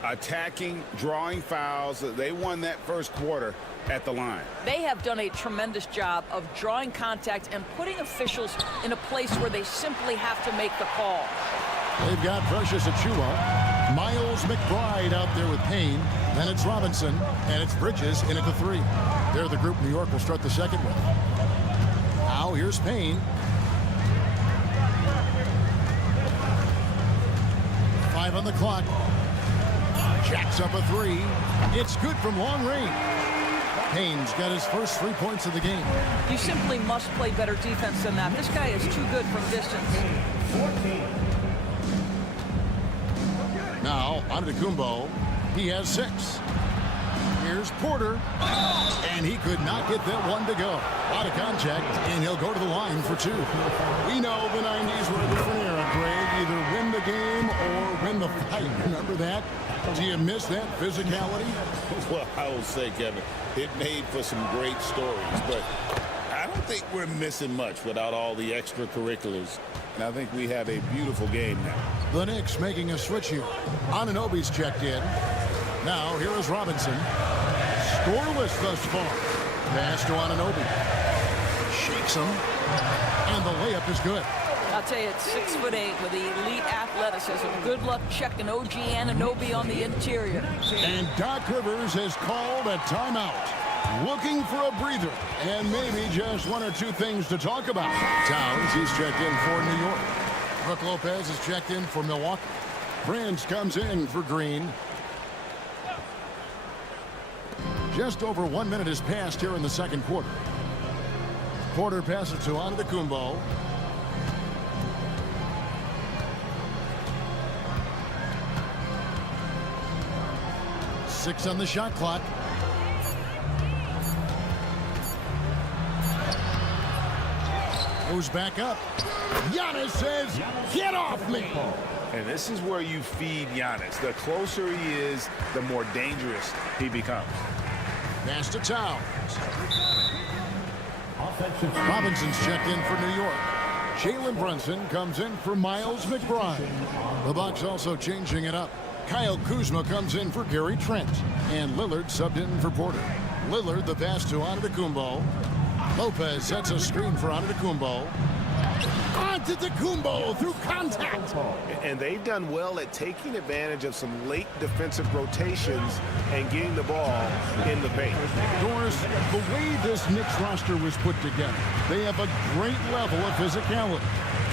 Attacking, drawing fouls. They won that first quarter at the line. They have done a tremendous job of drawing contact and putting officials in a place where they simply have to make the call. They've got Precious Achua, Miles McBride out there with Payne. Then it's Robinson, and it's Bridges in at the 3. They're the group New York will start the second with. Now here's Payne. 5 on the clock. Jacks up a 3. It's good from long range. Haynes got his first 3 points of the game. You simply must play better defense than that. This guy is too good from distance. Now, Antetokounmpo. He has 6. Here's Porter. And he could not get that one to go. Out of contact, and he'll go to the line for 2. We know the 90s were a different era, Greg. Either win the game or win the fight. Remember that? Do you miss that physicality? Well, I will say, Kevin, it made for some great stories, but I don't think we're missing much without all the extracurriculars. And I think we have a beautiful game now. The Knicks making a switch here. Anunoby's checked in. Now, here is Robinson. Scoreless thus far. Pass to Anunoby. Shakes him. And the layup is good. I'll tell you, it's 6'8" with elite athleticism. Good luck checking OG Anunoby on the interior. And Doc Rivers has called a timeout. Looking for a breather. And maybe just 1 or 2 things to talk about. Towns, he's checked in for New York. Brook Lopez is checked in for Milwaukee. Prince comes in for Green. Just over 1 minute has passed here in the second quarter. Porter passes to Antetokounmpo. Six on the shot clock. Goes back up. Giannis says, "Get off me!" And this is where you feed Giannis. The closer he is, the more dangerous he becomes. Pass to Towns. Robinson's checked in for New York. Jalen Brunson comes in for Miles McBride. The Bucks also changing it up. Kyle Kuzma comes in for Gary Trent. And Lillard subbed in for Porter. Lillard, the pass to Antetokounmpo. Lopez sets a screen for Antetokounmpo. Antetokounmpo through contact. And they've done well at taking advantage of some late defensive rotations and getting the ball in the paint. Doris, the way this Knicks roster was put together, they have a great level of physicality.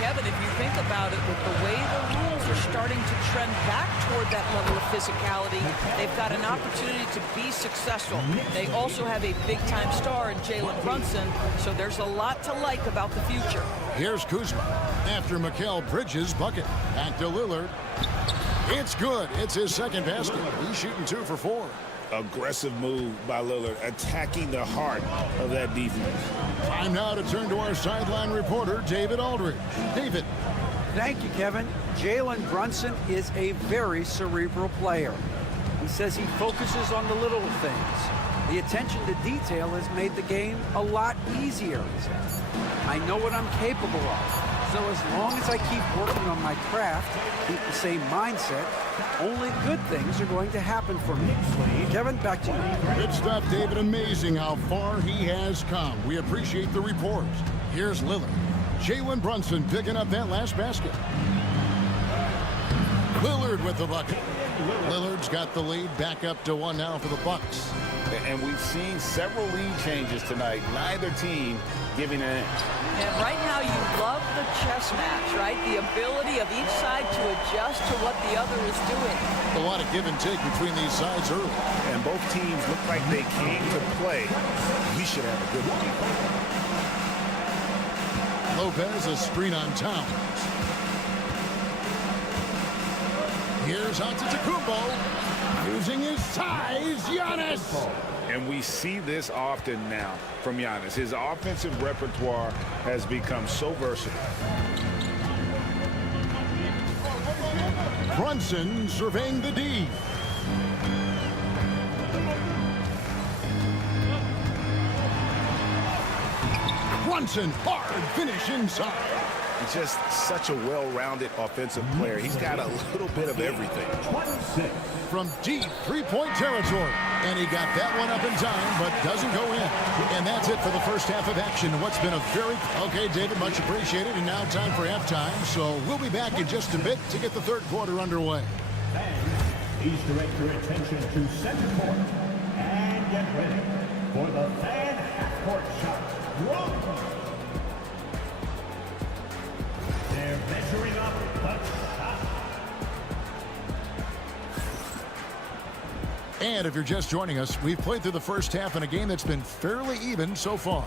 Kevin, if you think about it, with the way the rules are starting to trend back toward that level of physicality, they've got an opportunity to be successful. They also have a big-time star in Jalen Brunson, so there's a lot to like about the future. Here's Kuzma after Mikal Bridges' bucket. Back to Lillard. It's good. It's his second basket. He's shooting 2 for 4. Aggressive move by Lillard, attacking the heart of that defense. Time now to turn to our sideline reporter, David Aldridge. David. Thank you, Kevin. Jalen Brunson is a very cerebral player. He says he focuses on the little things. The attention to detail has made the game a lot easier. I know what I'm capable of. So as long as I keep working on my craft, keep the same mindset, only good things are going to happen for me. Kevin, back to you. Good stuff, David. Amazing how far he has come. We appreciate the reports. Here's Lillard. Jalen Brunson picking up that last basket. Lillard with the bucket. Lillard's got the lead back up to 1 now for the Bucks. And we've seen several lead changes tonight. Neither team giving an inch. And right now you love the chess match, right? The ability of each side to adjust to what the other is doing. A lot of give and take between these sides early. And both teams look like they came to play. We should have a good one. Lopez, a screen on Towns. Here's Antetokounmpo, using his size, Giannis. And we see this often now from Giannis. His offensive repertoire has become so versatile. Brunson surveying the D. Brunson, hard finish inside. He's just such a well-rounded offensive player. He's got a little bit of everything. From deep three-point territory. And he got that one up in time, but doesn't go in. And that's it for the first half of action. What's been a very... Okay, David, much appreciated. And now time for halftime. So we'll be back in just a bit to get the third quarter underway. Please direct your attention to center court and get ready for the fan half-court shot. Wrong. They're measuring up the shot. And if you're just joining us, we've played through the first half in a game that's been fairly even so far.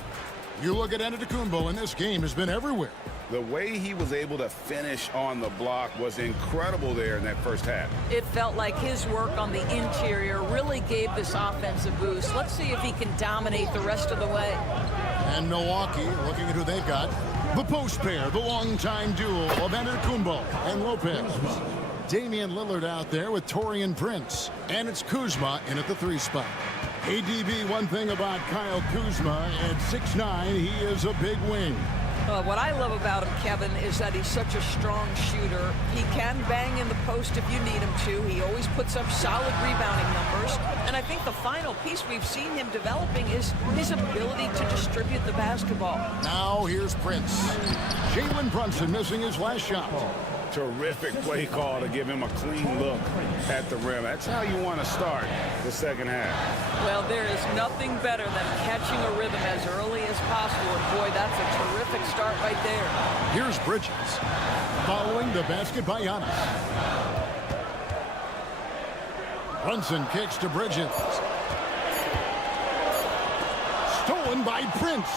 You look at Antetokounmpo, and this game has been everywhere. The way he was able to finish on the block was incredible there in that first half. It felt like his work on the interior really gave this offense a boost. Let's see if he can dominate the rest of the way. And Milwaukee, looking at who they've got. The post pair, the longtime duo of Antetokounmpo and Lopez. Damian Lillard out there with Taurean Prince. And it's Kuzma in at the 3 spot. ADB, one thing about Kyle Kuzma, at 6'9", he is a big wing. What I love about him, Kevin, is that he's such a strong shooter. He can bang in the post if you need him to. He always puts up solid rebounding numbers. And I think the final piece we've seen him developing is his ability to distribute the basketball. Now here's Prince. Jalen Brunson missing his last shot. Terrific play call to give him a clean look at the rim. That's how you want to start the second half. Well, there is nothing better than catching a rhythm as early as possible. And boy, that's a terrific start right there. Here's Bridges. Following the basket by Giannis. Brunson kicks to Bridges. Stolen by Prince.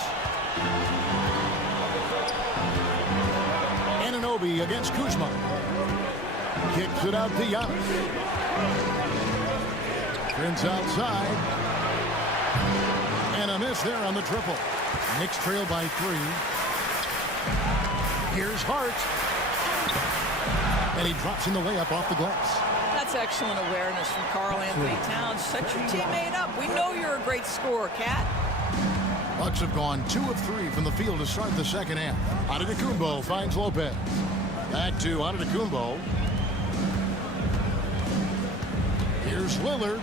Anunoby against Kuzma. Kicks it out to Giannis. Prince outside. And a miss there on the triple. Knicks trail by 3. Here's Hart. And he drops in the layup off the glass. That's excellent awareness from Karl Anthony Towns. Set your teammate up. We know you're a great scorer, Cat. Bucks have gone 2 of 3 from the field to start the second half. Antetokounmpo finds Lopez. Back to Antetokounmpo. Here's Lillard.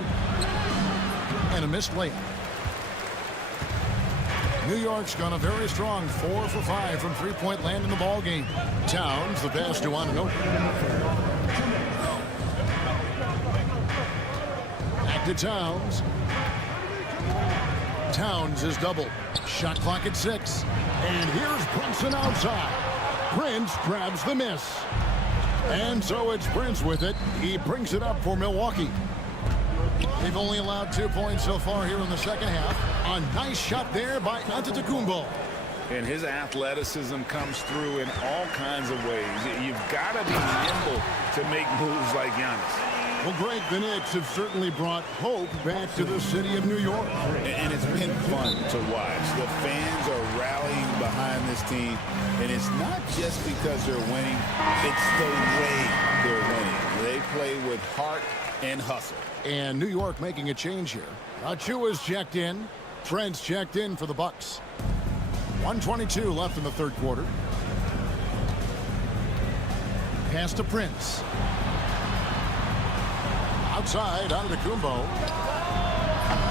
And a missed layup. New York's gone a very strong 4 for 5 from three-point land in the ball game. Towns, the pass to Anunoby. Back to Towns. Towns is doubled. Shot clock at 6. And here's Brunson outside. Prince grabs the miss. And so it's Prince with it. He brings it up for Milwaukee. They've only allowed 2 points so far here in the second half. A nice shot there by Antetokounmpo. And his athleticism comes through in all kinds of ways. You've got to be nimble to make moves like Giannis. Well, Greg, the Knicks have certainly brought hope back to the city of New York. And it's been fun to watch. The fans are rallying behind this team. And it's not just because they're winning. It's the way they're winning. They play with heart and hustle. And New York making a change here. Achua's checked in. Trent's checked in for the Bucks. 1:22 left in the third quarter. Pass to Prince. Outside, Antetokounmpo.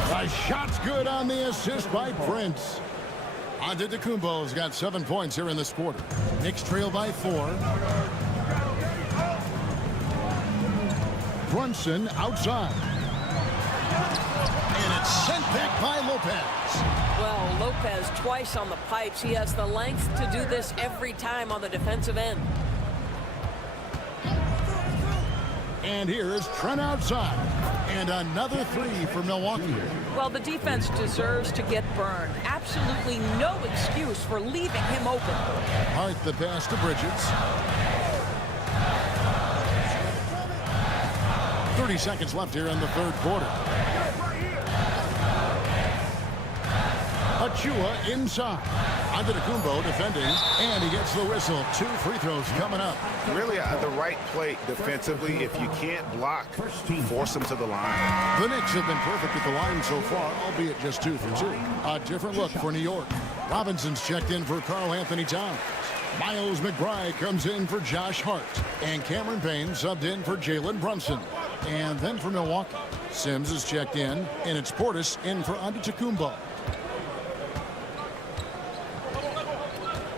The shot's good on the assist by Prince. Antetokounmpo's got 7 points here in this quarter. Knicks trail by 4. Brunson outside. And it's sent back by Lopez. Well, Lopez twice on the pipes. He has the length to do this every time on the defensive end. And here is Trent outside. And another 3 for Milwaukee. Well, the defense deserves to get burned. Absolutely no excuse for leaving him open. Hart the pass to Bridges. 30 seconds left here in the third quarter. Achua inside. Antetokounmpo defending, and he gets the whistle. 2 free throws coming up. Really the right play defensively. If you can't block, force them to the line. The Knicks have been perfect at the line so far, albeit just 2 for 2. A different look for New York. Robinson's checked in for Karl Anthony Towns. Miles McBride comes in for Josh Hart. And Cameron Payne subbed in for Jalen Brunson. And then for Milwaukee, Sims is checked in, and it's Portis in for Antetokounmpo.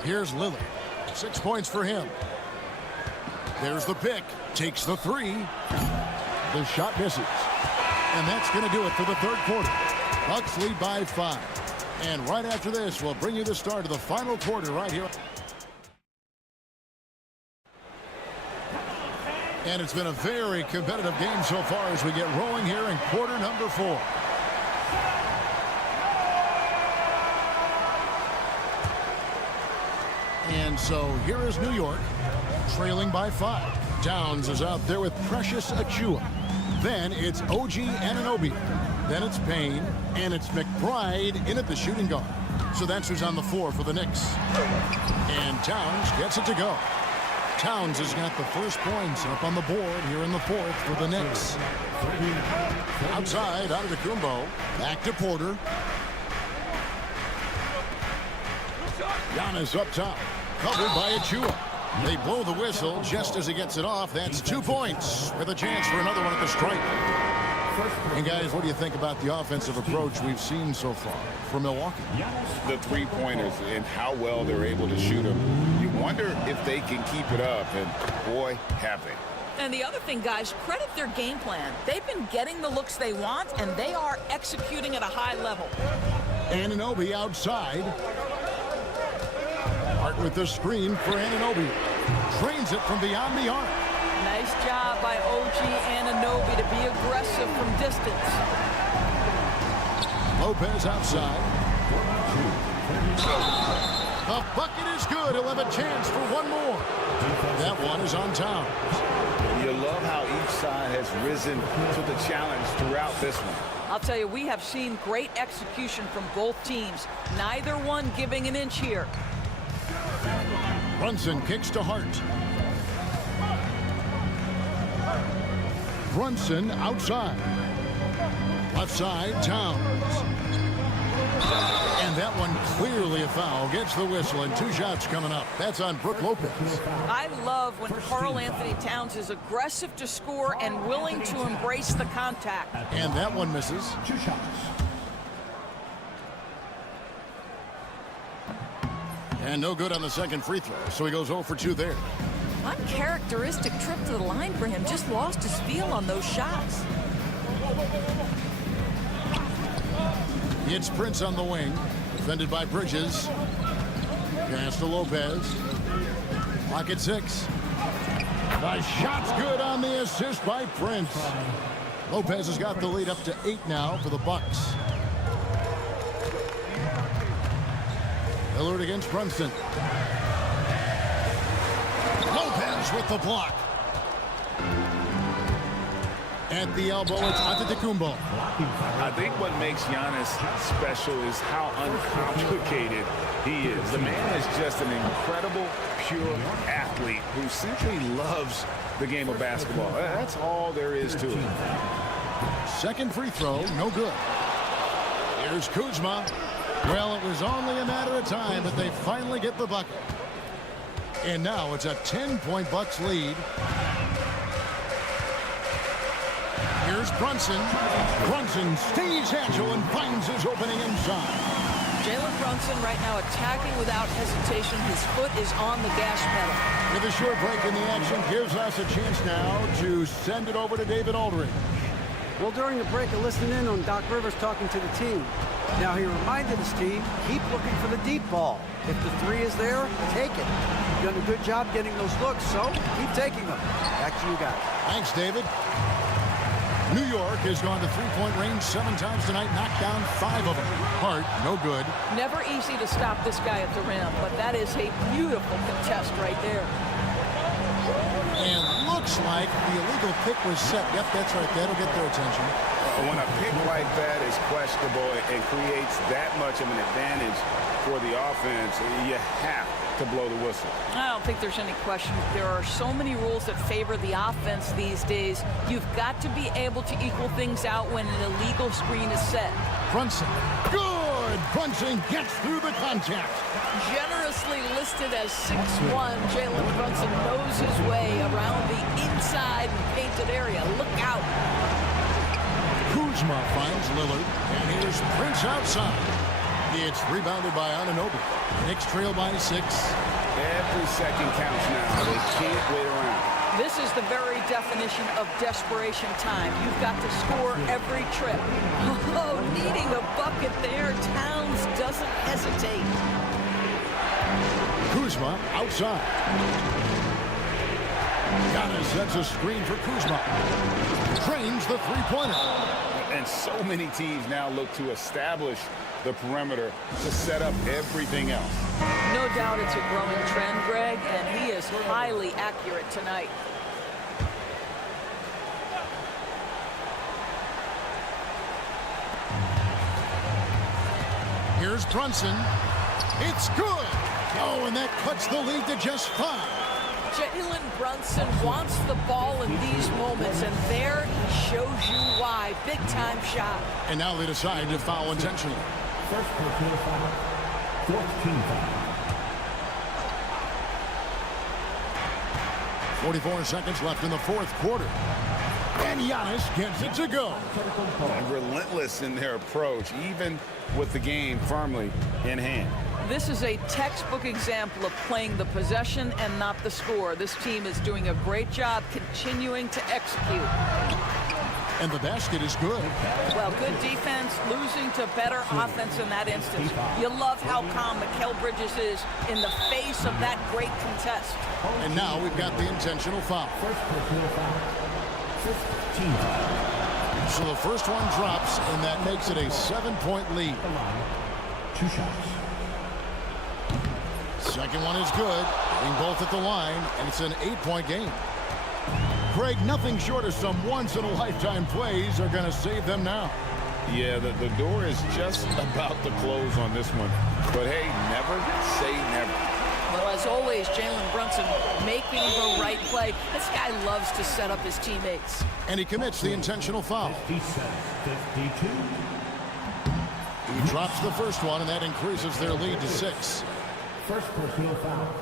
Here's Lillard. 6 points for him. There's the pick. Takes the 3. The shot misses. And that's going to do it for the third quarter. Bucks lead by 5. And right after this, we'll bring you the start of the final quarter right here. And it's been a very competitive game so far as we get rolling here in quarter number 4. And so here is New York, trailing by 5. Towns is out there with Precious Achiuwa. Then it's OG Anunoby. Then it's Payne, and it's McBride in at the shooting guard. So that's who's on the floor for the Knicks. And Towns gets it to go. Towns has got the first points up on the board here in the 4th for the Knicks. Outside, out of the Kumbo. Back to Porter. Giannis up top. Covered by Achiuwa. They blow the whistle just as he gets it off. That's 2 points with a chance for another one at the stripe. And guys, what do you think about the offensive approach we've seen so far for Milwaukee? The three-pointers and how well they're able to shoot them. You wonder if they can keep it up, and boy, have they. And the other thing, guys, credit their game plan. They've been getting the looks they want, and they are executing at a high level. Anunoby outside. Hart with the screen for Anunoby. Trains it from beyond the arc. Nice job by OG Anunoby to be aggressive from distance. Lopez outside. The bucket is good. He'll have a chance for one more. That one is on Towns. You love how each side has risen to the challenge throughout this one. I'll tell you, we have seen great execution from both teams. Neither one giving an inch here. Brunson kicks to Hart. Brunson outside. Left side, Towns. And that one clearly a foul. Gets the whistle, and 2 shots coming up. That's on Brook Lopez. I love when Karl Anthony Towns is aggressive to score and willing to embrace the contact. And that one misses. 2 shots. And no good on the second free throw, so he goes 0 for 2 there. Uncharacteristic trip to the line for him. Just lost his feel on those shots. It's Prince on the wing, defended by Bridges. Pass to Lopez. Clock at 6. The shot's good on the assist by Prince. Lopez has got the lead up to 8 now for the Bucks. Lillard against Brunson. Lopez with the block. At the elbow, it's Antetokounmpo. I think what makes Giannis special is how uncomplicated he is. The man is just an incredible, pure athlete who simply loves the game of basketball. That's all there is to it. Second free throw, no good. Here's Kuzma. Well, it was only a matter of time, but they finally get the bucket. And now it's a 10-point Bucks lead. Here's Brunson. Brunson stays agile and finds his opening inside. Jalen Brunson right now attacking without hesitation. His foot is on the gas pedal. With a short break in the action, gives us a chance now to send it over to David Aldridge. Well, during the break, I listened in on Doc Rivers talking to the team. Now, he reminded his team, keep looking for the deep ball. If the 3 is there, take it. You've done a good job getting those looks, so keep taking them. Back to you guys. Thanks, David. New York has gone to three-point range 7 times tonight, knocked down 5 of them. Hart, no good. Never easy to stop this guy at the rim, but that is a beautiful contest right there. And looks like the illegal pick was set. Yep, that's right. That'll get their attention. When a pick like that is questionable and creates that much of an advantage for the offense, you have to blow the whistle. I don't think there's any question. There are so many rules that favor the offense these days. You've got to be able to equal things out when an illegal screen is set. Brunson. Good. Brunson gets through the contact. Generously listed as 6'1", Jalen Brunson knows his way around the inside and painted area. Look out. Kuzma finds Lillard, and here's Prince outside. It's rebounded by Anunoby. Knicks trail by 6. Every second counts now. They can't wait around. This is the very definition of desperation time. You've got to score every trip. Oh, needing a bucket there. Towns doesn't hesitate. Kuzma outside. Giannis sets a screen for Kuzma. Trains the three-pointer. And so many teams now look to establish the perimeter to set up everything else. No doubt it's a growing trend, Greg, and he is highly accurate tonight. Here's Brunson. It's good. Oh, and that cuts the lead to just 5. Jalen Brunson wants the ball in these moments, and there he shows you why. Big-time shot. And now they decide to foul intentionally. First personal foul. Fourth team foul. 44 seconds left in the fourth quarter. And Giannis gets it to go. And relentless in their approach, even with the game firmly in hand. This is a textbook example of playing the possession and not the score. This team is doing a great job continuing to execute. And the basket is good. Well, good defense, losing to better offense in that instance. You love how calm Mikal Bridges is in the face of that great contest. And now we've got the intentional foul. First personal foul. Fifth team foul. So the first one drops, and that makes it a 7-point lead. 2 shots. Second one is good, getting both at the line, and it's an 8-point game. Craig, nothing short of some once-in-a-lifetime plays are going to save them now. Yeah, the door is just about to close on this one. But hey, never say never. Well, as always, Jalen Brunson making the right play. This guy loves to set up his teammates. And he commits the intentional foul. 57-52. He drops the first one, and that increases their lead to 6. First personal foul.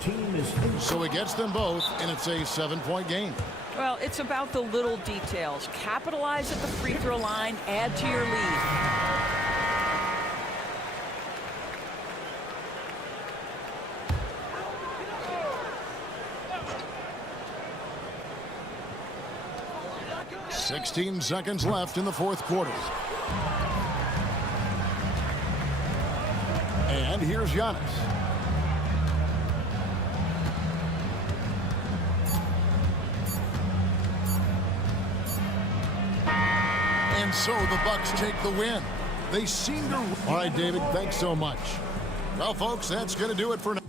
Team is in. So he gets them both, and it's a 7-point game. Well, it's about the little details. Capitalize at the free throw line, add to your lead. "16 seconds left in the fourth quarter. And here's Giannis. And so the Bucks take the win. They seem to... All right, David, thanks so much. Well, folks, that's going to do it for now.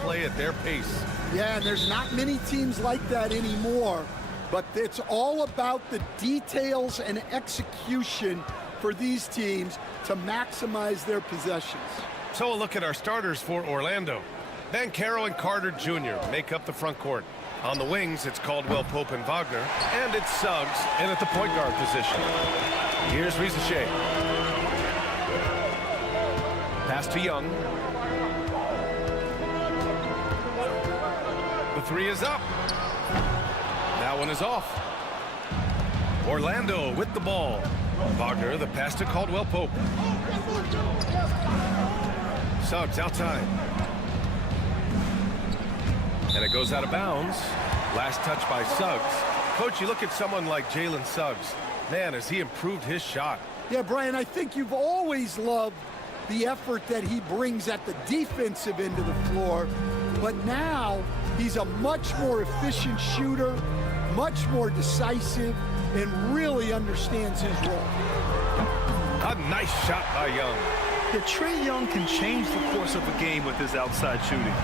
Play at their pace. Yeah, and there's not many teams like that anymore, but it's all about the details and execution for these teams to maximize their possessions. So a look at our starters for Orlando. Banchero and Carter Jr. make up the front court. On the wings, it's Caldwell Pope and Wagner, and it's Suggs in at the point guard position. Here's Rizachet. Pass to Young. The three is up. That one is off. Orlando with the ball. Wagner, the pass to Caldwell Pope. Suggs outside. And it goes out of bounds. Last touch by Suggs. Coach, you look at someone like Jalen Suggs. Man, has he improved his shot. Yeah, Brian, I think you've always loved the effort that he brings at the defensive end of the floor. But now he's a much more efficient shooter, much more decisive, and really understands his role. A nice shot by Young. Yeah, Trae Young can change the course of a game with his outside shooting.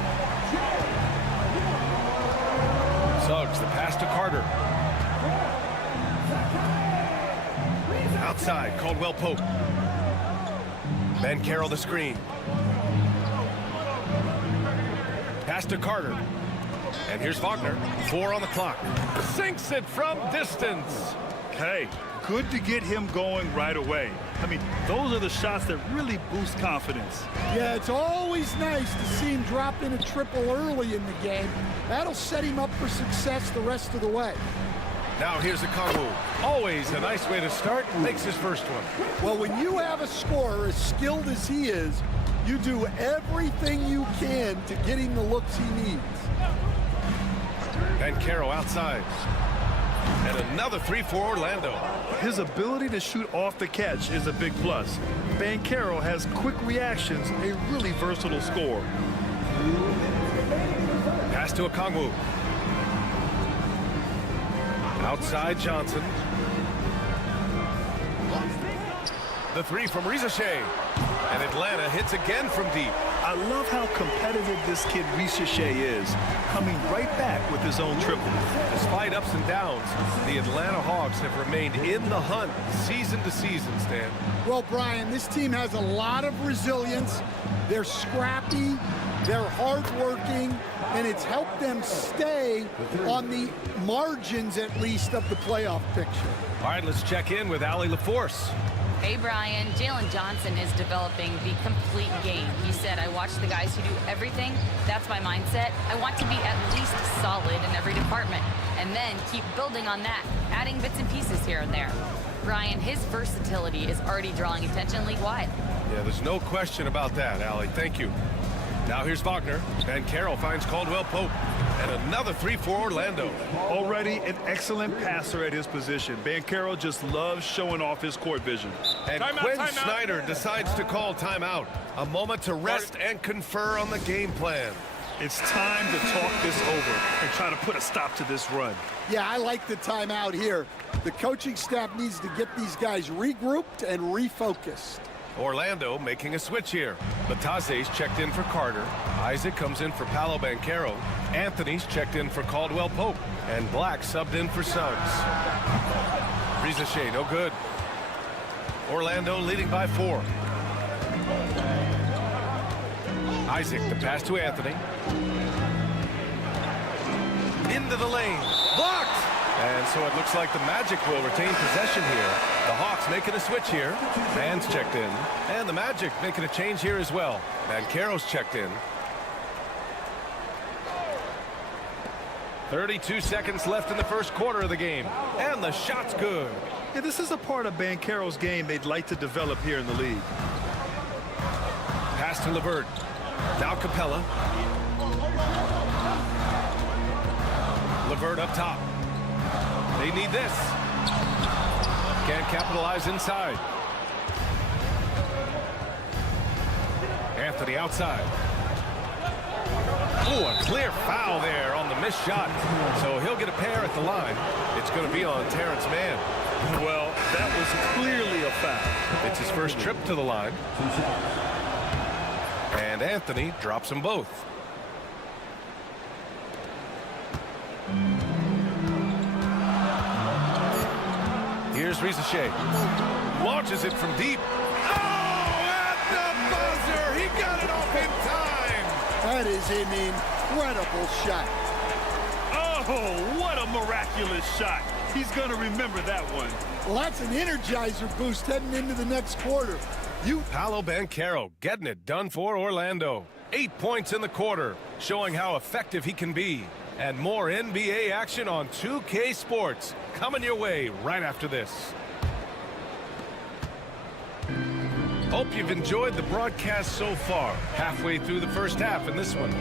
Suggs, the pass to Carter. Outside, Caldwell Pope. Banchero the screen. Pass to Carter. And here's Wagner. 4 on the clock. Sinks it from distance. Hey, good to get him going right away. I mean, those are the shots that really boost confidence. Yeah, it's always nice to see him drop in a triple early in the game. That'll set him up for success the rest of the way. Now here's a Okongwu. Always a nice way to start. Makes his first one. Well, when you have a scorer as skilled as he is, you do everything you can to get him the looks he needs. Banchero outside. And another three for Orlando. His ability to shoot off the catch is a big plus. Banchero has quick reactions, a really versatile scorer. Pass to Okongwu. Outside Johnson. The three from Rizachet. And Atlanta hits again from deep. I love how competitive this kid Rizachet is, coming right back with his own triple. Despite ups and downs, the Atlanta Hawks have remained in the hunt season to season, Stan. Well, Brian, this team has a lot of resilience. They're scrappy, they're hardworking, and it's helped them stay on the margins, at least, of the playoff picture. All right, let's check in with Allie LaForce. Hey, Brian. Jalen Johnson is developing the complete game. He said, I watch the guys who do everything. That's my mindset. I want to be at least solid in every department and then keep building on that, adding bits and pieces here and there. Brian, his versatility is already drawing attention league-wide. Yeah, there's no question about that, Allie. Thank you. Now here's Wagner. Banchero finds Caldwell Pope. And another three for Orlando. Already an excellent passer at his position. Banchero just loves showing off his court vision. And Quinn Snyder decides to call timeout. A moment to rest and confer on the game plan. It's time to talk this over and try to put a stop to this run. Yeah, I like the timeout here. The coaching staff needs to get these guys regrouped and refocused. Orlando making a switch here. Batase's checked in for Carter. Isaac comes in for Paolo Banchero. Anthony's checked in for Caldwell Pope. And Black subbed in for Suggs. Rizachet, no good. Orlando leading by 4. Isaac, the pass to Anthony. Into the lane. Blocked! And so it looks like the Magic will retain possession here. Bucks making a switch here. Man's checked in. And the Magic making a change here as well. Banchero's checked in. 32 seconds left in the first quarter of the game. And the shot's good. Yeah, this is a part of Banchero's game they'd like to develop here in the league. Pass to LeVert. Now Capella. LeVert up top. They need this. Can't capitalize inside. Anthony outside. Oh, a clear foul there on the missed shot. So he'll get a pair at the line. It's going to be on Terrence Mann. Well, that was clearly a foul. It's his first trip to the line. And Anthony drops them both. Here's Risache. Launches it from deep. Oh, at the buzzer! He got it off in time! That is an incredible shot. Oh, what a miraculous shot. He's going to remember that one. Well, that's an energizer boost heading into the next quarter. Paolo Banchero getting it done for Orlando. 8 points in the quarter, showing how effective he can be. And more NBA action on 2K Sports coming your way right after this. Hope you've enjoyed the broadcast so far. Halfway through the first half in this one.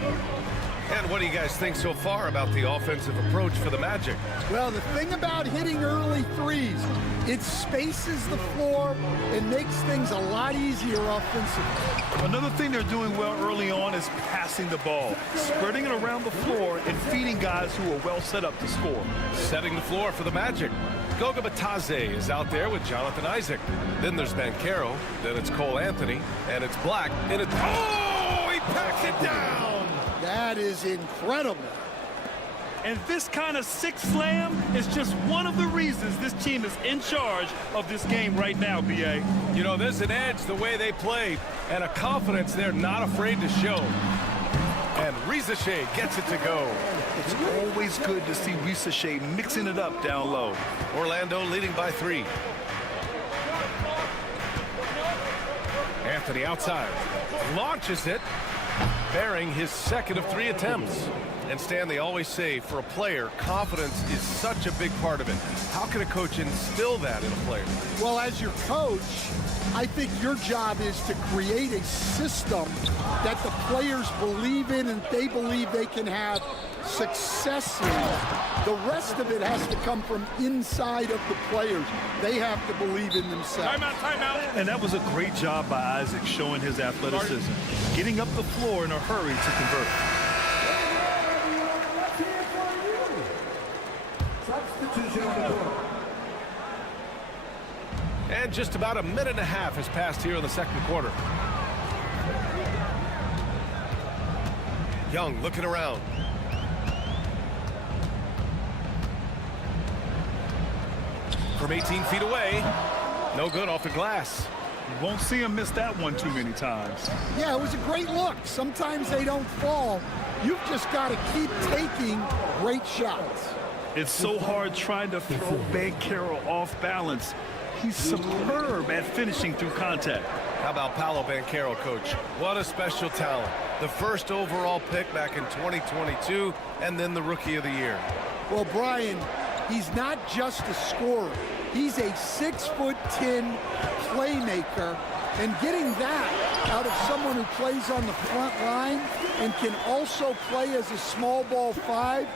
And what do you guys think so far about the offensive approach for the Magic? Well, the thing about hitting early threes, it spaces the floor and makes things a lot easier offensively. Another thing they're doing well early on is passing the ball, spreading it around the floor and feeding guys who are well set up to score. Setting the floor for the Magic. Goga Bitadze is out there with Jonathan Isaac. Then there's Banchero. Then it's Cole Anthony. And it's Black. And it's... Oh! He packs it down! That is incredible. And this kind of six slam is just one of the reasons this team is in charge of this game right now, B.A. You know, there's an edge the way they play and a confidence they're not afraid to show. And Risache gets it to go. It's always good to see Risache mixing it up down low. Orlando leading by 3. Anthony outside. Launches it. Bearing his second of 3 attempts. And Stan, they always say for a player, confidence is such a big part of it. How can a coach instill that in a player? Well, as your coach, I think your job is to create a system that the players believe in and they believe they can have success in. The rest of it has to come from inside of the players. They have to believe in themselves. Timeout. And that was a great job by Isaac showing his athleticism. Getting up the floor in a hurry to convert. And just about a minute and a half has passed here in the second quarter. Young looking around. From 18 feet away. No good off the glass. You won't see him miss that one too many times. Yeah, it was a great look. Sometimes they don't fall. You've just got to keep taking great shots. It's so hard trying to throw Banchero off balance. He's superb at finishing through contact. How about Paolo Banchero, coach? What a special talent. The first overall pick back in 2022, and then the Rookie of the Year. Well, Brian, he's not just a scorer. He's a 6'10" playmaker, and getting that out of someone who plays on the front line and can also play as a small ball 5,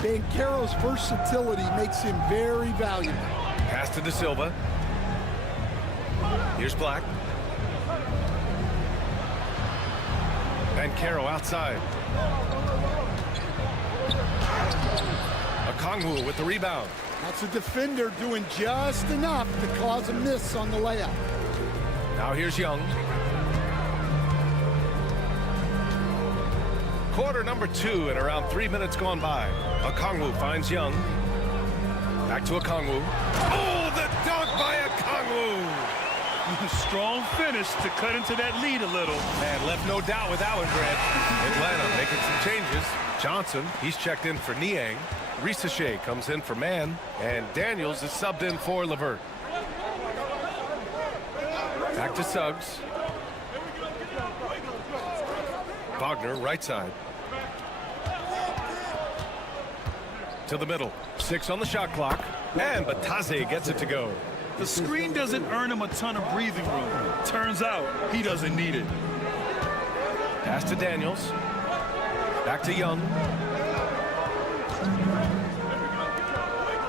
Banchero's versatility makes him very valuable. Pass to De Silva. Here's Black. Banchero outside. Okongwu with the rebound. That's a defender doing just enough to cause a miss on the layup. Now here's Young. Quarter number 2 and around 3 minutes gone by. Okongwu finds Young. Back to Okongwu. Oh, the dunk by Okongwu! Strong finish to cut into that lead a little. And left no doubt with that one, Grant. Atlanta making some changes. Johnson, he's checked in for Niang. Risache comes in for Mann. And Daniels is subbed in for LeVert. Back to Suggs. Wagner, right side. To the middle. 6 on the shot clock. And Bataze gets it to go. The screen doesn't earn him a ton of breathing room. Turns out he doesn't need it. Pass to Daniels. Back to Young.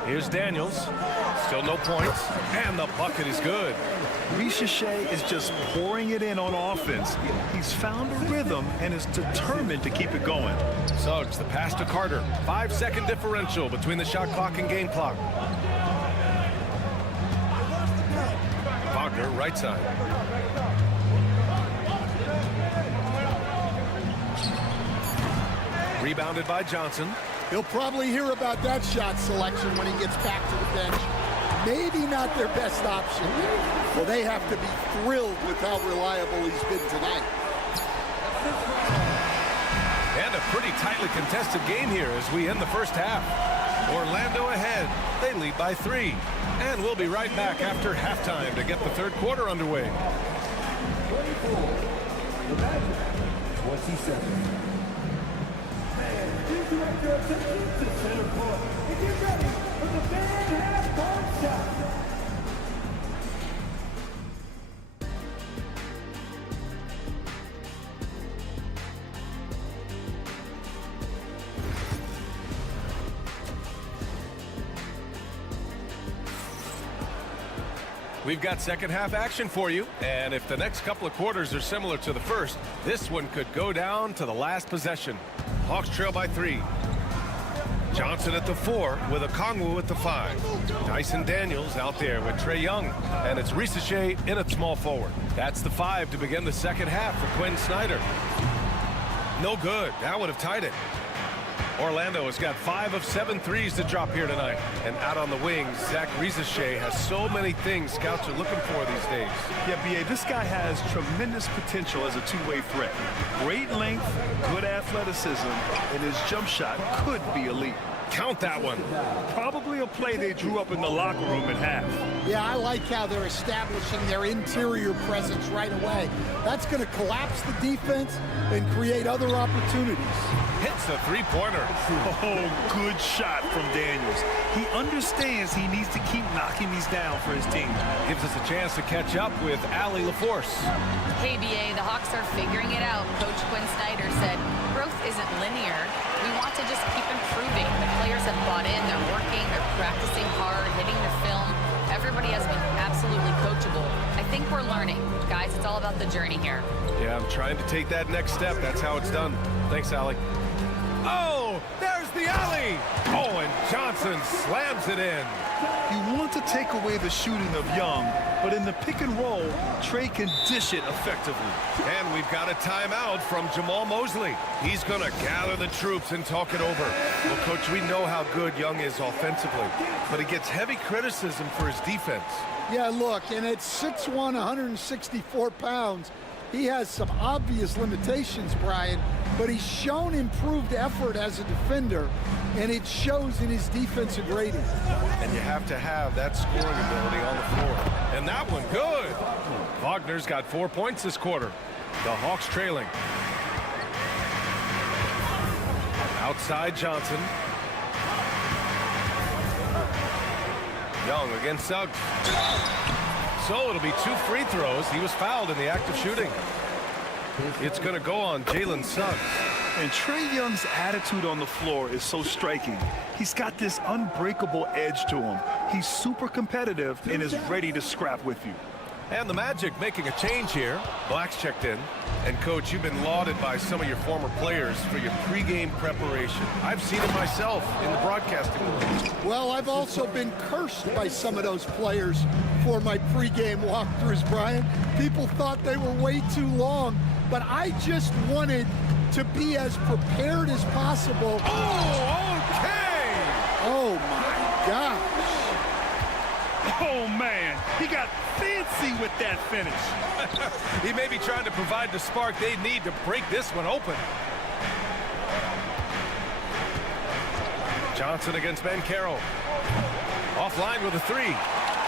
Here's Daniels. Still no points. And the bucket is good. Ricochet is just pouring it in on offense. He's found a rhythm and is determined to keep it going. Suggs, the pass to Carter. 5-second differential between the shot clock and game clock. Wagner, right side. Rebounded by Johnson. He'll probably hear about that shot selection when he gets back to the bench. Maybe not their best option. Well, they have to be thrilled with how reliable he's been tonight. And a pretty tightly contested game here as we end the first half. Orlando ahead. They lead by 3. And we'll be right back after halftime to get the third quarter underway. 27. Please direct your attention to center court and get ready for the fan half-court shot. We've got second half action for you, and if the next couple of quarters are similar to the first, this one could go down to the last possession. Hawks trail by 3. Johnson at the 4 with Okongwu at the 5. Dyson Daniels out there with Trae Young, and it's Ricochet in at small forward. That's the 5 to begin the second half for Quinn Snyder. No good. That would have tied it. Orlando has got 5 of 7 threes to drop here tonight. And out on the wings, Zach Ricochet has so many things scouts are looking for these days. Yeah, B.A., this guy has tremendous potential as a two-way threat. Great length, good athleticism, and his jump shot could be elite. Count that one. Probably a play they drew up in the locker room at half. Yeah, I like how they're establishing their interior presence right away. That's going to collapse the defense and create other opportunities. Hits the three-pointer. Oh, good shot from Daniels. He understands he needs to keep knocking these down for his team. Gives us a chance to catch up with Allie LaForce. Hey, BA, the Hawks are figuring it out. Coach Quinn Snyder said, growth isn't linear. We want to just keep improving. The players have bought in. They're working. They're practicing hard, hitting the film. Everybody has been absolutely coachable. I think we're learning. Guys, it's all about the journey here. Yeah, I'm trying to take that next step. That's how it's done. Thanks, Allie. Oh, there's the alley. Oh, and Johnson slams it in. You want to take away the shooting of Young, but in the pick and roll, Trae can dish it effectively. And we've got a timeout from Jamal Mosley. He's going to gather the troops and talk it over. Well, Coach, we know how good Young is offensively, but he gets heavy criticism for his defense. Yeah, look, and at 6'1", 164 pounds, he has some obvious limitations, Brian, but he's shown improved effort as a defender, and it shows in his defensive rating. And you have to have that scoring ability on the floor. And that one, good. Wagner's got 4 points this quarter. The Hawks trailing. Outside Johnson. Young against Suggs. So it'll be 2 free throws. He was fouled in the act of shooting. It's going to go on Jalen Suggs. And Trae Young's attitude on the floor is so striking. He's got this unbreakable edge to him. He's super competitive and is ready to scrap with you. And the Magic making a change here. Black's checked in. And, Coach, you've been lauded by some of your former players for your pregame preparation. I've seen it myself in the broadcasting room. Well, I've also been cursed by some of those players for my pregame walkthroughs, Brian. People thought they were way too long, but I just wanted to be as prepared as possible. Oh, okay! Oh, my gosh. Oh, man, he got fancy with that finish. He may be trying to provide the spark they need to break this one open. Johnson against Ben Carroll. Offline with a 3.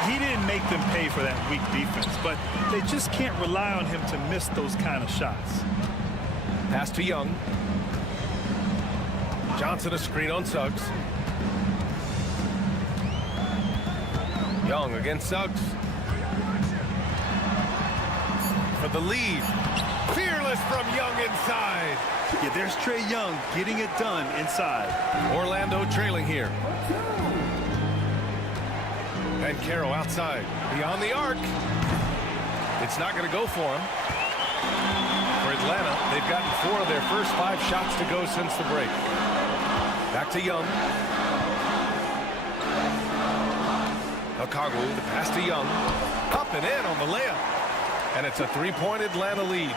he didn't make them pay for that weak defense, but they just can't rely on him to miss those kind of shots. Pass to Young. Johnson a screen on Suggs. Young against Suggs. For the lead. Fearless from Young inside. Yeah, there's Trae Young getting it done inside. Orlando trailing here. Banchero outside. Beyond the arc. It's not going to go for him. For Atlanta, they've gotten 4 of their first 5 shots to go since the break. Back to Young. Okongwu, the pass to Young. Up and in on the layup. And it's a 3-point Atlanta lead.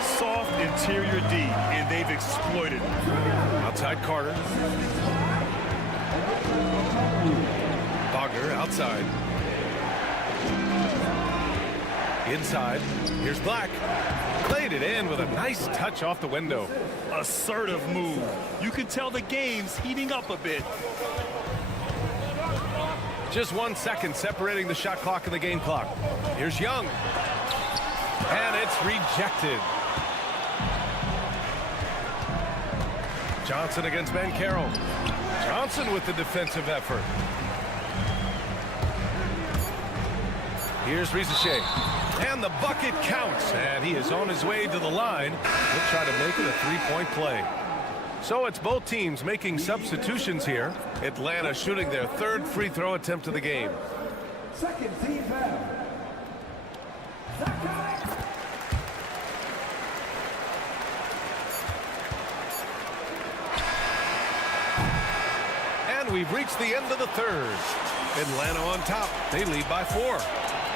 Soft interior D, and they've exploited it. Outside Carter. Wagner outside. Inside. Here's Black. Played it in with a nice touch off the window. Assertive move. You can tell the game's heating up a bit. Just 1 second separating the shot clock and the game clock. Here's Young. And it's rejected. Johnson against Banchero. Johnson with the defensive effort. Here's Rizachet. And the bucket counts. And he is on his way to the line. He'll try to make it a 3-point play. So it's both teams making substitutions here. Atlanta shooting their 3rd free throw attempt of the game. Second team foul. And we've reached the end of the 3rd. Atlanta on top. They lead by 4.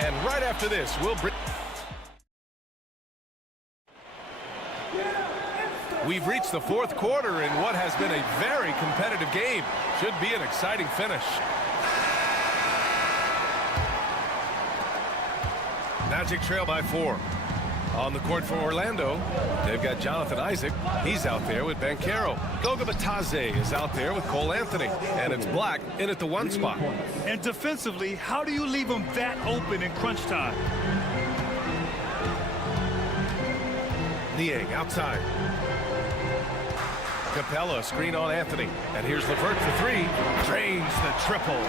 And right after this, we'll bring... We've reached the 4th quarter in what has been a very competitive game. Should be an exciting finish. Magic trail by 4. On the court for Orlando, they've got Jonathan Isaac. He's out there with Banchero. Goga Bitadze is out there with Cole Anthony. And it's Black in at the 1 spot. And defensively, how do you leave him that open in crunch time? Niang outside. Capella screen on Anthony. And here's LeVert for 3. Drains the triple.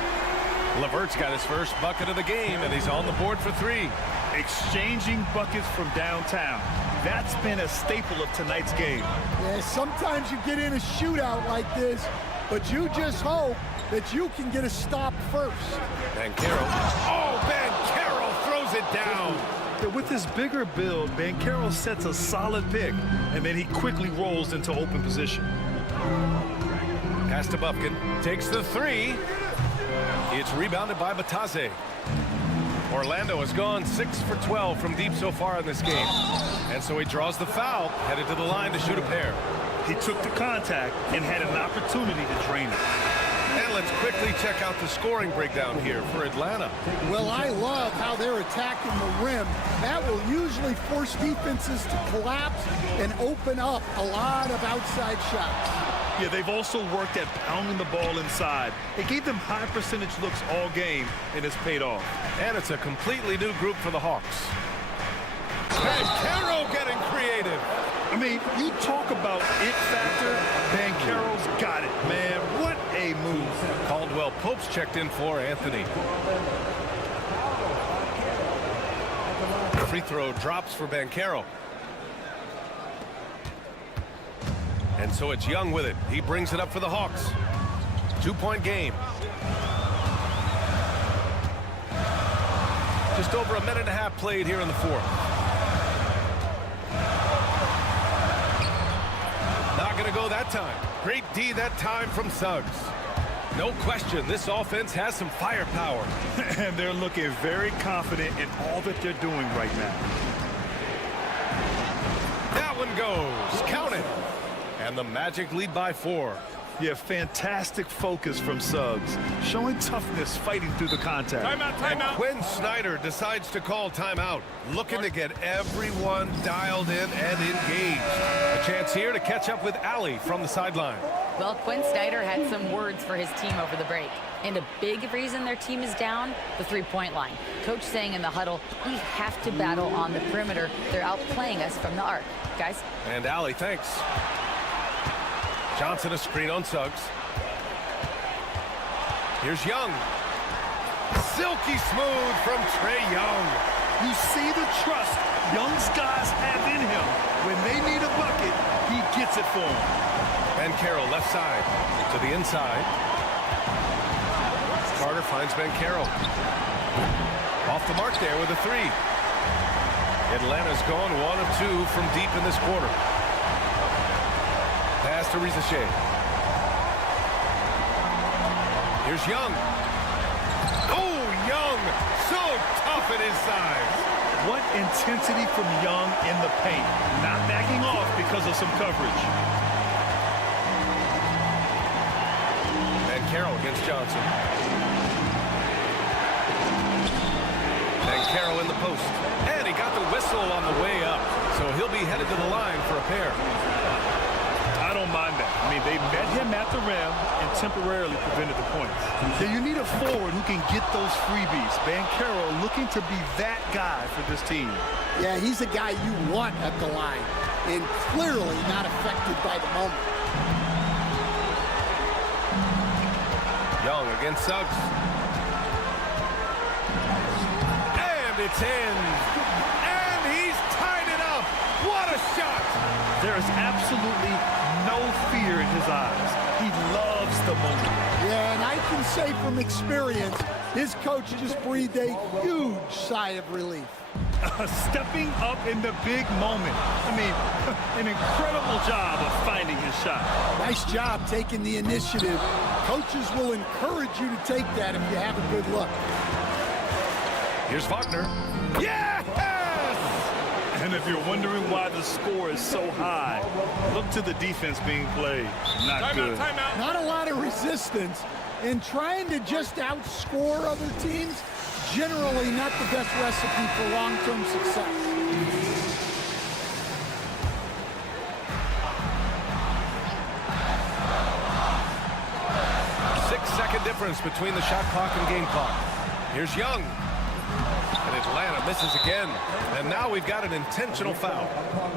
LeVert's got his first bucket of the game, and he's on the board for 3. Exchanging buckets from downtown. That's been a staple of tonight's game. Yeah, sometimes you get in a shootout like this, but you just hope that you can get a stop first. Banchero. Oh, Banchero throws it down. With this bigger build, Banchero sets a solid pick, and then he quickly rolls into open position. Pass to Bufkin. Takes the 3. It's rebounded by Bitadze. Orlando has gone 6 for 12 from deep so far in this game. And so he draws the foul, headed to the line to shoot a pair. He took the contact and had an opportunity to drain it. And let's quickly check out the scoring breakdown here for Atlanta. Well, I love how they're attacking the rim. That will usually force defenses to collapse and open up a lot of outside shots. Yeah, they've also worked at pounding the ball inside. It gave them high percentage looks all game, and it's paid off. And it's a completely new group for the Hawks. Banchero getting creative. I mean, you talk about it factor, Banchero's got it, man. What a move. Caldwell Pope's checked in for Anthony. Free throw drops for Banchero. And so it's Young with it. He brings it up for the Hawks. 2-point game. Just over a minute and a half played here in the 4th. Not going to go that time. Great D that time from Suggs. No question, this offense has some firepower. And they're looking very confident in all that they're doing right now. That one goes. Count it. And the Magic lead by 4. Yeah, fantastic focus from Suggs. Showing toughness, fighting through the contact. Timeout. And Quinn Snyder decides to call timeout. Looking to get everyone dialed in and engaged. A chance here to catch up with Allie from the sideline. Well, Quinn Snyder had some words for his team over the break. And a big reason their team is down, the three-point line. Coach saying in the huddle, we have to battle on the perimeter. They're outplaying us from the arc. Guys? And Allie, thanks. Johnson a screen on Suggs. Here's Young. Silky smooth from Trae Young. You see the trust Young's guys have in him. When they need a bucket, he gets it for them. Ben Carroll left side to the inside. Carter finds Ben Carroll. Off the mark there with a three. Atlanta's gone 1 of 2 from deep in this quarter. Pass to Rizachet. Here's Young. Oh, Young, so tough at his size. What intensity from Young in the paint. Not backing off because of some coverage. And Carroll against Johnson. And Carroll in the post. And he got the whistle on the way up. So he'll be headed to the line for a pair. I don't mind that. I mean, they met him at the rim and temporarily prevented the points. So you need a forward who can get those freebies. Ben Carroll looking to be that guy for this team. Yeah, he's a guy you want at the line, and clearly not affected by the moment. Young against Suggs. And it's in. And he's tied it up. What a shot. There is absolutely no fear in his eyes. He loves the moment. Yeah, and I can say from experience, his coach just breathed a huge sigh of relief. Stepping up in the big moment. I mean, an incredible job of finding his shot. Nice job taking the initiative. Coaches will encourage you to take that if you have a good look. Here's Wagner. Yes! And if you're wondering why the score is so high, look to the defense being played. Not good. Timeout. Not a lot of resistance. And trying to just outscore other teams, generally not the best recipe for long-term success. Six-second difference between the shot clock and game clock. Here's Young. And Atlanta misses again. And now we've got an intentional foul.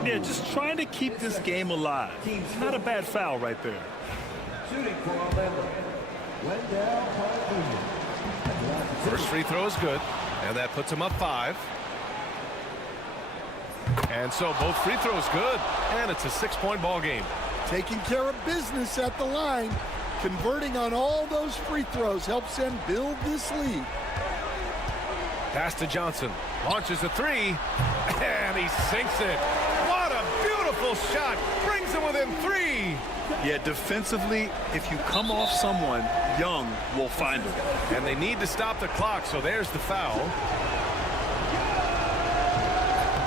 Yeah, just trying to keep this game alive. Not a bad foul right there. Shooting for Orlando. First free throw is good. And that puts him up 5. And so both free throws good. And it's a 6-point ball game. Taking care of business at the line. Converting on all those free throws helps them build this lead. Pass to Johnson. Launches a 3. And he sinks it. What a beautiful shot. Brings him within 3. Yeah, defensively, if you come off someone, Young will find him. And they need to stop the clock, so there's the foul.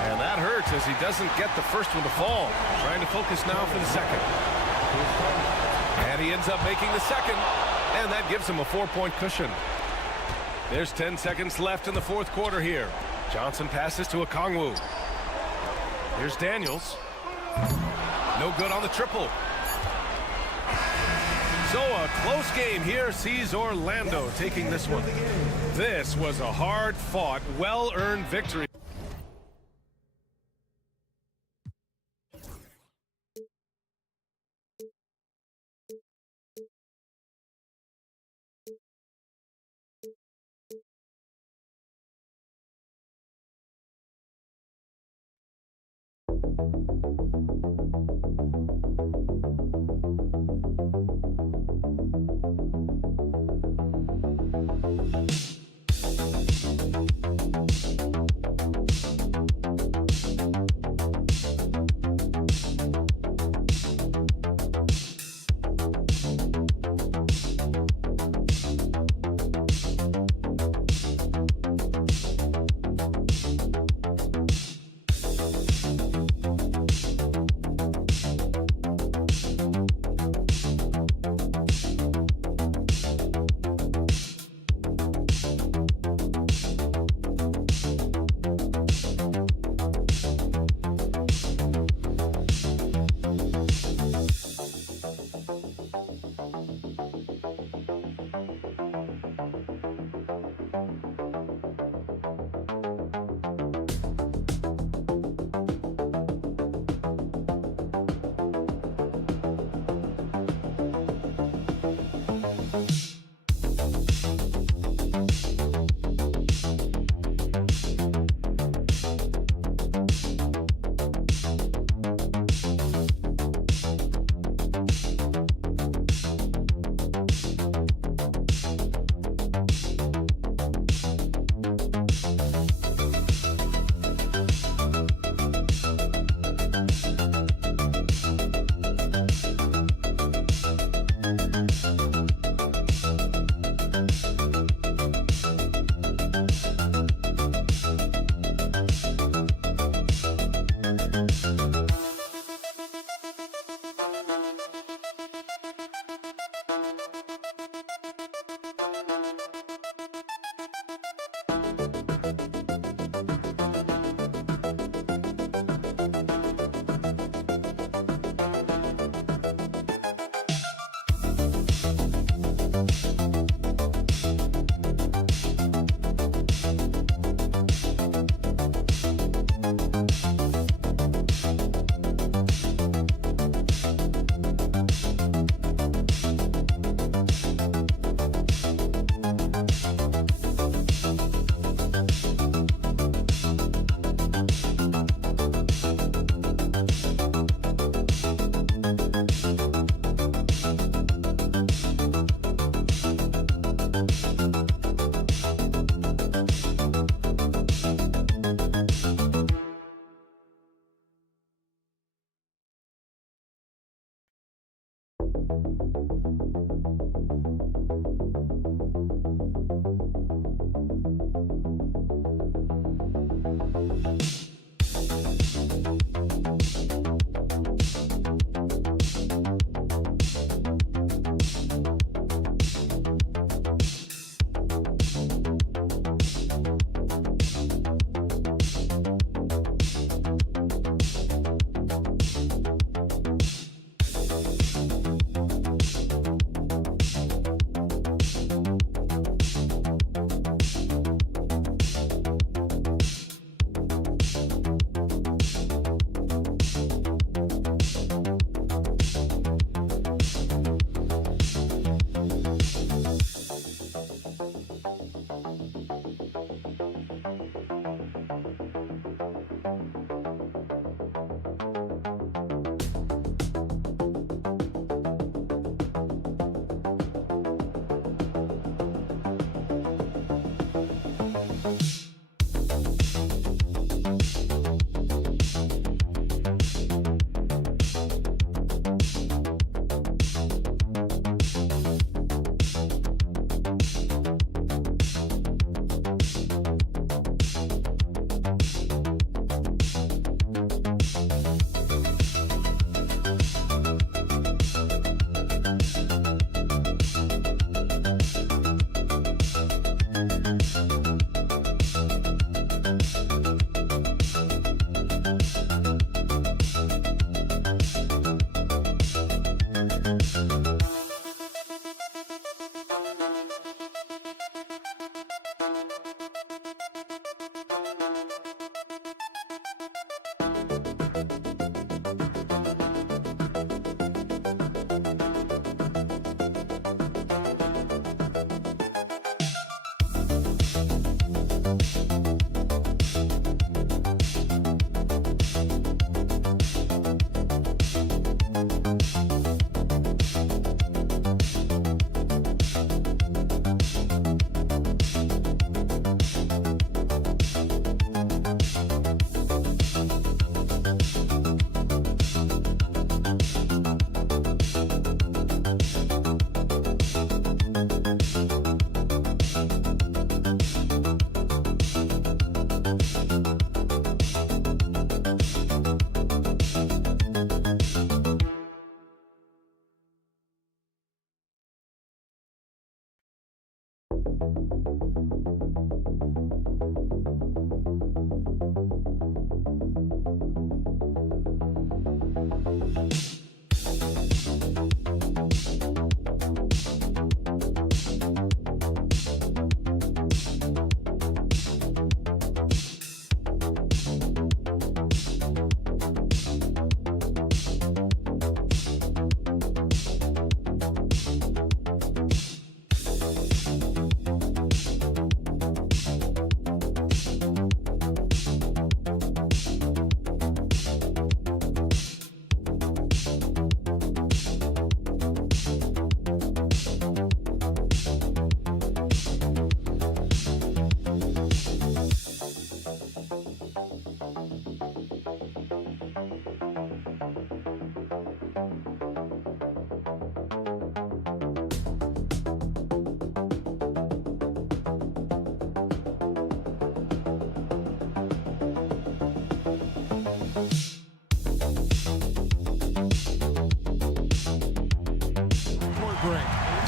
And that hurts as he doesn't get the first one to fall. Trying to focus now for the second. And he ends up making the second. And that gives him a 4-point cushion. There's 10 seconds left in the fourth quarter here. Johnson passes to Okongwu. Here's Daniels. No good on the triple. So a close game here sees Orlando taking this one. This was a hard-fought, well-earned victory.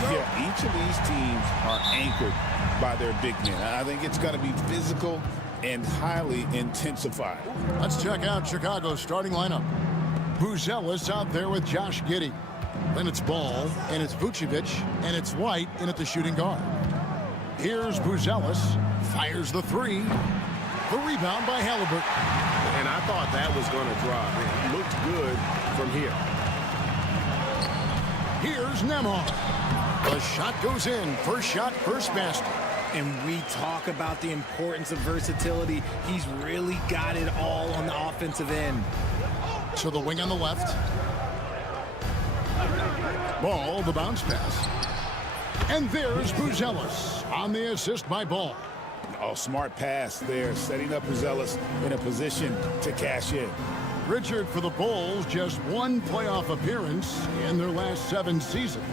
Yeah, each of these teams are anchored by their big men. I think it's going to be physical and highly intensified. Let's check out Chicago's starting lineup. Buzelis out there with Josh Giddey. Then it's Ball, and it's Vucevic, and it's White in at the shooting guard. Here's Buzelis, fires the three. The rebound by Halliburton. And I thought that was going to drop. It looked good from here. Here's Nembhard. The shot goes in. First shot, first basket. And we talk about the importance of versatility. He's really got it all on the offensive end. To the wing on the left. Ball, the bounce pass. And there's Buzelis on the assist by Ball. Oh, smart pass there, setting up Buzelis in a position to cash in. Richard, for the Bulls, just one playoff appearance in their last 7 seasons.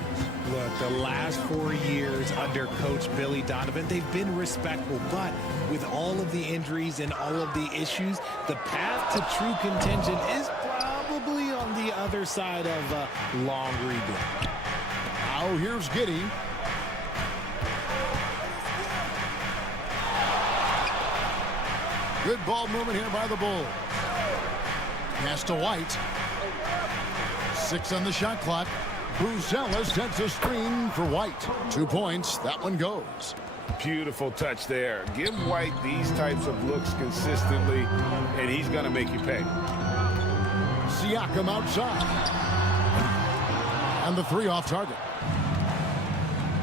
Look, the last 4 years under Coach Billy Donovan, they've been respectable. But with all of the injuries and all of the issues, the path to true contention is probably on the other side of a long rebuild. Now here's Giddey. Good ball movement here by the Bulls. Pass to White. 6 on the shot clock. Buzelis sets a screen for White. 2 points. That one goes. Beautiful touch there. Give White these types of looks consistently, and he's going to make you pay. Siakam outside. And the 3 off target.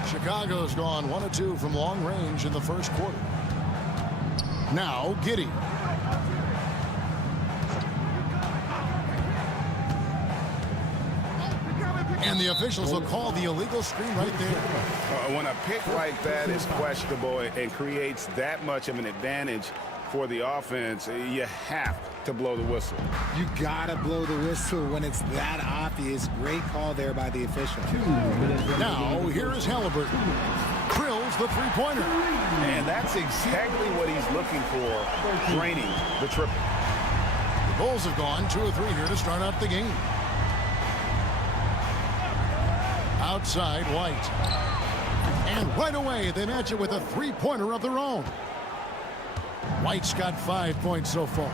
Chicago's gone 1 of 2 from long range in the first quarter. Now Giddey. And the officials will call the illegal screen right there. When a pick like that is questionable and creates that much of an advantage for the offense, you have to blow the whistle. You gotta blow the whistle when it's that obvious. Great call there by the official. Now, here is Halliburton. Drills the three-pointer. And that's exactly what he's looking for, draining the triple. The Bulls have gone 2 of 3 here to start out the game. Outside, White. And right away, they match it with a three-pointer of their own. White's got 5 points so far.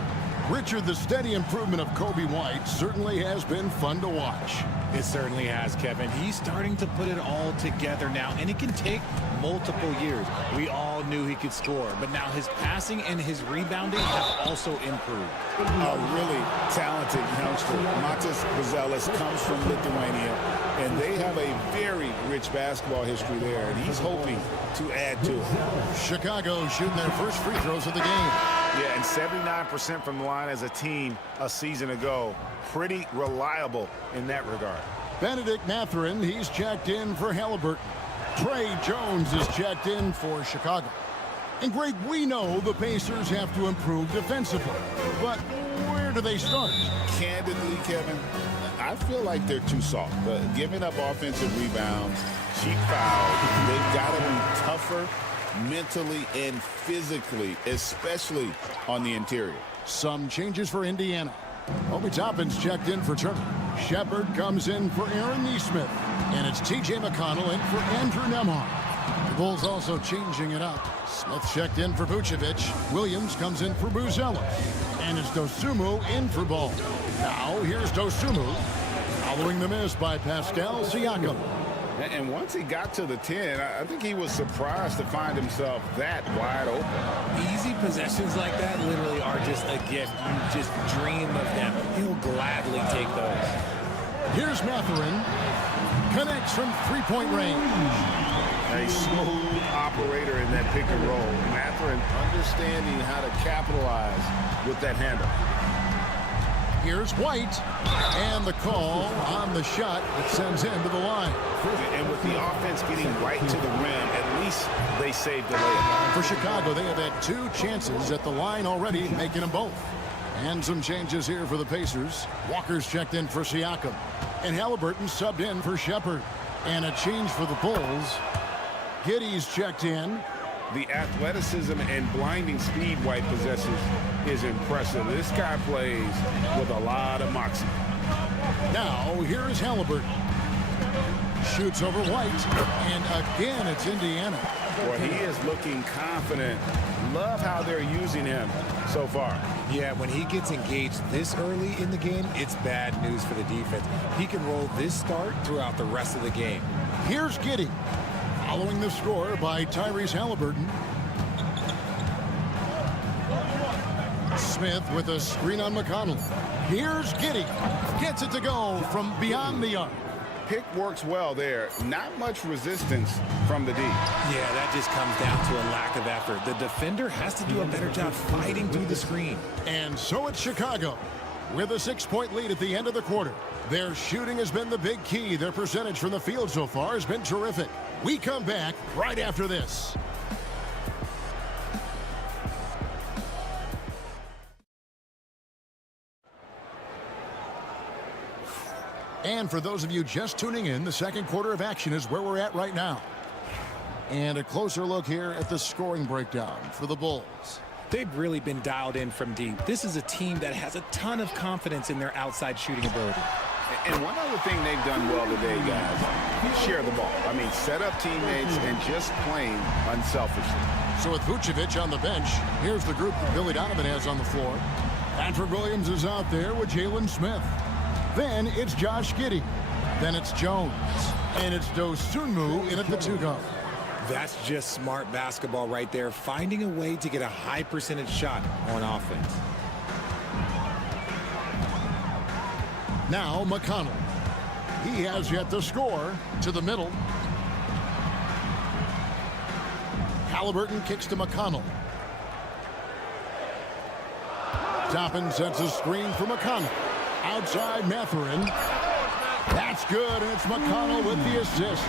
Richard, the steady improvement of Kobe White certainly has been fun to watch. It certainly has, Kevin. He's starting to put it all together now, and it can take multiple years. We all knew he could score, but now his passing and his rebounding have also improved. A really talented youngster. Matas Buzelis comes from Lithuania, and they have a very rich basketball history there, and he's hoping to add to it. Chicago shooting their first free throws of the game. Yeah, and 79% from the line as a team a season ago. Pretty reliable in that regard. Benedict Mathurin, he's checked in for Halliburton. Trey Jones is checked in for Chicago. And Greg, we know the Pacers have to improve defensively. But where do they start? Candidly, Kevin, I feel like they're too soft. Giving up offensive rebounds, cheap fouls, they've got to be tougher mentally and physically, especially on the interior. Some changes for Indiana. Obi Toppin's checked in for Turner. Shepard comes in for Aaron Nesmith. And it's T.J. McConnell in for Andrew Nembhard. The Bulls also changing it up. Smith checked in for Vucevic. Williams comes in for Buzelis. And it's Dosunmu in for Ball. Now here's Dosunmu. Following the miss by Pascal Siakam. And once he got to the 10, I think he was surprised to find himself that wide open. Easy possessions like that literally are just a gift. You just dream of them. He'll gladly take those. Here's Mathurin. Connects from three-point range. A smooth operator in that pick and roll. Mathurin understanding how to capitalize with that handle. Here's White, and the call on the shot that sends him to the line. And with the offense getting right to the rim, at least they saved the layup. For Chicago, they have had 2 chances at the line already, making them both. And some changes here for the Pacers. Walker's checked in for Siakam. And Halliburton subbed in for Shepard. And a change for the Bulls. Giddey's checked in. The athleticism and blinding speed White possesses is impressive. This guy plays with a lot of moxie. Now, here is Halliburton. Shoots over White. And again, it's Indiana. Well, he is looking confident. Love how they're using him so far. Yeah, when he gets engaged this early in the game, it's bad news for the defense. He can roll this start throughout the rest of the game. Here's Giddey. Following the score by Tyrese Halliburton. Smith with a screen on McConnell. Here's Giddey. Gets it to go from beyond the arc. Pick works well there. Not much resistance from the D. Yeah, that just comes down to a lack of effort. The defender has to do a better job fighting through the screen. And so it's Chicago with a 6-point lead at the end of the quarter. Their shooting has been the big key. Their percentage from the field so far has been terrific. We come back right after this. And for those of you just tuning in, the second quarter of action is where we're at right now. And a closer look here at the scoring breakdown for the Bulls. They've really been dialed in from deep. This is a team that has a ton of confidence in their outside shooting ability. And one other thing they've done well today, guys, share the ball. I mean, set up teammates and just playing unselfishly. So with Vucevic on the bench, here's the group that Billy Donovan has on the floor. Patrick Williams is out there with Jalen Smith. Then it's Josh Giddey. Then it's Jones. And it's Dosunmu in at the 2 guard. That's just smart basketball right there, finding a way to get a high percentage shot on offense. Now McConnell. He has yet to score. To the middle. Halliburton kicks to McConnell. Toppin sets a screen for McConnell. Outside Mathurin. That's good, and it's McConnell with the assist.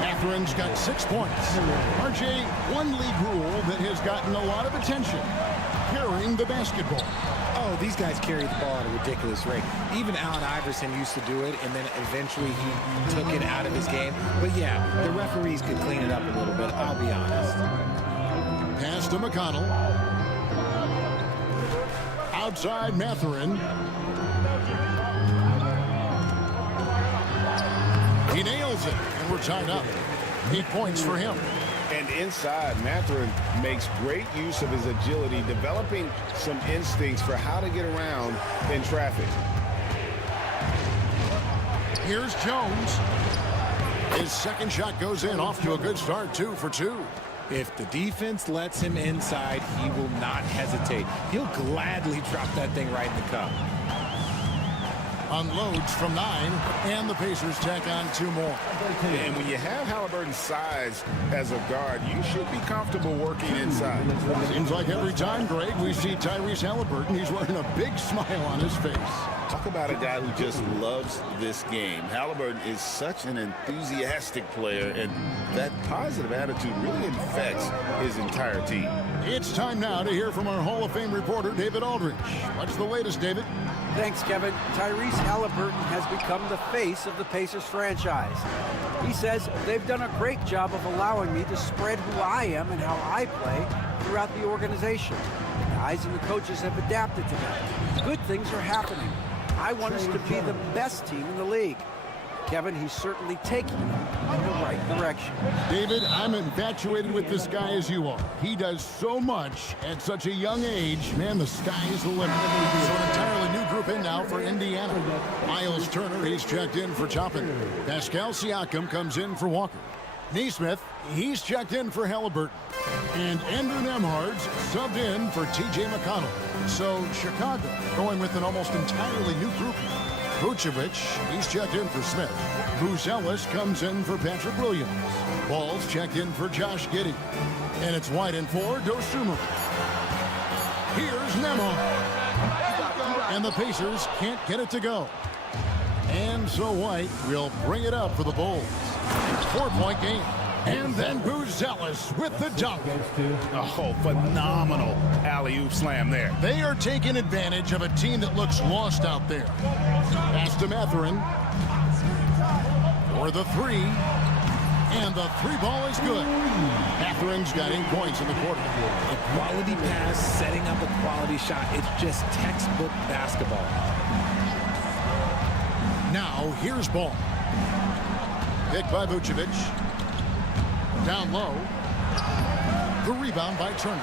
Mathurin's got 6 points. RJ, one league rule that has gotten a lot of attention. carrying the basketball. Oh, these guys carry the ball at a ridiculous rate. Even Allen Iverson used to do it, and then eventually he took it out of his game. But yeah, the referees could clean it up a little bit, I'll be honest. Pass to McConnell. Outside Mathurin. He nails it, and we're tied up. 8 points for him. And inside, Mathurin makes great use of his agility, developing some instincts for how to get around in traffic. Here's Jones. His second shot goes in, off to a good start, 2 for 2. If the defense lets him inside, he will not hesitate. He'll gladly drop that thing right in the cup. Unloads from 9, and the Pacers tack on 2 more. And when you have Halliburton's size as a guard, you should be comfortable working inside. Seems like every time, Greg, we see Tyrese Halliburton, he's wearing a big smile on his face. Talk about a guy who just loves this game. Halliburton is such an enthusiastic player, and that positive attitude really infects his entire team. It's time now to hear from our Hall of Fame reporter, David Aldridge. What's the latest, David? Thanks, Kevin. Tyrese Halliburton has become the face of the Pacers franchise. He says they've done a great job of allowing me to spread who I am and how I play throughout the organization. The guys and the coaches have adapted to that. Good things are happening. I want us to be the best team in the league. Kevin, he's certainly taking them in the right direction. David, I'm infatuated with this guy as you are. He does so much at such a young age. Man, the sky is the limit. So an entirely new group in now for Indiana. Miles Turner, he's checked in for Toppin. Pascal Siakam comes in for Walker. Nesmith, he's checked in for Halliburton. And Andrew Nembhard's subbed in for T.J. McConnell. So Chicago going with an almost entirely new group. Vucevic, he's checked in for Smith. Buzelis comes in for Patrick Williams. Ball's checked in for Josh Giddey. And it's White in for Dosunmu. Here's Nembhard. And the Pacers can't get it to go. And so White will bring it up for the Bulls. 4-point game. And then Buzelis with the dunk. Oh, phenomenal alley-oop slam there. They are taking advantage of a team that looks lost out there. Pass to Mathurin. For the 3. And the 3 ball is good. Mathurin's got 8 points in the quarter. A quality pass, setting up a quality shot. It's just textbook basketball. Now, here's ball. Picked by Vucevic. Down low. The rebound by Turner.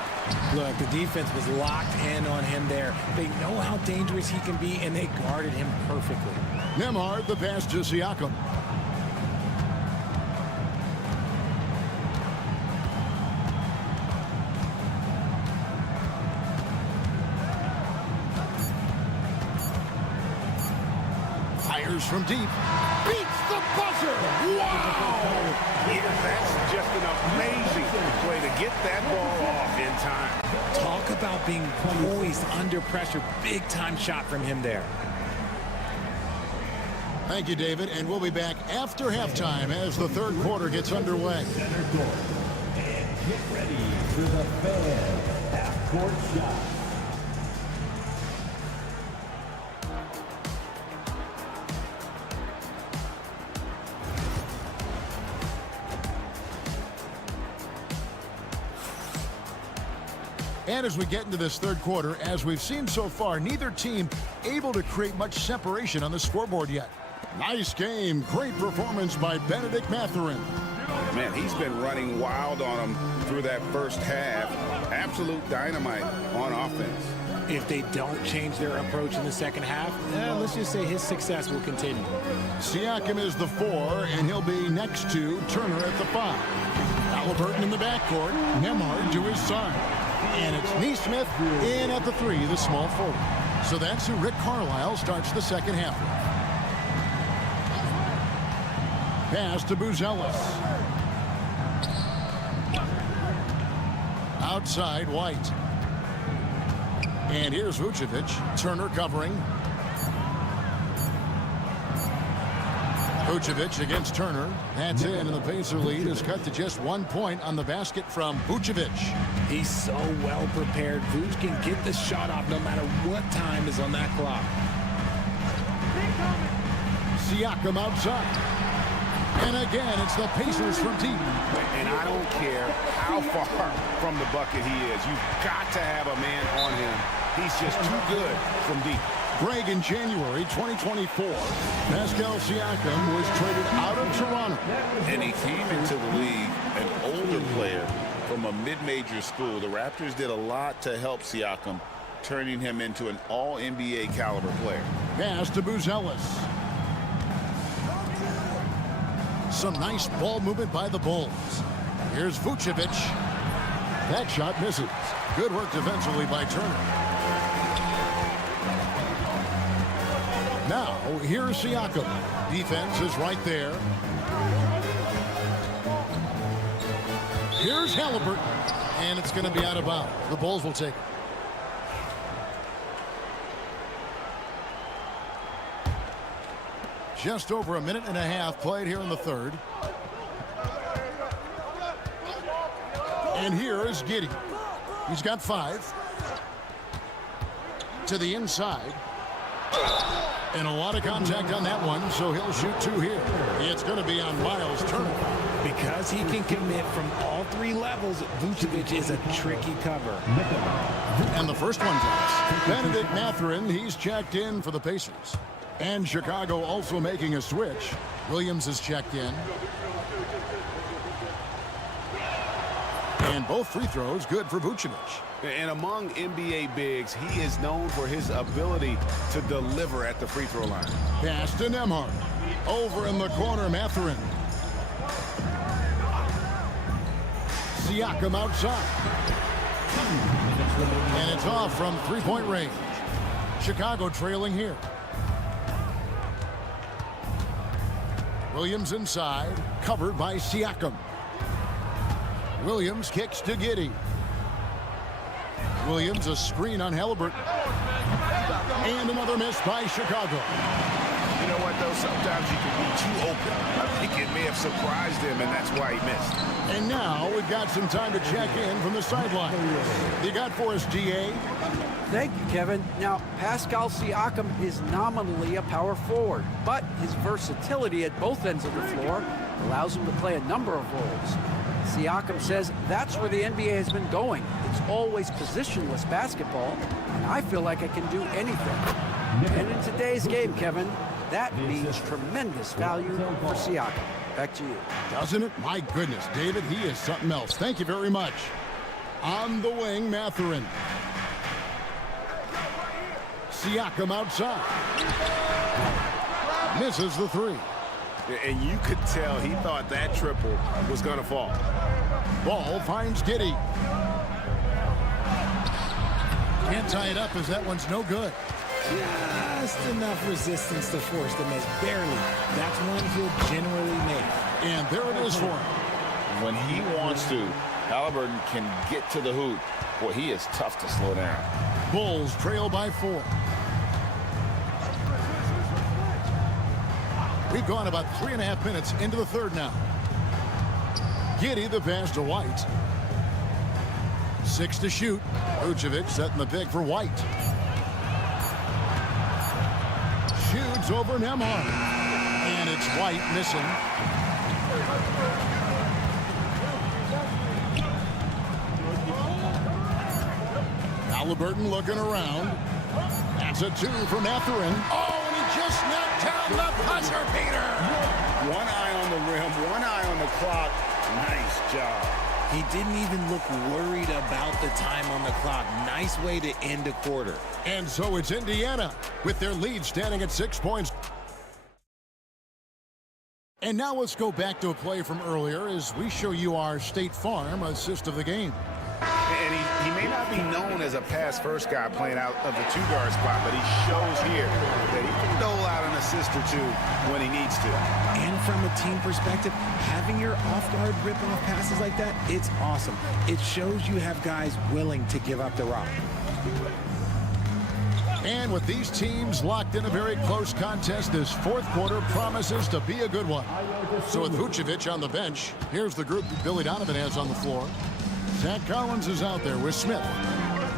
Look, the defense was locked in on him there. They know how dangerous he can be, and they guarded him perfectly. Nembhard, the pass to Siakam. Fires from deep. Beats the buzzer. Wow! Yeah, that's just an amazing way to get that ball off in time. Talk about being poised under pressure. Big time shot from him there. Thank you, David, and we'll be back after halftime as the third quarter gets underway. Center court. And get ready for the fan half-court shot. And as we get into this third quarter, as we've seen so far, neither team able to create much separation on the scoreboard yet. Nice game. Great performance by Benedict Mathurin. Man, he's been running wild on him through that first half. Absolute dynamite on offense. If they don't change their approach in the second half, let's just say his success will continue. Siakam is the 4, and he'll be next to Turner at the 5. Halliburton in the backcourt. Nembhard to his side. And it's Nesmith in at the 3, the small forward. So that's who Rick Carlisle starts the second half with. Pass to Buzelis. Outside, White. And here's Vucevic. Turner covering. Vucevic against Turner. That's in, and the Pacer lead is cut to just 1 point on the basket from Vucevic. He's so well prepared. Vuce can get the shot off no matter what time is on that clock. Siakam outside. And again, it's the Pacers from deep. And I don't care how far from the bucket he is. You've got to have a man on him. He's just too good from deep. Greg, in January 2024, Pascal Siakam was traded out of Toronto. And he came into the league an older player from a mid-major school. The Raptors did a lot to help Siakam, turning him into an all-NBA caliber player. Pass to Buzelis. Some nice ball movement by the Bulls. Here's Vucevic. That shot misses. Good work defensively by Turner. Now, here's Siakam. Defense is right there. Here's Halliburton. And it's going to be out of bounds. The Bulls will take it. Just over a minute and a half played here in the third. And here is Giddey. He's got 5. To the inside. And a lot of contact on that one, so he'll shoot 2 here. It's going to be on Miles Turner. Because he can commit from all 3 levels, Vucevic is a tricky cover. And the first one drops. Benedict Mathurin, he's checked in for the Pacers. And Chicago also making a switch. Williams is checked in. And both free throws good for Vucevic. And among NBA bigs, he is known for his ability to deliver at the free throw line. Pass to Nembhard. Over in the corner, Mathurin. Siakam outside. And it's off from three-point range. Chicago trailing here. Williams inside, covered by Siakam. Williams kicks to Giddey. Williams, a screen on Halliburton. And another miss by Chicago. You know what, though? Sometimes you can be too open. I think it may have surprised him, and that's why he missed. And now we've got some time to check in from the sideline. You got for us, GA? Thank you, Kevin. Now, Pascal Siakam is nominally a power forward, but his versatility at both ends of the floor allows him to play a number of roles. Siakam says that's where the NBA has been going. It's always positionless basketball, and I feel like I can do anything. And in today's game, Kevin, that means tremendous value for Siakam. Back to you. Doesn't it? My goodness, David, he is something else. Thank you very much. On the wing, Mathurin. Siakam outside. Misses the 3. And you could tell he thought that triple was going to fall. Ball finds Giddey. Can't tie it up as that one's no good. Just enough resistance to force the miss. Barely. That's one he'll generally make. And there it is for him. When he wants to, Halliburton can get to the hoop. Boy, he is tough to slow down. Bulls trail by 4. We've gone about 3.5 minutes into the third now. Giddey, the pass to White. 6 to shoot. Vucevic setting the pick for White. Shoots over Nembhard. And it's White missing. Halliburton looking around. That's a 2 for Mathurin. Oh, and he just knocked down the buzzer beater. One eye on the rim, one eye on the clock. Nice job. He didn't even look worried about the time on the clock. Nice way to end a quarter. And so it's Indiana with their lead standing at 6 points. And now let's go back to a play from earlier as we show you our State Farm assist of the game. And he may not be known as a pass-first guy playing out of the 2-guard spot, but he shows here that he can dole out an assist or 2 when he needs to. And from a team perspective, having your off-guard rip-off passes like that, it's awesome. It shows you have guys willing to give up the rock. And with these teams locked in a very close contest, this fourth quarter promises to be a good one. So with Vucevic on the bench, here's the group that Billy Donovan has on the floor. Zach Collins is out there with Smith.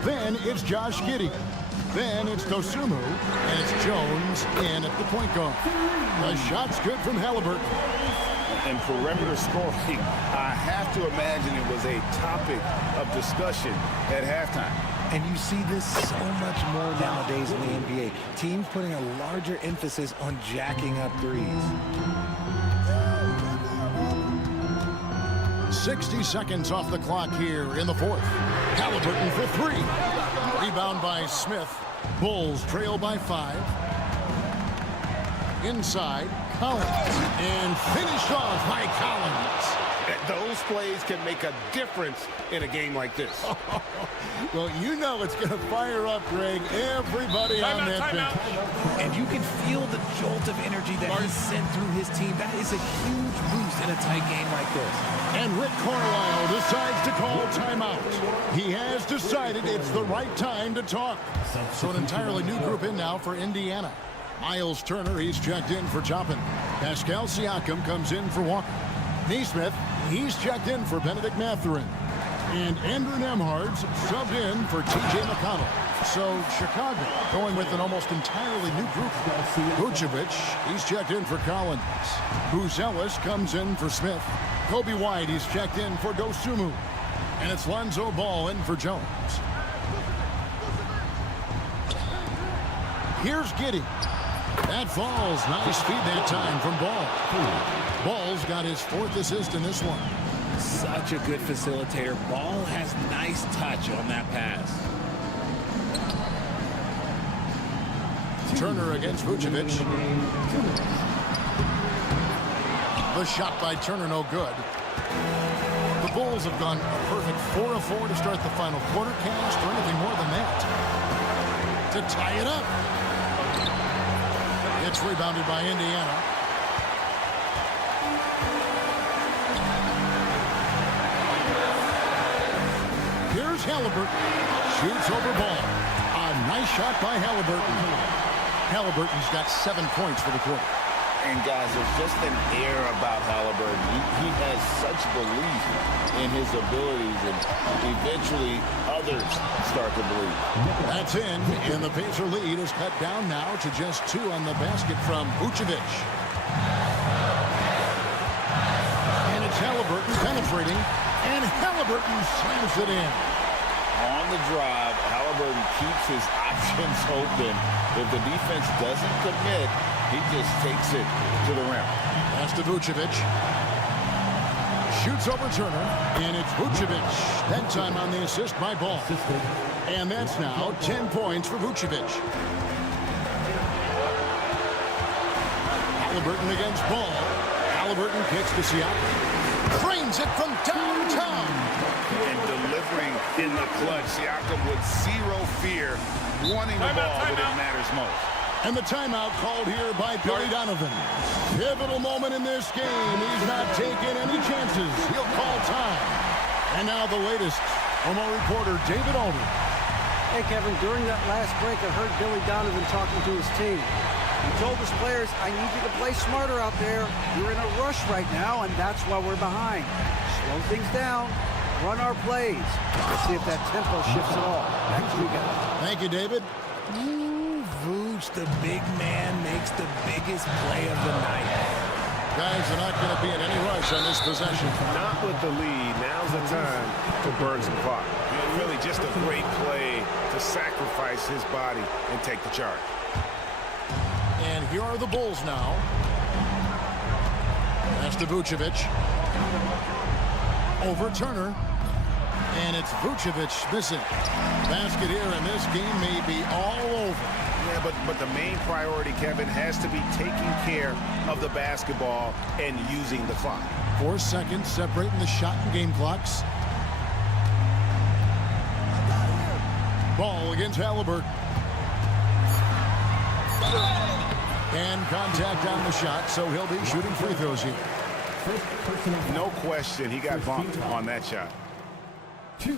Then it's Josh Giddey. Then it's Dosunmu, and it's Jones in at the point guard. The shot's good from Halliburton. And perimeter scoring, I have to imagine it was a topic of discussion at halftime. And you see this so much more nowadays in the NBA. Teams putting a larger emphasis on jacking up threes. 60 seconds off the clock here in the fourth. Halliburton for three. Rebound by Smith. Bulls trail by 5. Inside, Collins. And finished off by Collins. Those plays can make a difference in a game like this. Well, you know it's going to fire up, Greg, everybody on that bench. And you can feel the jolt of energy that he sent through his team. That is a huge boost in a tight game like this. And Rick Carlisle decides to call timeout. He has decided it's the right time to talk. So an entirely new group in now for Indiana. Miles Turner, he's checked in for Toppin. Pascal Siakam comes in for Walker. Neesmith, he's checked in for Benedict Mathurin. And Andrew Nembhard's subbed in for T.J. McConnell. So Chicago going with an almost entirely new group. Vucevic, he's checked in for Collins. Buzelis comes in for Smith. Kobe White, he's checked in for Dosunmu. And it's Lonzo Ball in for Jones. Here's Giddey. That falls. Nice feed that time from Ball. Ball's got his 4th assist in this one. Such a good facilitator. Ball has nice touch on that pass. Turner against Vucevic. The shot by Turner, no good. The Bulls have gone a perfect 4 of 4 to start the final quarter. Can't ask for anything more than that. To tie it up. It's rebounded by Indiana. Here's Halliburton. Shoots over Ball. A nice shot by Halliburton. Halliburton's got 7 points for the quarter. And guys, there's just an air about Halliburton. He has such belief in his abilities, and eventually others start to believe. That's in, and the Pacer lead is cut down now to just 2 on the basket from Vucevic. And it's Halliburton penetrating, and Halliburton slams it in. On the drive, Halliburton keeps his options open. If the defense doesn't commit, he just takes it to the rim. That's to Vucevic. Shoots over Turner, and it's Vucevic. That time on the assist by Ball. And that's now 10 points for Vucevic. Halliburton against Ball. Halliburton kicks to Siakam. Cranes it from downtown. And delivering in the clutch, Siakam with 0 fear, wanting the ball when it matters most. And the timeout called here by Billy Donovan. Pivotal moment in this game. He's not taking any chances. He'll call time. And now the latest from our reporter, David Alden. Hey, Kevin, during that last break, I heard Billy Donovan talking to his team. He told his players, I need you to play smarter out there. You're in a rush right now, and that's why we're behind. Slow things down. Run our plays. Let's see if that tempo shifts at all. Back to you guys. Thank you, David. Vooch, the big man, makes the biggest play of the night. Guys are not going to be in any rush on this possession. Not with the lead. Now's the time to burn some clock. Really just a great play to sacrifice his body and take the charge. And here are the Bulls now. That's to Vucevic. Over Turner. And it's Vucevic missing. Basket here, and this game may be all over. Yeah, but the main priority, Kevin, has to be taking care of the basketball and using the clock. 4 seconds separating the shot and game clocks. Ball against Halliburton. And contact on the shot, so he'll be shooting free throws here. No question, he got bumped on that shot. 2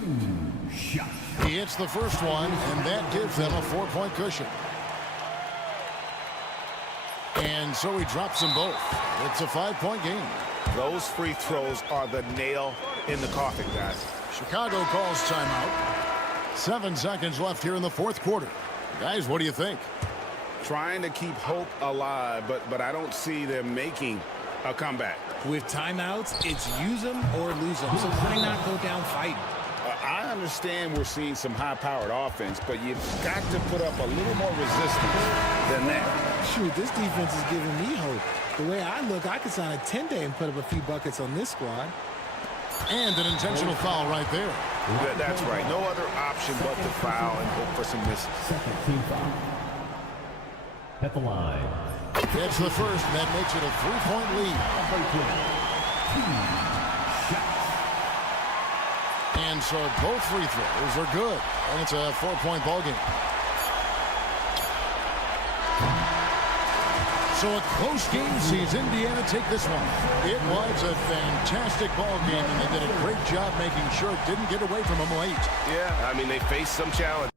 shots. He hits the first one, and that gives them a 4-point cushion. And so he drops them both. It's a 5-point game. Those free throws are the nail in the coffin, guys. Chicago calls timeout. 7 seconds left here in the fourth quarter. Guys, what do you think? Trying to keep hope alive, but I don't see them making a comeback. With timeouts, it's use them or lose them. So why not go down fighting? I understand we're seeing some high-powered offense, but you've got to put up a little more resistance than that. Shoot, this defense is giving me hope. The way I look, I could sign a 10-day and put up a few buckets on this squad. And an intentional foul right there. That's right. No other option but to foul and hope for some misses. Second team foul. At the line. It's the first, and that makes it a 3-point lead. And so both free throws are good, and it's a 4-point ball game. So a close game sees Indiana take this one. It was a fantastic ball game, and they did a great job making sure it didn't get away from them late. Yeah, I mean, they faced some challenges.